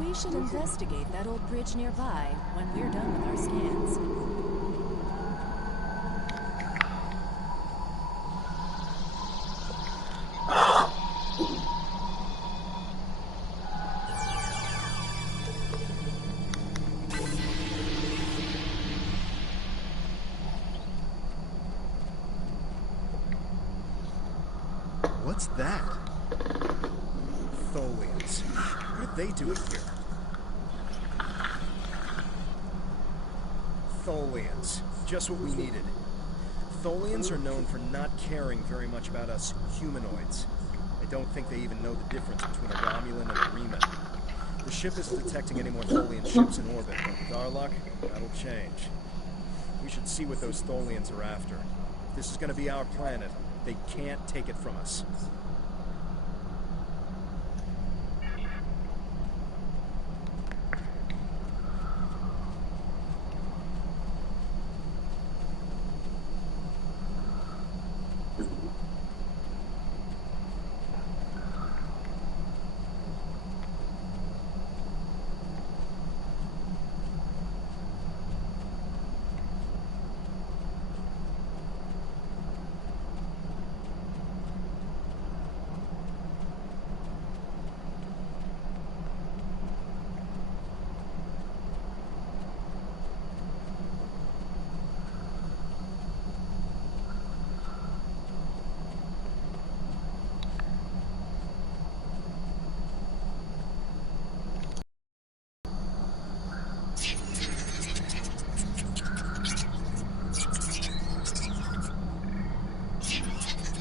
We should investigate that old bridge nearby when we're done with our scans. What's that? Tholians. What are they doing here? Tholians. Just what we needed. Tholians are known for not caring very much about us humanoids. I don't think they even know the difference between a Romulan and a Reman. The ship isn't detecting any more Tholian ships in orbit, but with our luck, that'll change. We should see what those Tholians are after. If this is going to be our planet, they can't take it from us.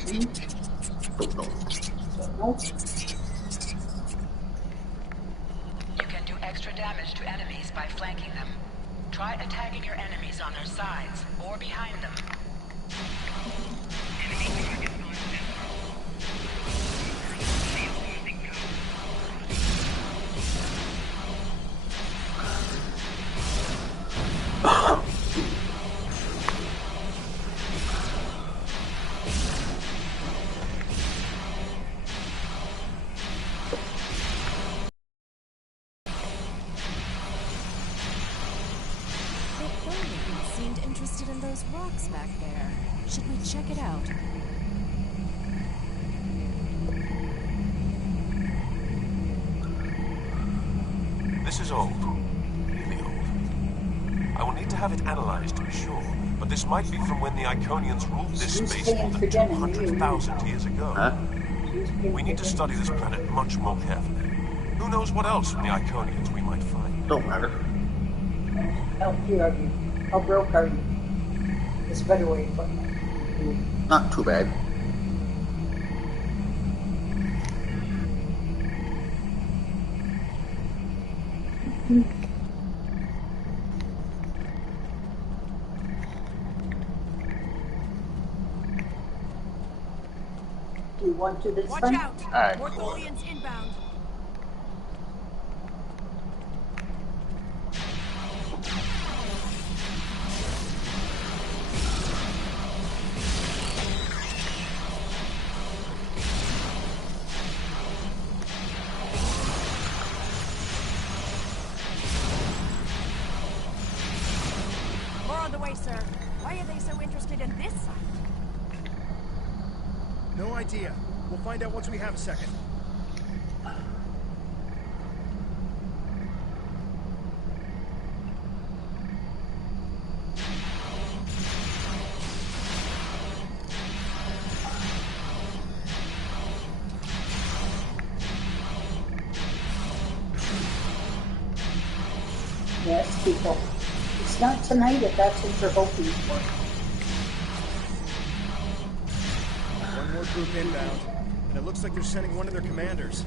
You can do extra damage to enemies by flanking them. Try attacking your enemies on their sides or behind them. Seemed interested in those rocks back there. Should we check it out? This is old. Really old. I will need to have it analyzed to be sure, but this might be from when the Iconians ruled this space more than 200,000 years ago. Huh? We need to study this planet much more carefully. Who knows what else from the Iconians we might find? Don't matter. How broke are you? It's a better way of putting it. Not too bad. Do you want to this Watch time? out! Alright, More cool. Tholians inbound. More on the way, sir. Why are they so interested in this site? No idea. We'll find out once we have a second. Yes, people. It's not tonight if that's what you're hoping for. One more group inbound, and it looks like they're sending one of their commanders.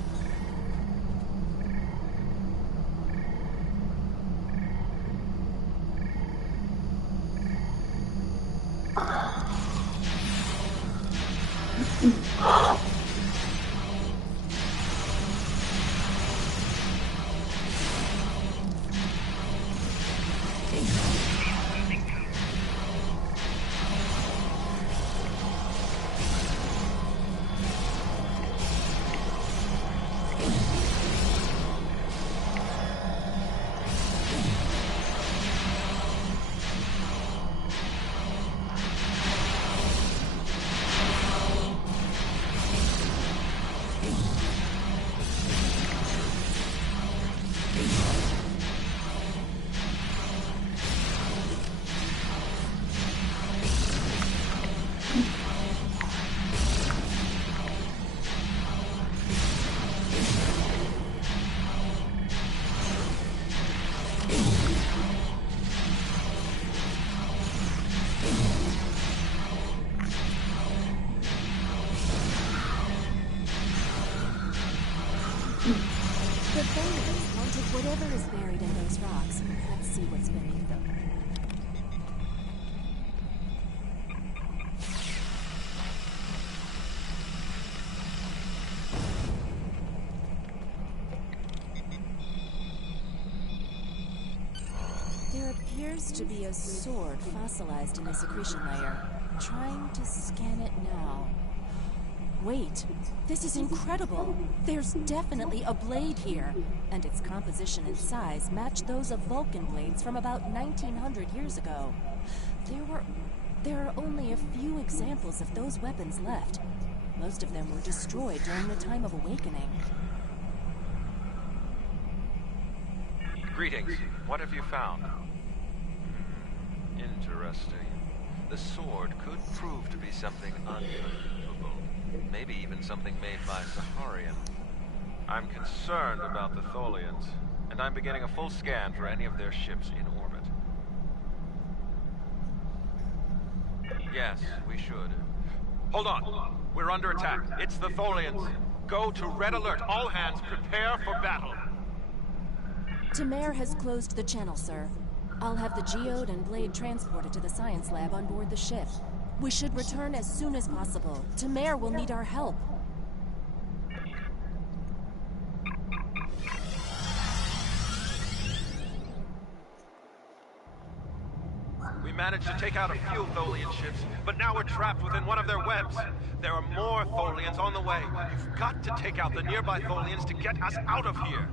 Whatever is buried in those rocks, let's see what's beneath them. There appears to be a sword fossilized in the secretion layer. Trying to scan it now. Wait, this is incredible! There's definitely a blade here, and its composition and size match those of Vulcan blades from about 1900 years ago. There are only a few examples of those weapons left. Most of them were destroyed during the time of Awakening. Greetings. What have you found? Interesting. The sword could prove to be something unbelievable. Maybe even something made by Saharian. I'm concerned about the Tholians, and I'm beginning a full scan for any of their ships in orbit. Yes, we should. Hold on. We're under attack. It's the Tholians. Go to red alert. All hands, prepare for battle. Tamer has closed the channel, sir. I'll have the geode and blade transported to the science lab on board the ship. We should return as soon as possible. Tamer will need our help. We managed to take out a few Tholian ships, but now we're trapped within one of their webs. There are more Tholians on the way. You've got to take out the nearby Tholians to get us out of here.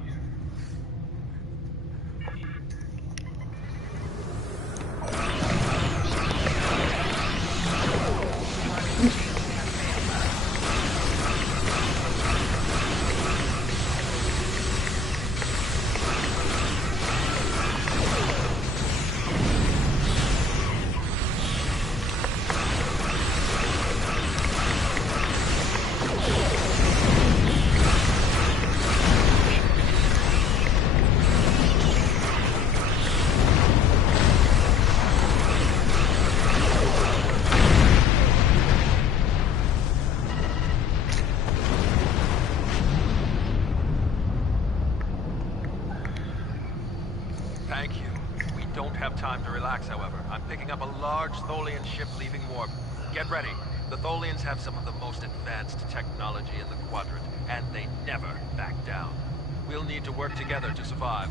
Thank you. We don't have time to relax, however. I'm picking up a large Tholian ship leaving warp. Get ready. The Tholians have some of the most advanced technology in the quadrant, and they never back down. We'll need to work together to survive.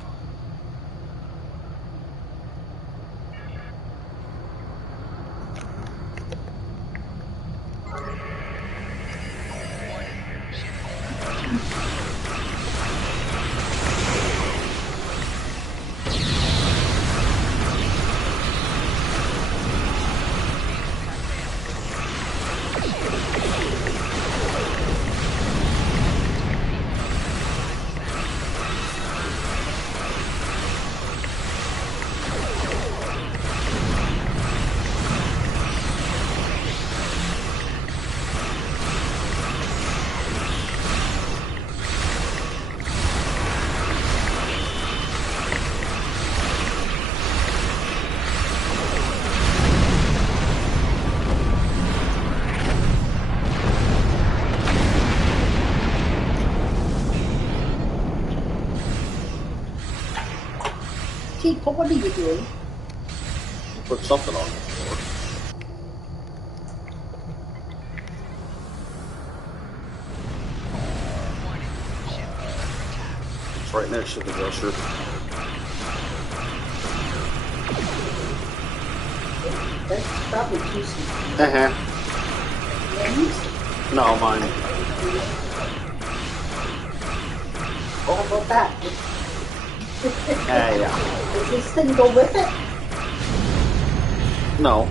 What are you doing? Put something on the floor. It's right next to the dresser. That's probably juicy. No, mine. What about that? Yeah. Does this thing go with it? No.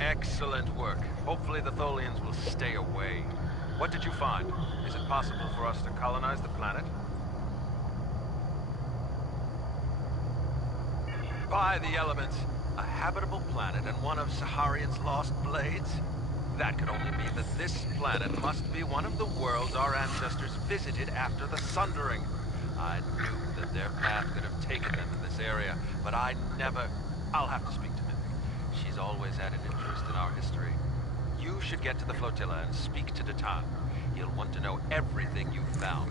Excellent work. Hopefully the Tholians will stay away. What did you find? Is it possible for us to colonize the planet? By the elements, a habitable planet and one of Saharian's lost blades? That could only mean that this planet must be one of the worlds our ancestors visited after the Sundering. I knew that their path could have taken them to this area, but I never... I'll have to speak to Mindy. She's always had an interest in our history. You should get to the flotilla and speak to Datan. He'll want to know everything you've found.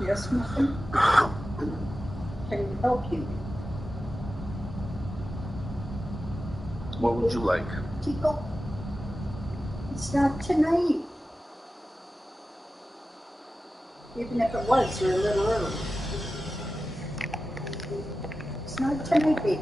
Yes, Muffin? Can we help you? What would you like? Tico, it's not tonight. Even if it was, you're a little early. It's not tonight, baby.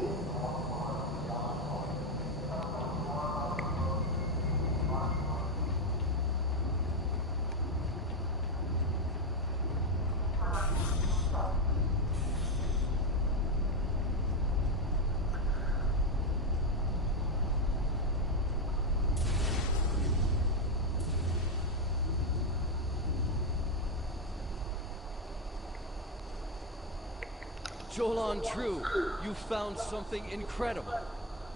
Jolan True, you found something incredible.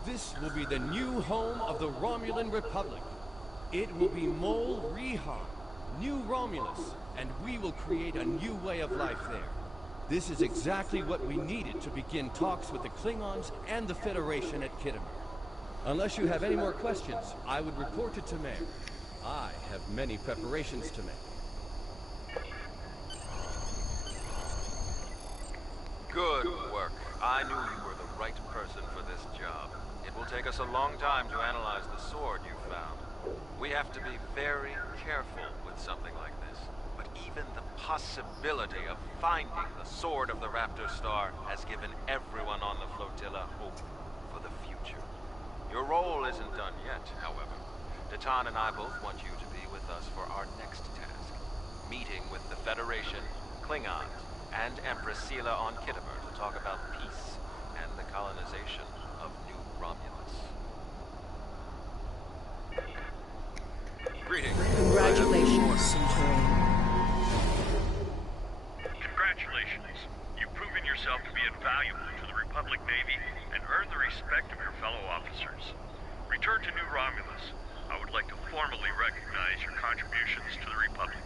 This will be the new home of the Romulan Republic. It will be Mol Rehar, New Romulus, and we will create a new way of life there. This is exactly what we needed to begin talks with the Klingons and the Federation at Kittimer. Unless you have any more questions, I would report to Tamer. I have many preparations to make. Good work. I knew you were the right person for this job. It will take us a long time to analyze the sword you found. We have to be very careful with something like this. But even the possibility of finding the sword of the Raptor Star has given everyone on the flotilla hope for the future. Your role isn't done yet, however. Datan and I both want you to be with us for our next task. Meeting with the Federation, Klingons, and Empress Sela on Kittimer to talk about peace and the colonization of New Romulus. Greetings. Congratulations, Centurion. Congratulations. You've proven yourself to be invaluable to the Republic Navy and earned the respect of your fellow officers. Return to New Romulus. I would like to formally recognize your contributions to the Republic.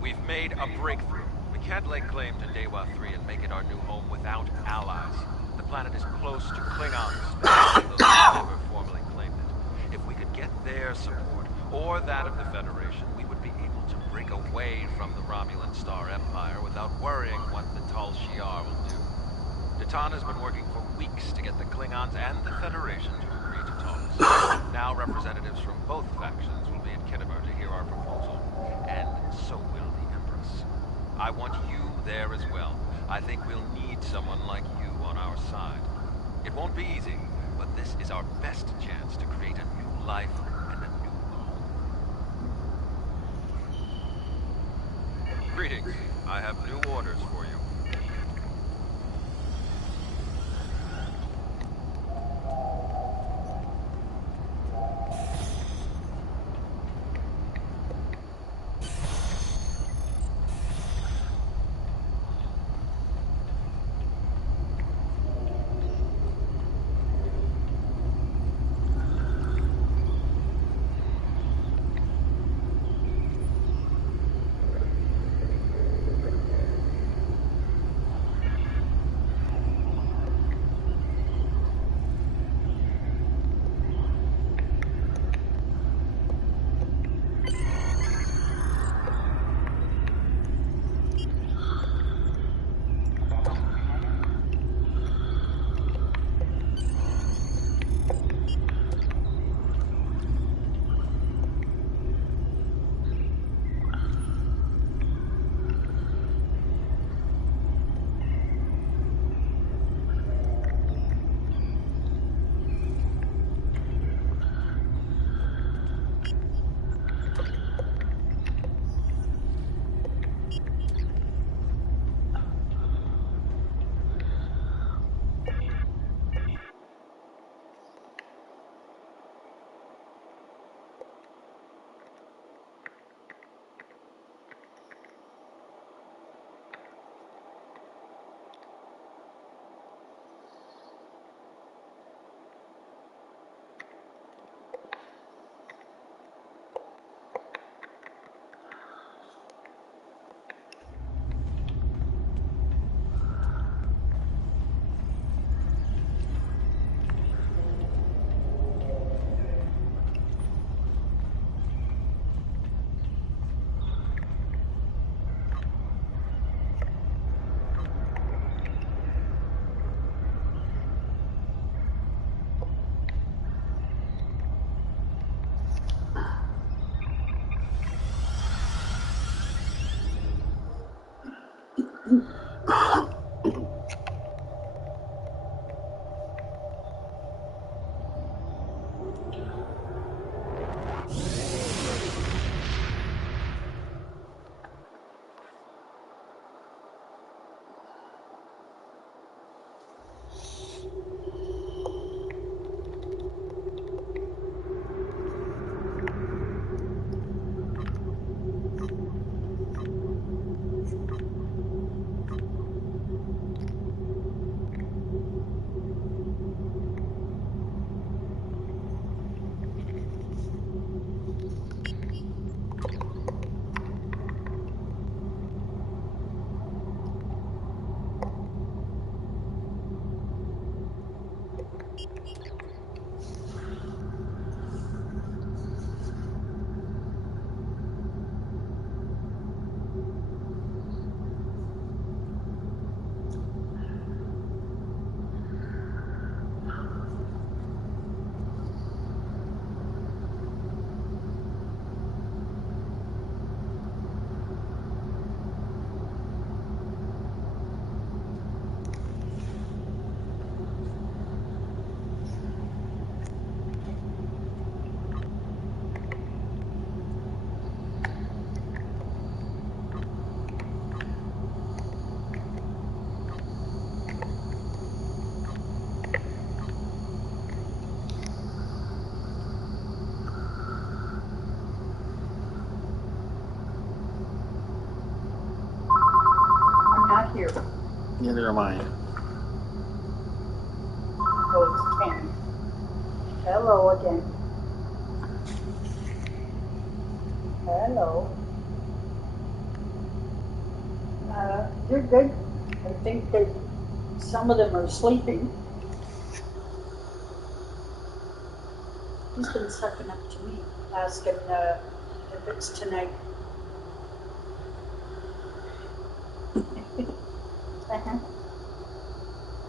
We've made a breakthrough. We can't lay claim to Dewa 3 and make it our new home without allies. The planet is close to Klingon space, though they've never formally claimed it. If we could get their support, or that of the Federation, we would be able to break away from the Romulan Star Empire without worrying what the Tal Shiar will do. Datan has been working for weeks to get the Klingons and the Federation to agree to talks. Now representatives from both factions will be at Kittimer to hear our proposal, and so will the Empress. I want you there as well. I think we'll need someone like you on our side. It won't be easy, but this is our best chance to create a new life and a new home. Greetings. I have new orders for you. here. Neither am I. Oh, it's Tammy. Hello again. Hello. You're good. I think that some of them are sleeping. He's been sucking up to me, asking if it's tonight. Uh-huh.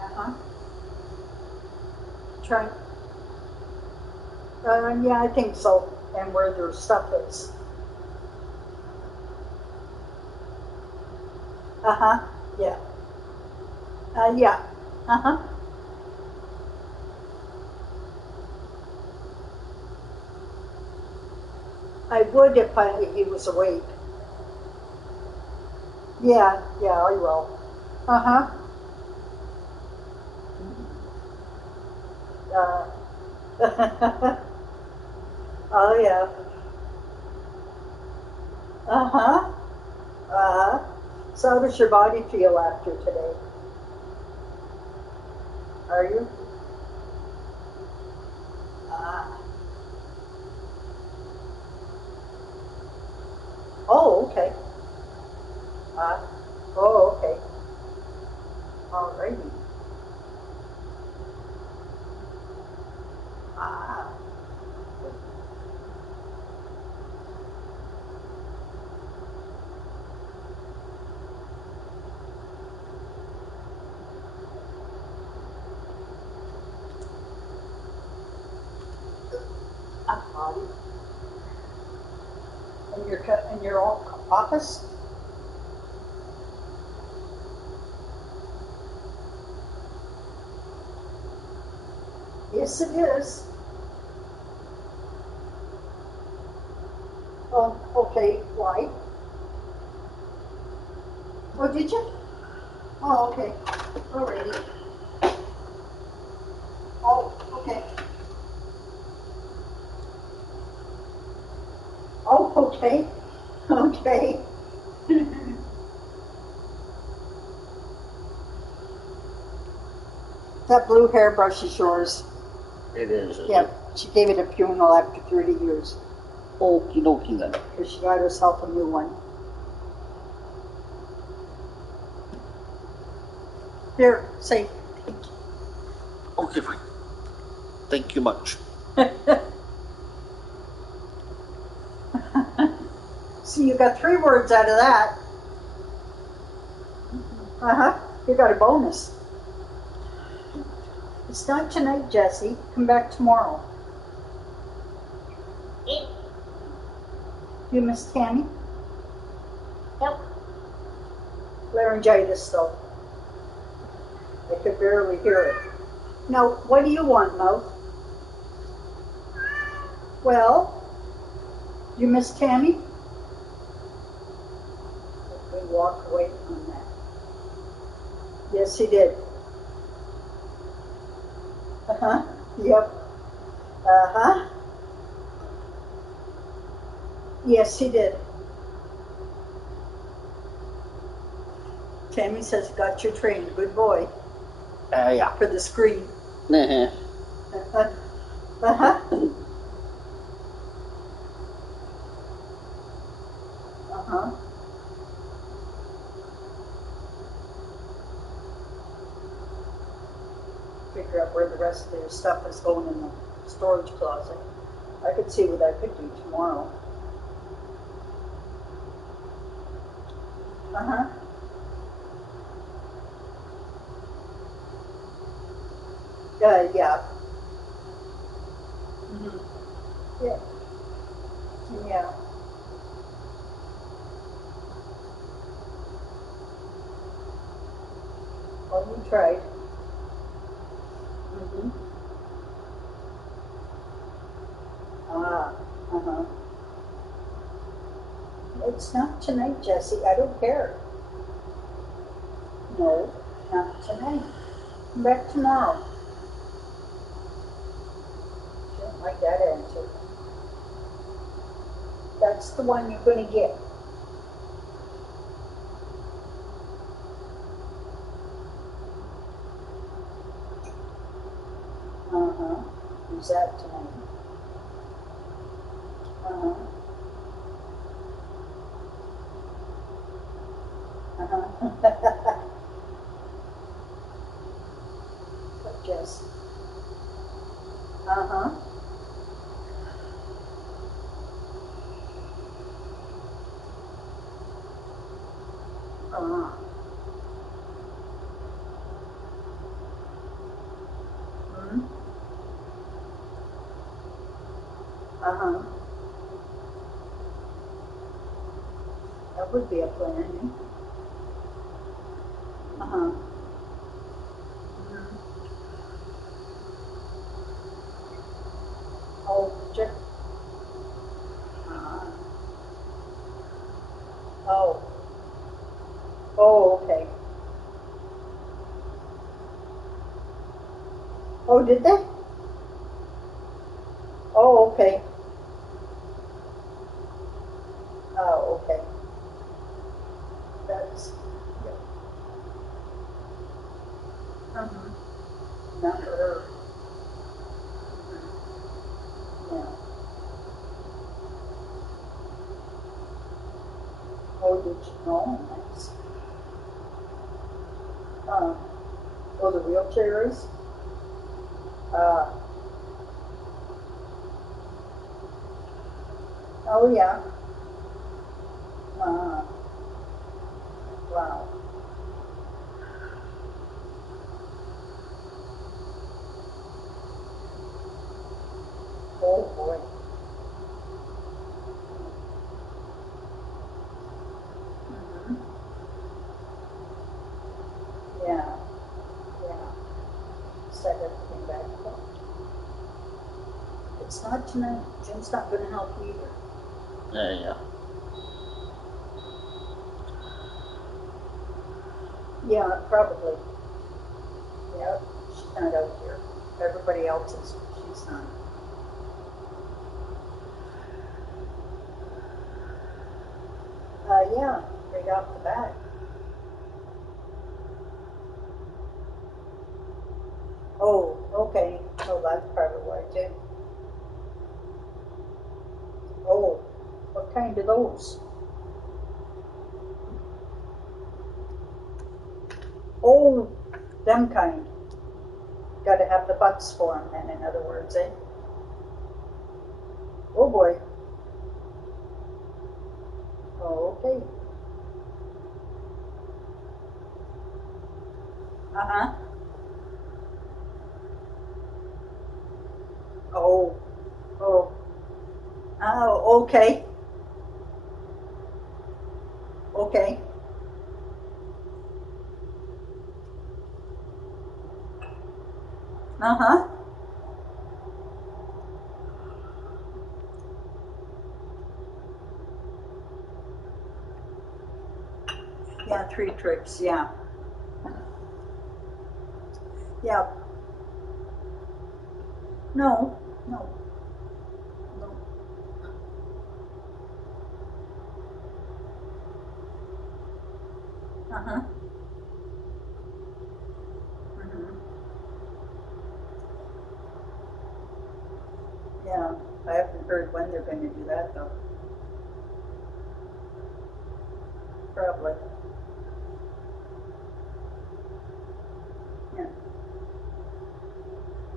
Uh-huh. Try. Yeah, I think so. And where their stuff is. Uh-huh. Yeah. Yeah. Uh-huh. I would if he was awake. Yeah, yeah, I will. Uh-huh. Oh, yeah. Uh-huh. Uh-huh. So how does your body feel after today? Are you? Oh, okay. Oh, okay. Alrighty. Ah. Body. In your own office? Yes, it is. Oh, okay. Why? Oh, did you? Oh, okay. Alrighty. Oh, okay. Oh, okay. Okay. That blue hairbrush is yours. It is. Yep. She gave it a funeral after 30 years. Okie dokie then. Because she got herself a new one. Here, say. Okay, fine. Thank you much. See, you got 3 words out of that. Uh-huh. You got a bonus. It's not tonight, Jesse. Come back tomorrow. You miss Tammy? Yep. Laryngitis, though. I could barely hear it. Now, what do you want, Mo? Well, you miss Tammy? We walk away from that. Yes, he did. Uh-huh. Yep. Uh-huh. Yes, he did. Tammy says, got your train. Good boy. Yeah. For the screen. Uh-huh. Uh-huh. Uh-huh. Figure out where the rest of their stuff is going in the storage closet. I could see what I could do tomorrow. Uh-huh. Yeah. Mm-hmm. Yeah. Yeah. Well, you tried. Mm-hmm. Ah. Uh-huh. It's not tonight, Jesse. I don't care. No, not tonight. Come back tomorrow. Don't like that answer. That's the one you're going to get. Uh-huh. Hmm. Uh-huh. That would be a plan. Uh-huh. Hmm. Oh, just, uh-huh. Oh. Oh, okay. Oh, did they? Oh, okay. Oh, okay. That's, yeah. Uh-huh. Not for her. Yeah. Oh, did you know? Nice. Oh, the wheelchairs? Uh, oh, yeah. Uh, wow. Oh, boy. Hmm. Yeah. Yeah. Set everything back up. It's not tonight. Jim's not going to help either. Yeah. Yeah, probably. Yeah, she's not out here. Everybody else is. She's not. Yeah, right off the bat. Oh, okay. Oh, that's probably why too. Oh, what kind of those? Oh, them kind. Got to have the butts for them then, in other words, eh? Oh boy. Oh, okay. Uh-huh. Oh. Oh. Oh, okay. Okay. Uh-huh. Yeah, 3 trips, yeah. Yeah. No, no, no. Uh-huh. Hmm. Yeah, I haven't heard when they're going to do that though. Probably. Yeah.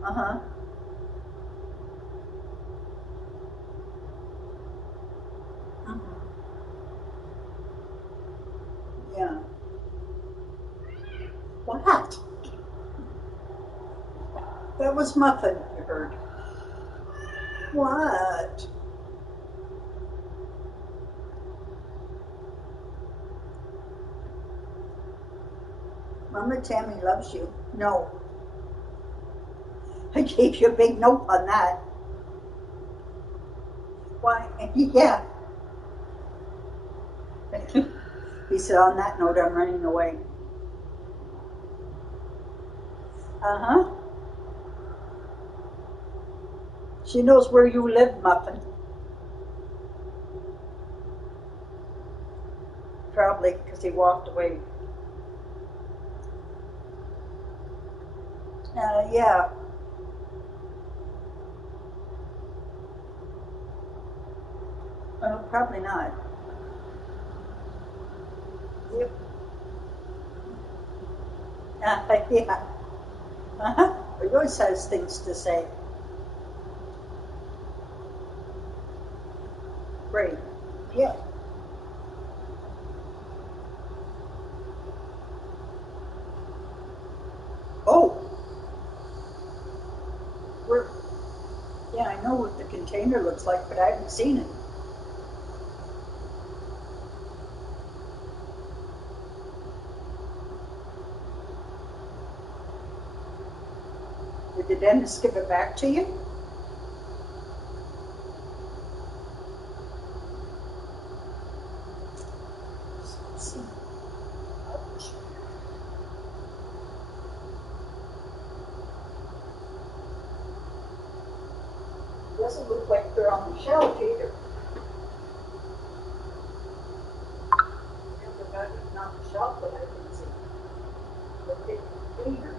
Uh-huh. Hmm. Yeah. What? That was Muffin, you heard. What? Mama Tammy loves you. No. I gave you a big note on that. Why? Yeah. He said, on that note, I'm running away. Uh-huh. She knows where you live, Muffin. Probably because he walked away. Yeah. Probably not. Yep. Yeah. Uh-huh. He always has things to say. Great. Yeah. looks like, but I haven't seen it. Did the dentist give it back to you? Let's see. Ouch. Doesn't look like they're on the shelf either. Yeah, they're not even on the shelf that I can see. They're getting cleaner.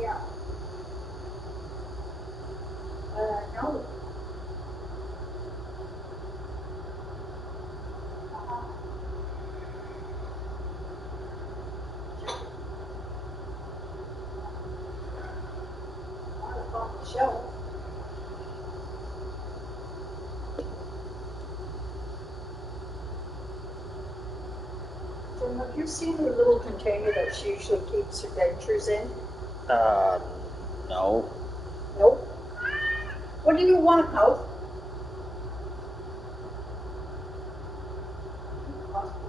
Yeah. No. Not on the shelf. Jim, have you seen the little container that she usually keeps her dentures in? No. Nope. What do you want, House?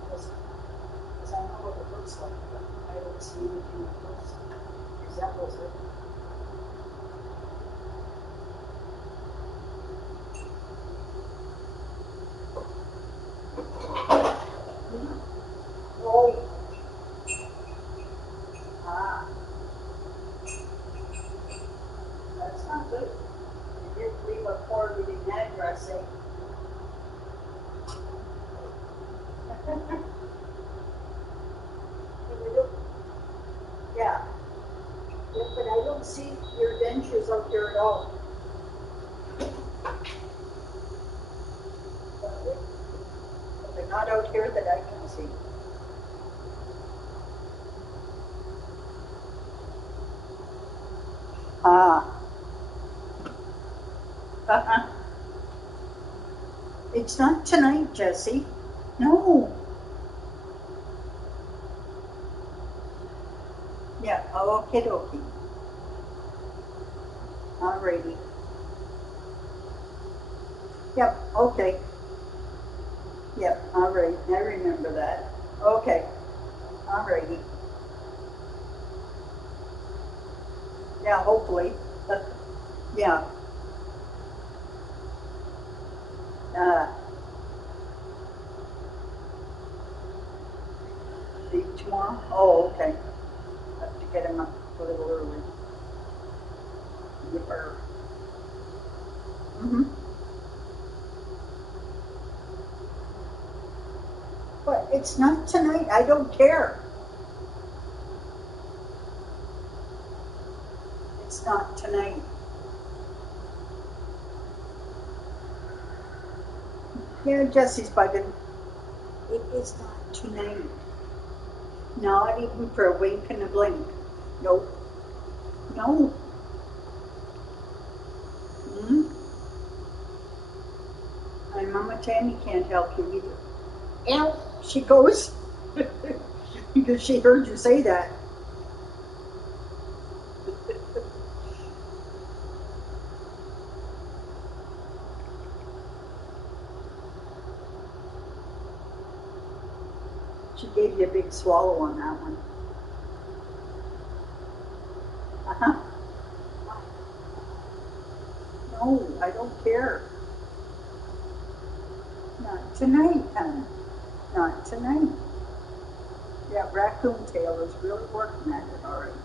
Because I know what it looks like, but I don't see anything that resembles it. Oh. Ah. That's not good. You did leave a forwarding address, eh? Yeah. Yeah, but I don't see your dentures out there at all. But they're not out here that I can see. Ah. Uh-huh. It's not tonight, Jesse. No. Yeah, okie dokie. Alrighty. Yep, okay. Yep, alright. I remember that. Okay. Alrighty. Yeah, hopefully. Yeah. Leave tomorrow? Oh, okay. Have to get him up a little early. Yipper. Mm-hmm. But it's not tonight. I don't care. It's not tonight. Yeah, Jesse's bugging. It is not tonight. Not even for a wink and a blink. Nope. No. Hmm? And Mama Tammy can't help you either. Ow! She goes. Because she heard you say that. She gave you a big swallow on that one. Uh-huh. No, I don't care. Not tonight, honey. Not tonight. Yeah, Raccoon Tail is really working at it already.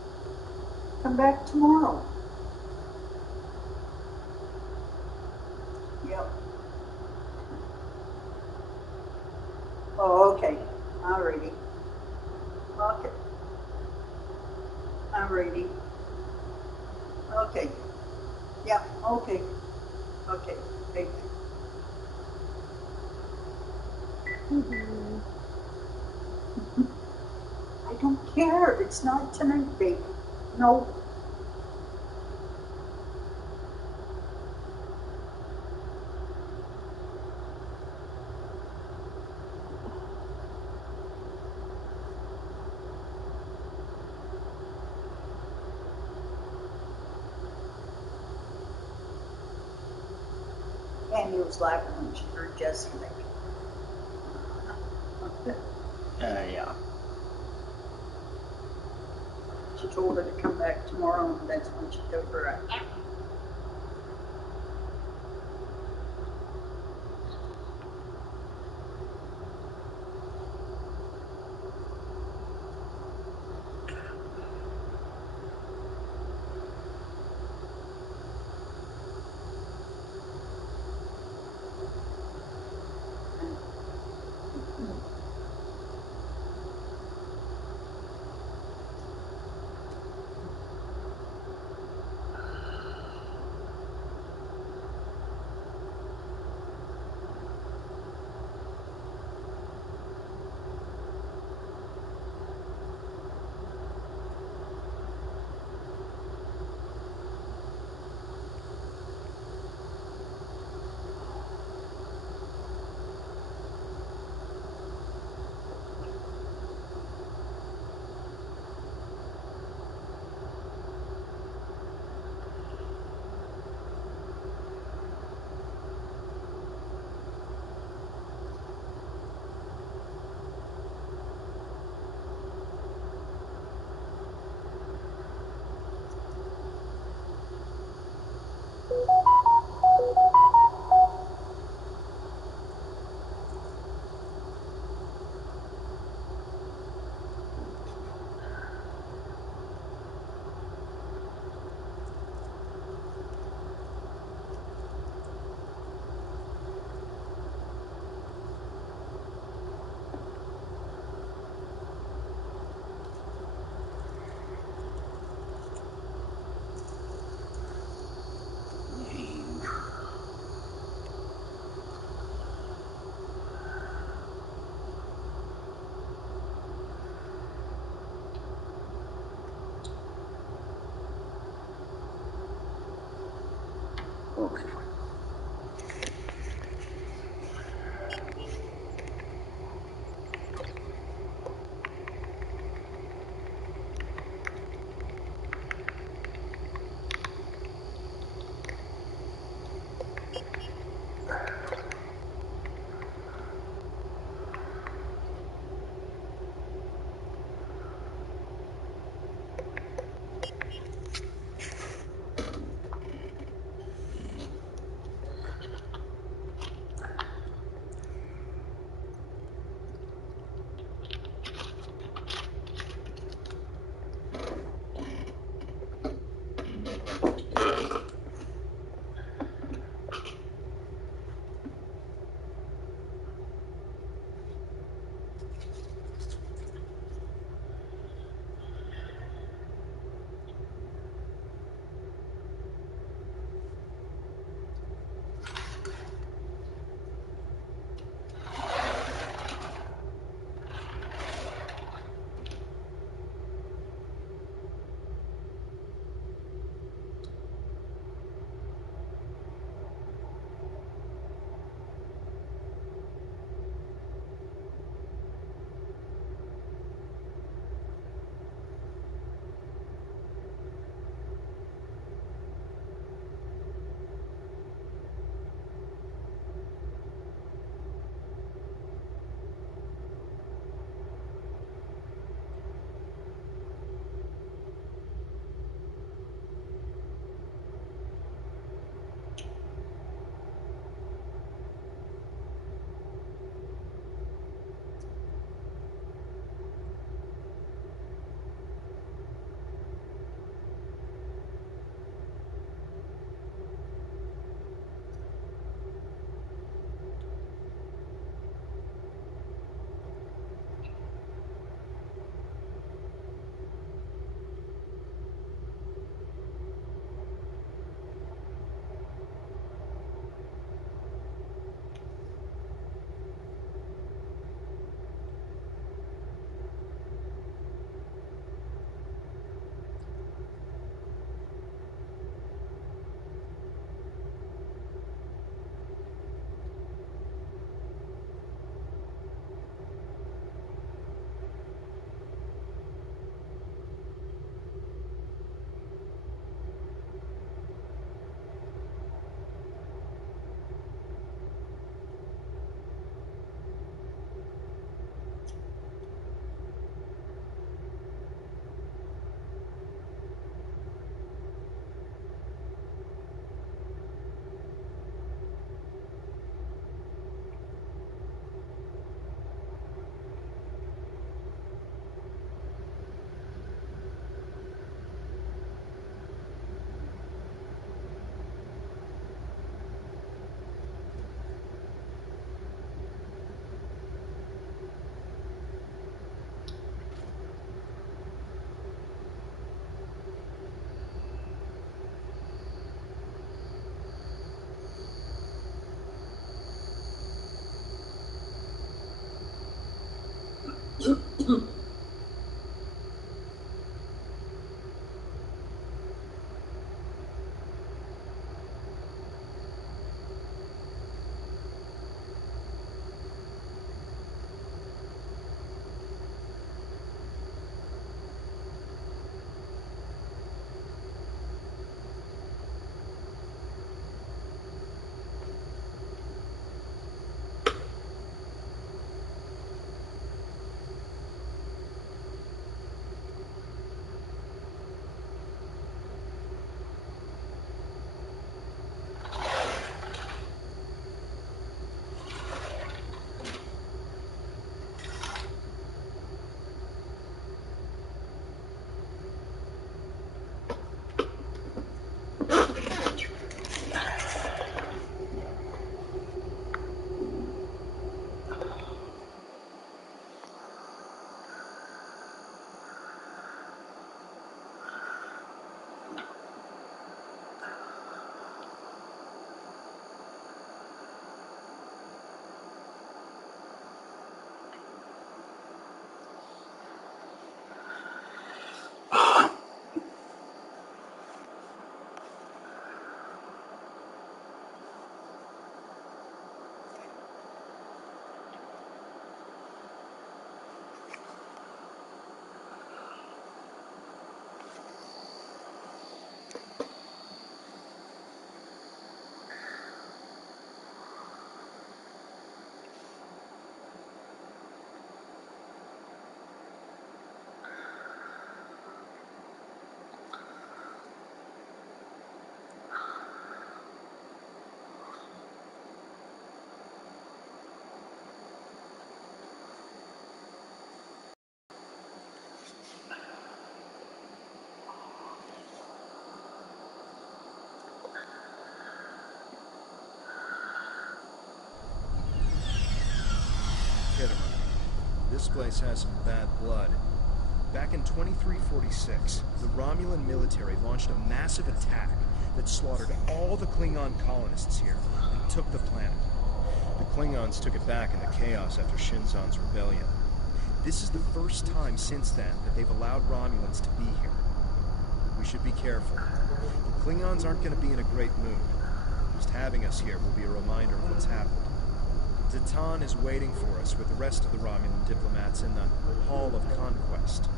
Come back tomorrow. Yep. Oh, okay. Alrighty. Okay. Alrighty. Okay. Yeah, okay. Okay. Thank you. I don't care. It's not tonight, baby. No. Annie was laughing when she heard Jesse make it. Yeah. She told her to come back tomorrow, and that's when she took her out. this place has some bad blood. Back in 2346, the Romulan military launched a massive attack that slaughtered all the Klingon colonists here and took the planet. The Klingons took it back in the chaos after Shinzon's rebellion. This is the first time since then that they've allowed Romulans to be here. We should be careful. The Klingons aren't going to be in a great mood. Just having us here will be a reminder of what's happened. Zatan is waiting for us with the rest of the Romulan diplomats in the Hall of Conquest.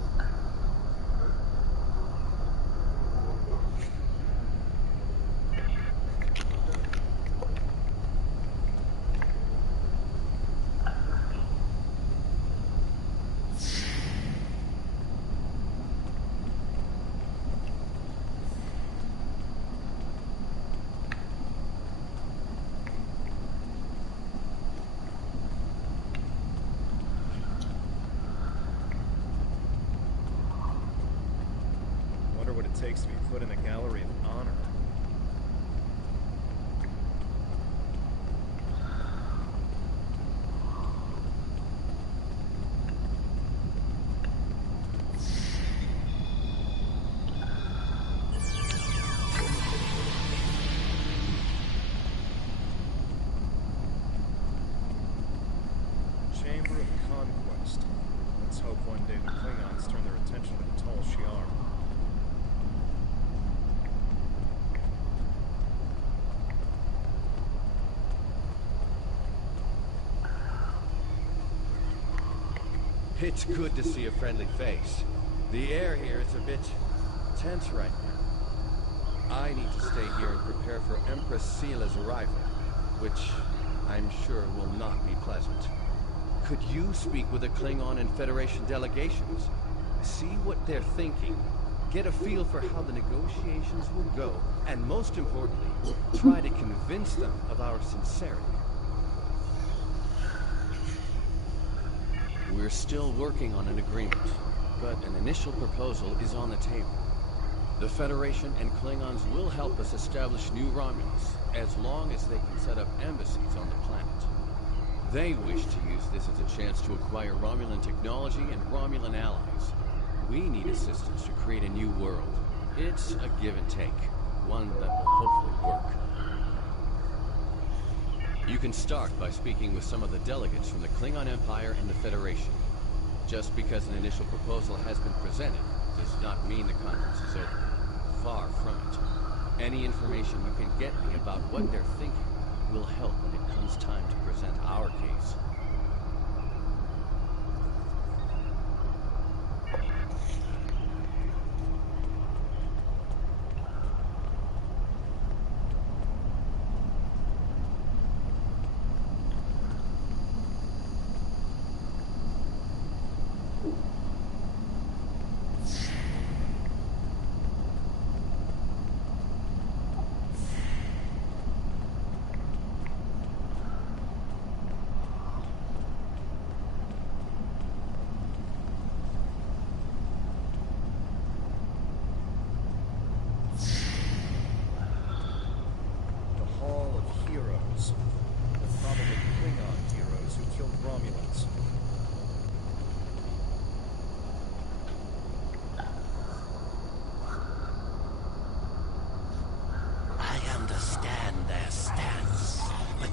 Takes to be put in the Gallery of Honor. Chamber of Conquest. Let's hope one day the Klingons turn their attention to the Tal Shiar. It's good to see a friendly face. The air here is a bit tense right now. I need to stay here and prepare for Empress Seela's arrival, which I'm sure will not be pleasant. Could you speak with the Klingon and Federation delegations? See what they're thinking, get a feel for how the negotiations will go, and most importantly, try to convince them of our sincerity. We're still working on an agreement, but an initial proposal is on the table. The Federation and Klingons will help us establish new Romulus, as long as they can set up embassies on the planet. They wish to use this as a chance to acquire Romulan technology and Romulan allies. We need assistance to create a new world. It's a give and take, one that will hopefully work. You can start by speaking with some of the delegates from the Klingon Empire and the Federation. Just because an initial proposal has been presented does not mean the conference is over. Far from it. Any information you can get me about what they're thinking will help when it comes time to present our case.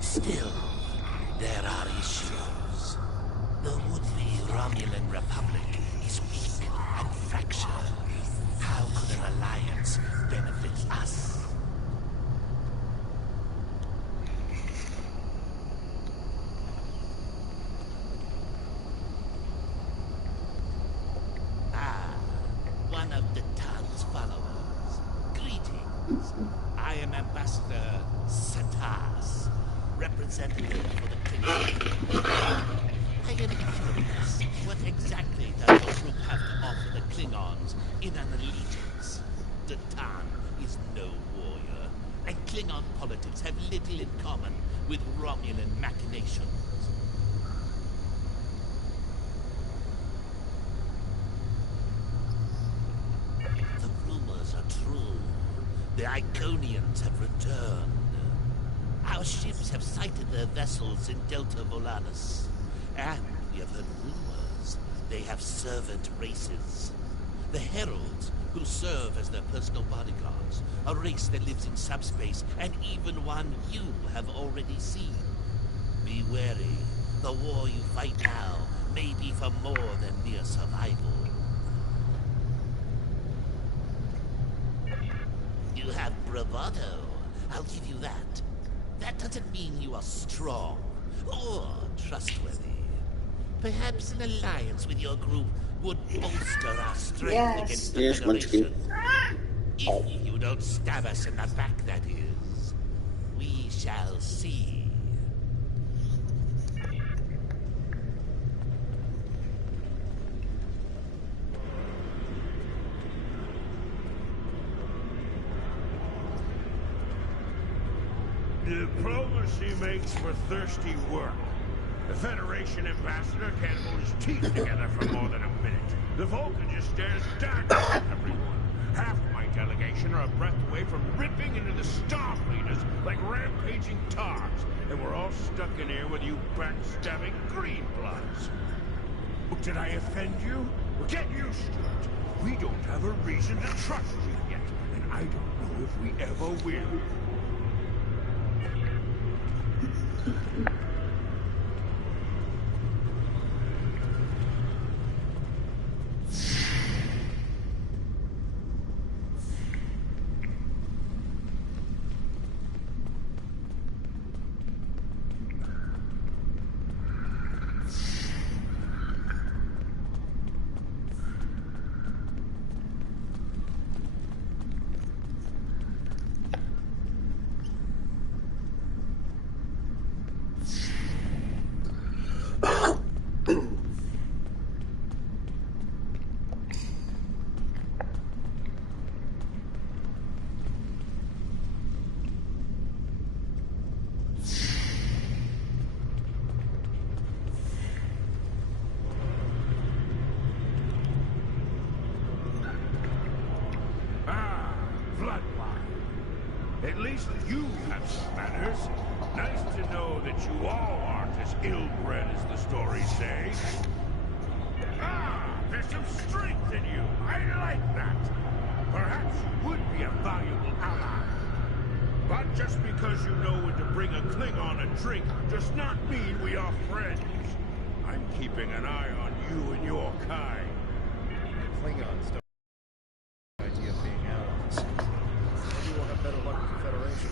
Still, there are issues. The would-be Romulan Republic is weak and fractured. How could an alliance benefit us? Ah, one of the Tan's followers. Greetings. I am Ambassador Satas, representative for the Klingon. I am curious, what exactly does the group have to offer the Klingons in an allegiance? The Tan is no warrior, and Klingon politics have little in common with Romulan machinations. The rumors are true. The Iconians have returned. Our ships have sighted their vessels in Delta Volanus, and we have heard rumors They have servant races. The Heralds, who serve as their personal bodyguards. A race that lives in subspace, and even one you have already seen. Be wary. The war you fight now may be for more than mere survival. You have bravado. I'll give you that. That doesn't mean you are strong or trustworthy. Perhaps an alliance with your group would bolster our strength against the Federation. If you don't stab us in the back, that is. We shall see. Diplomacy makes for thirsty work. The Federation ambassador can't hold his teeth together for more than a minute. The Vulcan just stares daggers at everyone. Half of my delegation are a breath away from ripping into the Starfleeters like rampaging togs, and we're all stuck in here with you backstabbing greenbloods. Did I offend you? Well, get used to it. We don't have a reason to trust you yet, and I don't know if we ever will. At least you have some manners. Nice to know that you all aren't as ill-bred as the stories say. There's some strength in you. I like that. Perhaps you would be a valuable ally. But just because you know when to bring a Klingon a drink does not mean we are friends. I'm keeping an eye on you and your kind. Klingons don't have the idea of being allies. Maybe we'll have better luck with the Federation.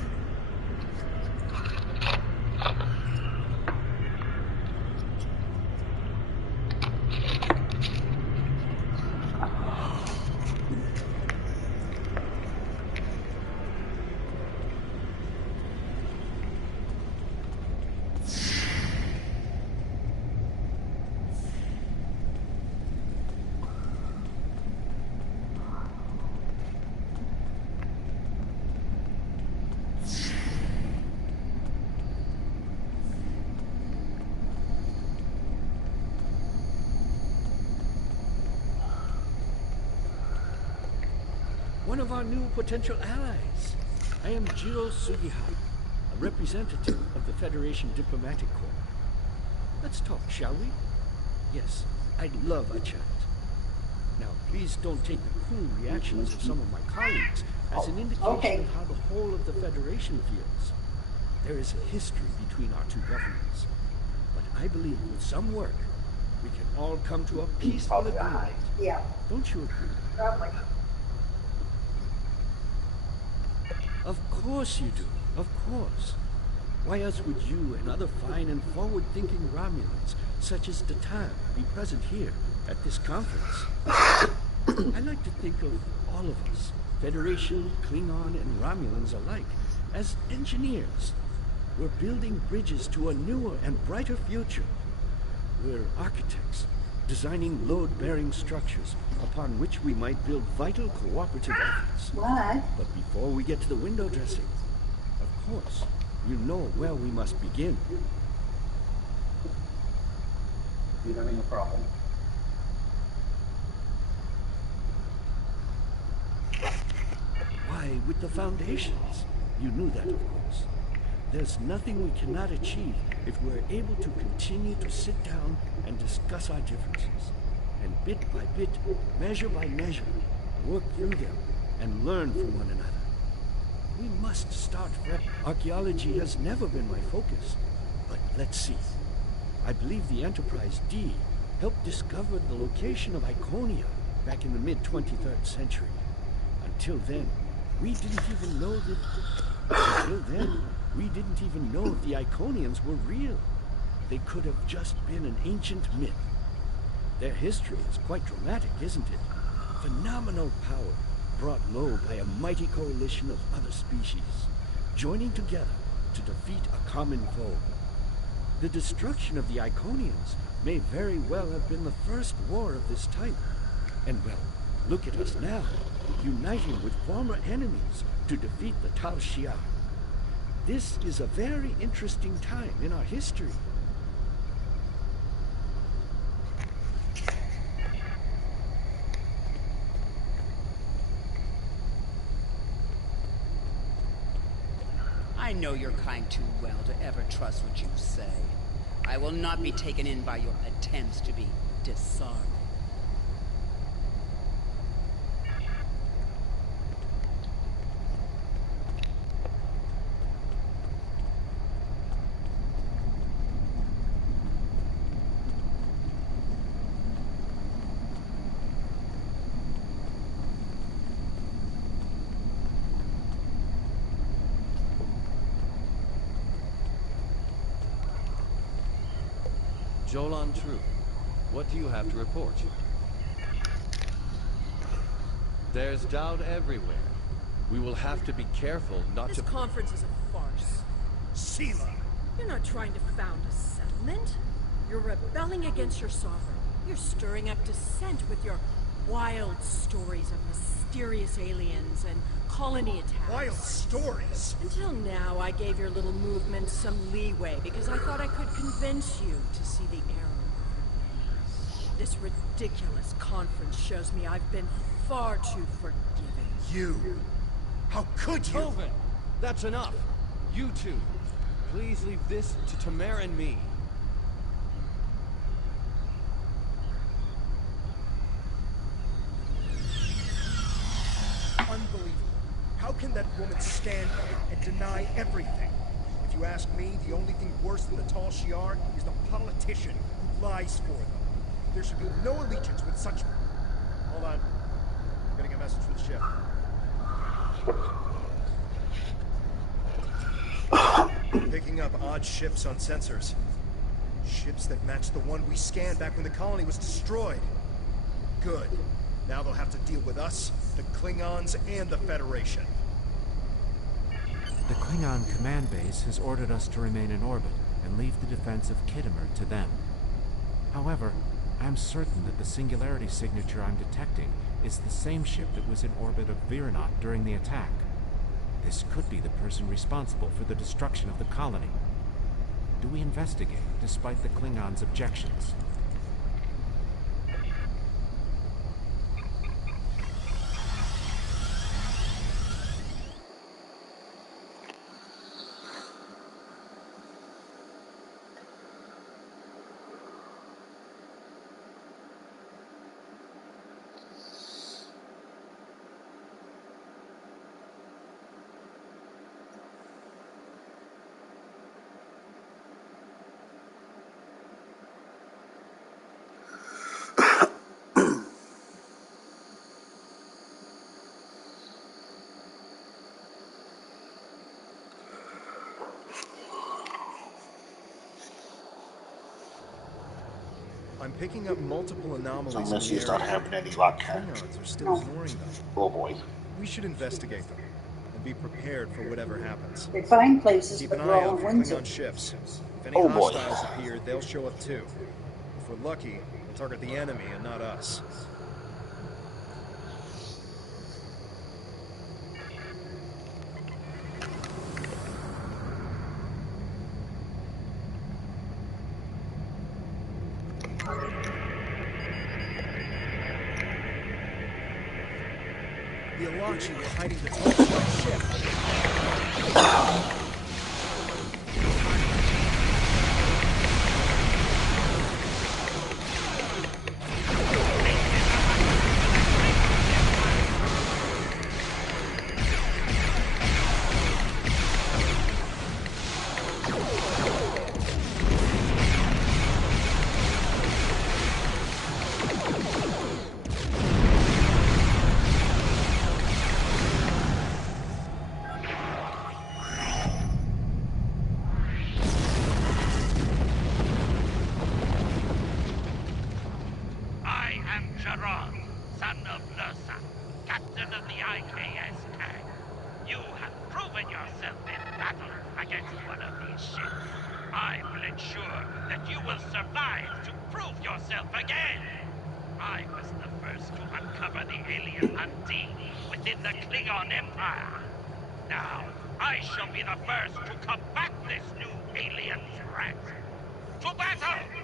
One of our new potential allies. I am Jiro Sugihara, a representative of the Federation Diplomatic Corps. Let's talk, shall we? Yes, I'd love a chat. Now, please don't take the cool reactions of some of my colleagues as an indication of how the whole of the Federation feels. There is a history between our two governments, but I believe with some work, we can all come to a peaceful agreement. Yeah. Don't you agree? Probably. Of course you do. Of course. Why else would you and other fine and forward-thinking Romulans, such as Datan, be present here at this conference? I like to think of all of us, Federation, Klingon, and Romulans alike, as engineers. We're building bridges to a newer and brighter future. We're architects, designing load-bearing structures upon which we might build vital cooperative efforts. What? But before we get to the window dressing, of course, you know where we must begin. You having a problem? Why, with the foundations. You knew that, of course. There's nothing we cannot achieve if we're able to continue to sit down and discuss our differences. and bit by bit, measure by measure, work through them and learn from one another. We must start fresh. Archaeology has never been my focus, but let's see. I believe the Enterprise D helped discover the location of Iconia back in the mid-23rd century. Until then, we didn't even know if the Iconians were real. They could have just been an ancient myth. Their history is quite dramatic, isn't it? Phenomenal power brought low by a mighty coalition of other species, joining together to defeat a common foe. The destruction of the Iconians may very well have been the first war of this type. And well, look at us now, uniting with former enemies to defeat the Tal Shiar. This is a very interesting time in our history. I know your kind too well to ever trust what you say. I will not be taken in by your attempts to be disarmed. Jolan True, what do you have to report? There's doubt everywhere. We will have to be careful not to... This conference is a farce. Sela! You're not trying to found a settlement. You're rebelling against your sovereign. You're stirring up dissent with your wild stories of mysterious aliens and colony attacks. Wild stories? Until now, I gave your little movement some leeway because I thought I could convince you to see the error. This ridiculous conference shows me I've been far too forgiving. You? How could you? Tovin, that's enough. You two, please leave this to Tamara and me. Unbelievable. How can that woman stand and deny everything? If you ask me, the only thing worse than the Tal Shiar is the politician who lies for them. There should be no allegiance with such... Hold on. I'm getting a message from the ship. Picking up odd ships on sensors. Ships that match the one we scanned back when the colony was destroyed. Good. Now they'll have to deal with us, the Klingons, and the Federation. The Klingon command base has ordered us to remain in orbit and leave the defense of Kittimer to them. However, I'm certain that the singularity signature I'm detecting is the same ship that was in orbit of Virenot during the attack. This could be the person responsible for the destruction of the colony. Do we investigate, despite the Klingons' objections? I'm picking up multiple anomalies in Unless the you start area. having any luck. Klingons are still ignoring them. Oh boy. We should investigate them and be prepared for whatever happens. They find places, Keep but an they're eye all out for Windsor. Klingon ships. If any Oh, boy. hostiles appear, they'll show up too. If we're lucky, we'll target the enemy and not us. The Alachi were hiding the Tolstoy ship. ensure that you will survive to prove yourself again. I was the first to uncover the alien Undine within the Klingon Empire. Now, I shall be the first to combat this new alien threat. To battle!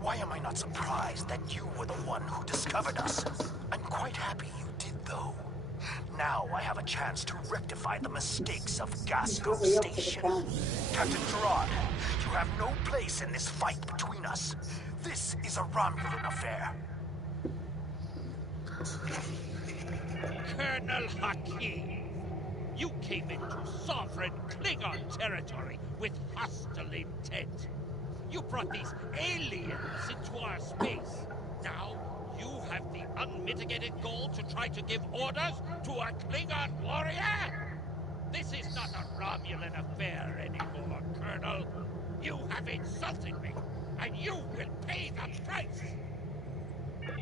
Why am I not surprised that you were the one who discovered us? I'm quite happy you did, though. Now I have a chance to rectify the mistakes of Gasco Station. Captain Gerard, you have no place in this fight between us. This is a Romulan affair. Colonel Hakim, you came into sovereign Klingon territory with hostile intent. You brought these aliens into our space. Now, you have the unmitigated goal to try to give orders to a Klingon warrior? This is not a Romulan affair anymore, Colonel. You have insulted me, and you will pay the price!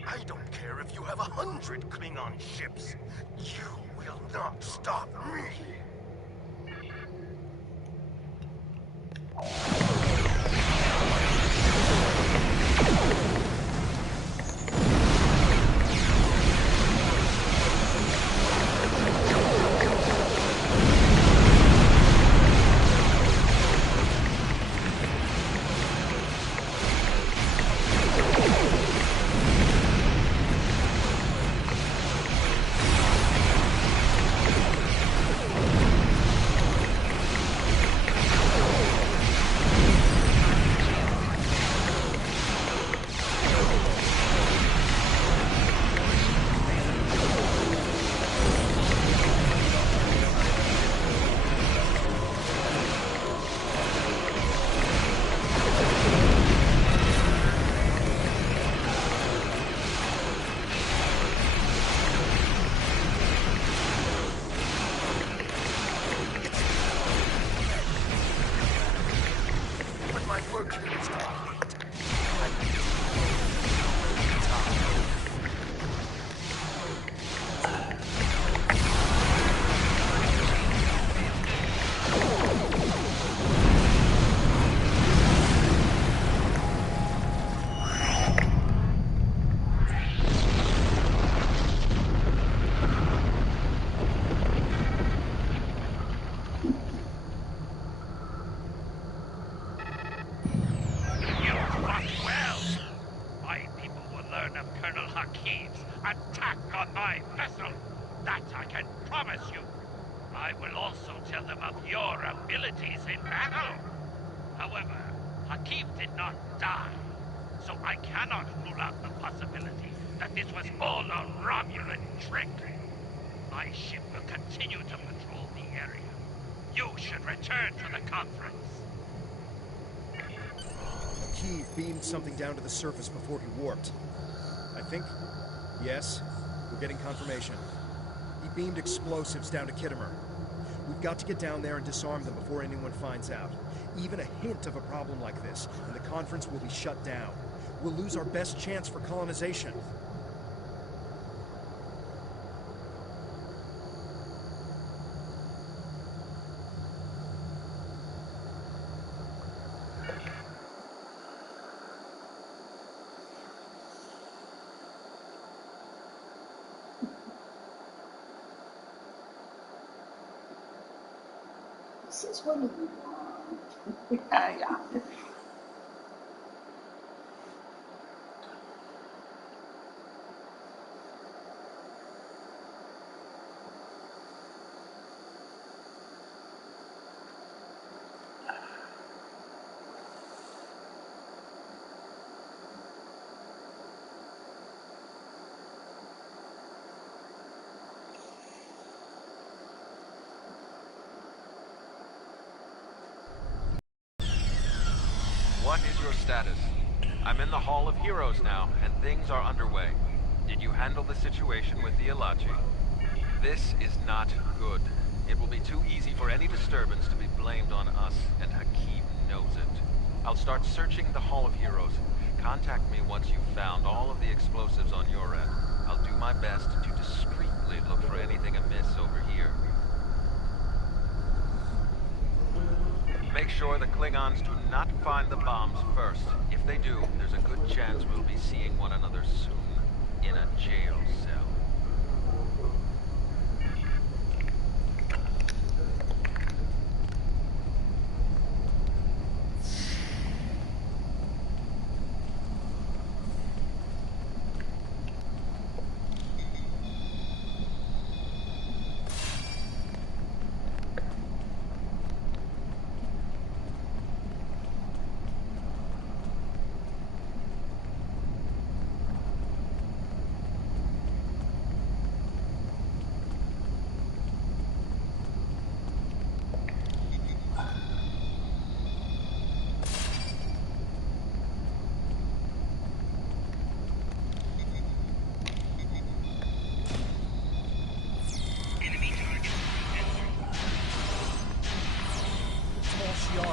I don't care if you have 100 Klingon ships. You will not stop me! Something down to the surface before he warped. I think, yes, we're getting confirmation. He beamed explosives down to Kittimer. We've got to get down there and disarm them before anyone finds out. Even a hint of a problem like this, and the conference will be shut down. We'll lose our best chance for colonization. This is what you want. Yeah. What is your status? I'm in the Hall of Heroes now, and things are underway. Did you handle the situation with the Ilachi? This is not good. It will be too easy for any disturbance to be blamed on us, and Hakim knows it. I'll start searching the Hall of Heroes. Contact me once you've found all of the explosives on your end. I'll do my best to discreetly look for anything amiss over here. Make sure the Klingons do not find the bombs first. If they do, there's a good chance we'll be seeing one another soon. In a jail cell.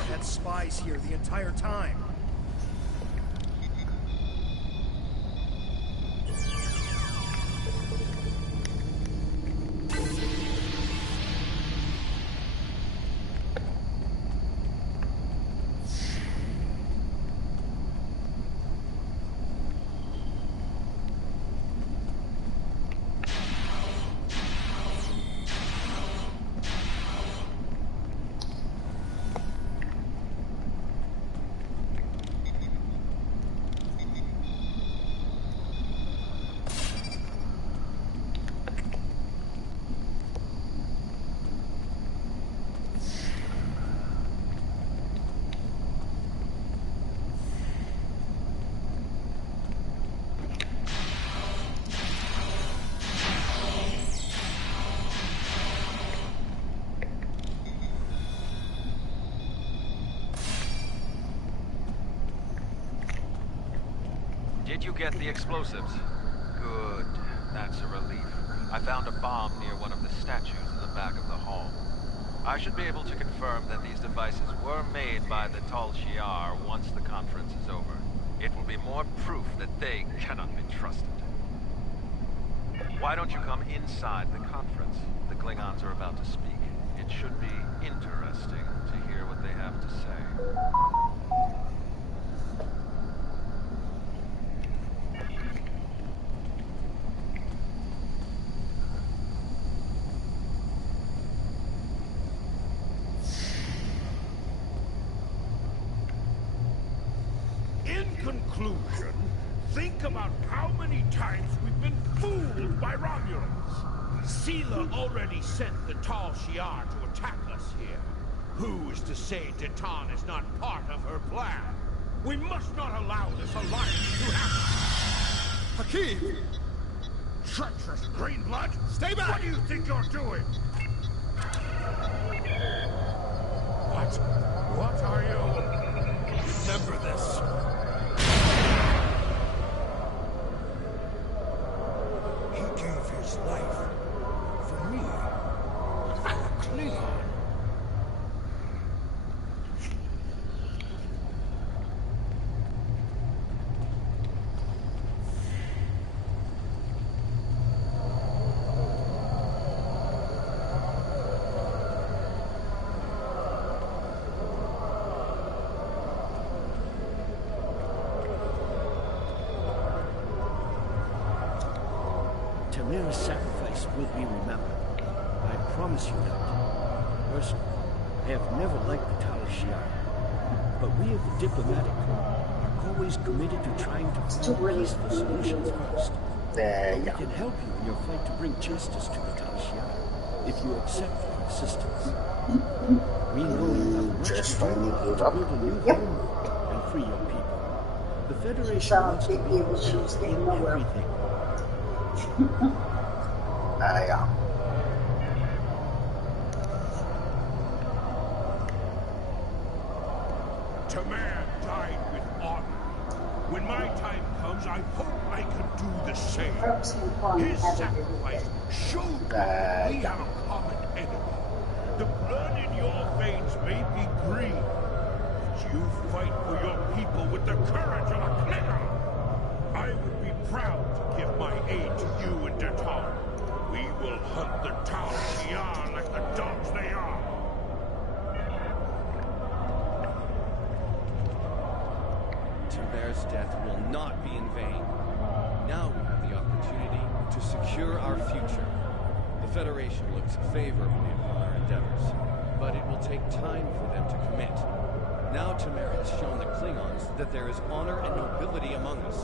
Had spies here the entire time. Did you get the explosives? Good. That's a relief. I found a bomb near one of the statues in the back of the hall. I should be able to confirm that these devices were made by the Tal Shiar once the conference is over. It will be more proof that they cannot be trusted. Why don't you come inside the conference? The Klingons are about to speak. It should be interesting to hear what they have to say. Conclusion, think about how many times we've been fooled by Romulans. Sela already sent the Tal Shiar to attack us here. Who is to say Detan is not part of her plan? We must not allow this alliance to happen. Hakim! Treacherous green blood! Stay back! What do you think you're doing? What are you? Remember this. He gave his life for me, for a Klingon. Your sacrifice will be remembered. I promise you that. Personally, I have never liked the Tal Shiar, but we of the diplomatic corps are always committed to trying to find peaceful solutions first. But we can help you in your fight to bring justice to the Tal Shiar if you accept our assistance. We know you have much to do to build a new home and free your people. The Federation wants to be involved in everything. Yeah. Tamer died with honor. When my time comes, I hope I can do the same. His sacrifice showed me that we have a common enemy. The blood in your veins may be green, but you fight for your people with the courage of a Klingon. I would be proud to give my aid to you and Datar. We will hunt the Tal Shiar like the dogs they are. Tamer's death will not be in vain. Now we have the opportunity to secure our future. The Federation looks favorably upon our endeavors, but it will take time for them to commit. Now Tamer has shown the Klingons that there is honor and nobility among us.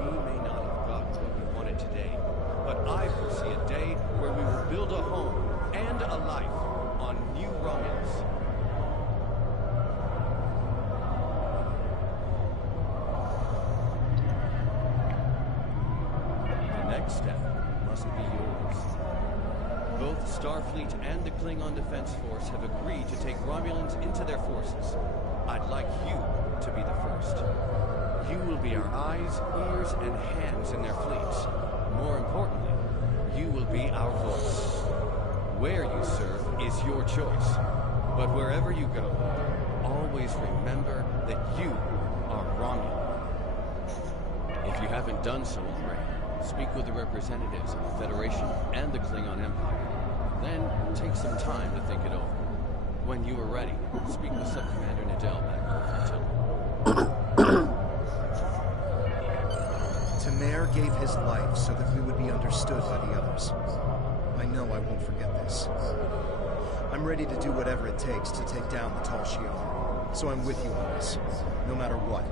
We may not have gotten what we wanted today, but I foresee a day where we will build a home and a life on New Romulus. The next step must be yours. Both Starfleet and the Klingon Defense Force have agreed to take Romulans into their forces. I'd like you to be the first. You will be our eyes, ears, and hands in their fleets. More importantly, you will be our voice. Where you serve is your choice. But wherever you go, always remember that you are Romulan. If you haven't done so already, speak with the representatives of the Federation and the Klingon Empire. Then take some time to think it over. When you are ready, speak with Subcommander Nadell back on the flotilla. Tamer gave his life so that we would be understood by the others. I know I won't forget this. I'm ready to do whatever it takes to take down the Tal Shiar, so I'm with you on this, no matter what.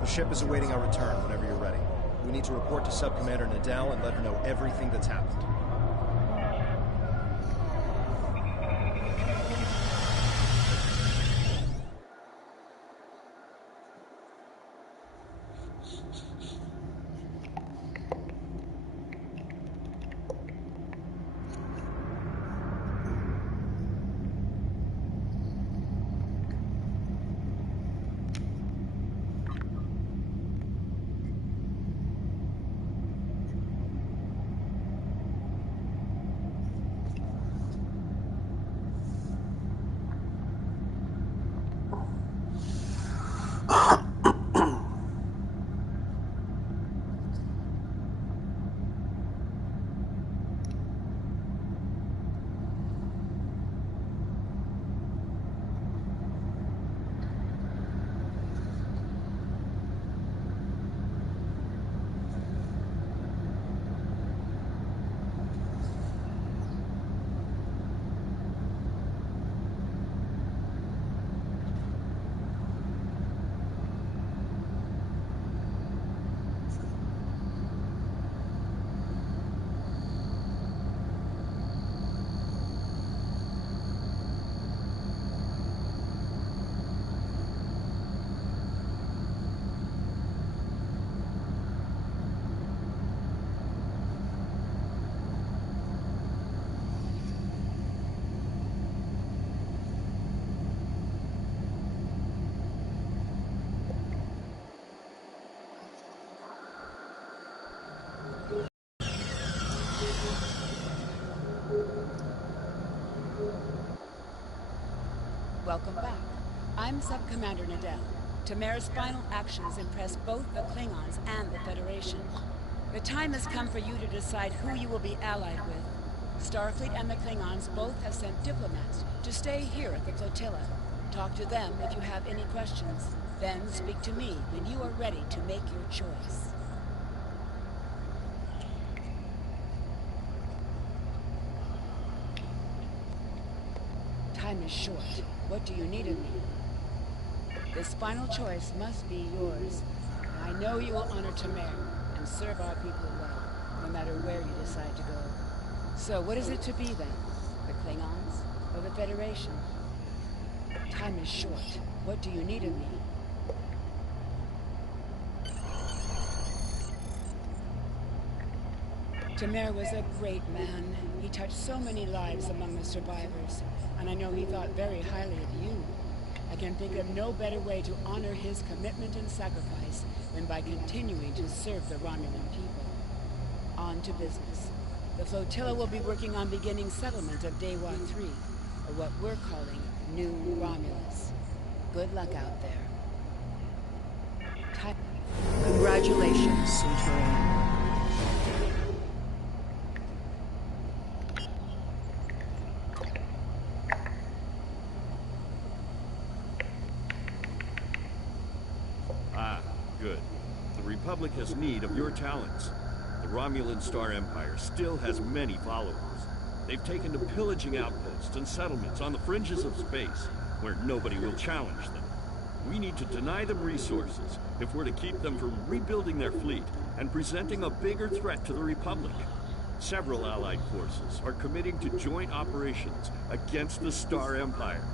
The ship is awaiting our return whenever you're ready. We need to report to Subcommander Nadell and let her know everything that's happened. Welcome back. I'm Subcommander Nadell. Tamer's final actions impressed both the Klingons and the Federation. The time has come for you to decide who you will be allied with. Starfleet and the Klingons both have sent diplomats to stay here at the flotilla. Talk to them if you have any questions. Then speak to me when you are ready to make your choice. Time is short. What do you need of me? This final choice must be yours. I know you will honor Tamer and serve our people well, no matter where you decide to go. So what is it to be then? The Klingons or the Federation? Time is short. What do you need of me? Tamer was a great man. He touched so many lives among the survivors, and I know he thought very highly of you. I can think of no better way to honor his commitment and sacrifice than by continuing to serve the Romulan people. On to business. The flotilla will be working on beginning settlement of Dewa 3, or what we're calling New Romulus. Good luck out there. Congratulations, Centurion. Good. The Republic has need of your talents. The Romulan Star Empire still has many followers. They've taken to pillaging outposts and settlements on the fringes of space, where nobody will challenge them. We need to deny them resources if we're to keep them from rebuilding their fleet and presenting a bigger threat to the Republic. Several Allied forces are committing to joint operations against the Star Empire.